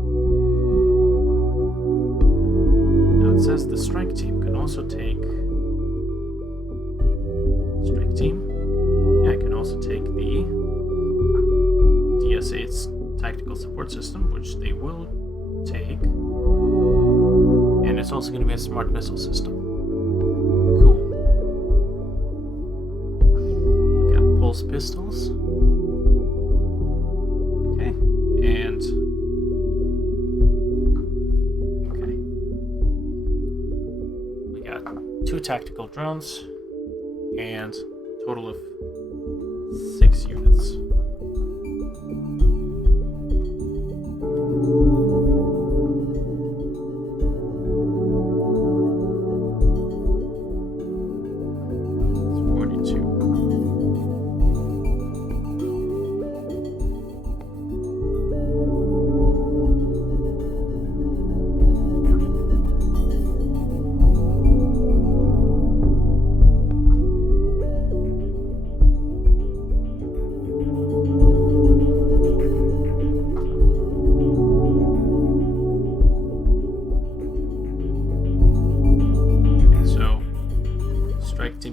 It says the strike team can also take strike team. Yeah, it can also take the DSA's tactical support system, which they will take, and it's also going to be a smart missile system. Cool. We got pulse pistols. Okay, and. Two tactical drones, and a total of 6 units. It's 42.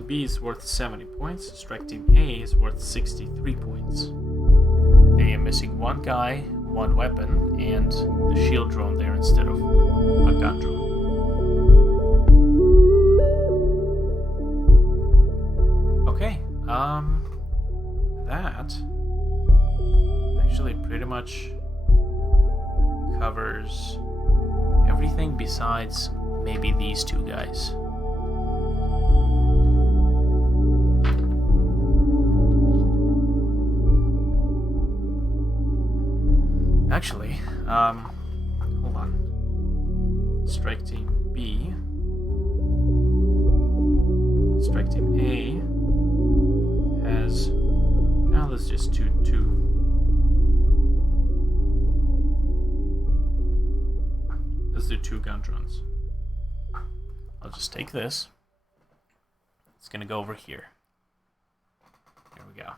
B is worth 70 points. Strike Team A is worth 63 points. They are missing one guy, one weapon, and the shield drone there instead of a gun drone. Okay, that actually pretty much covers everything besides maybe these two guys. Actually, hold on. Strike Team B. Strike Team A has... Now let's just two. Let's do 2 gun drones. I'll just take this. It's gonna go over here. Here we go.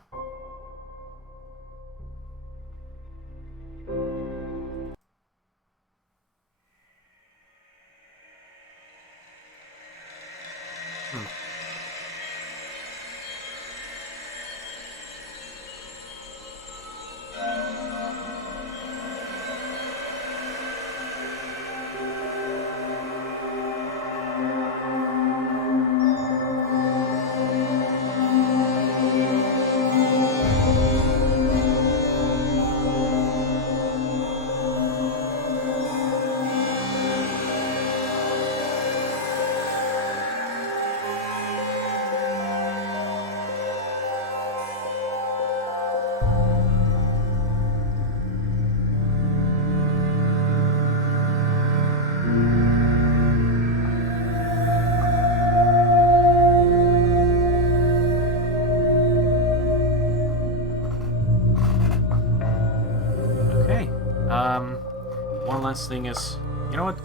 One last thing is, you know what?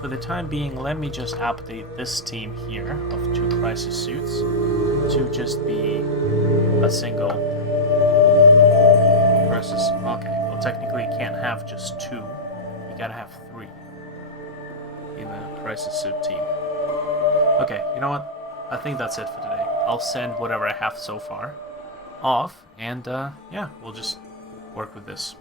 For the time being, let me just update this team here of 2 crisis suits to just be a single crisis. Okay, well technically you can't have just 2. You gotta have 3 in a crisis suit team. Okay, you know what? I think that's it for today. I'll send whatever I have so far off, and yeah, we'll just work with this.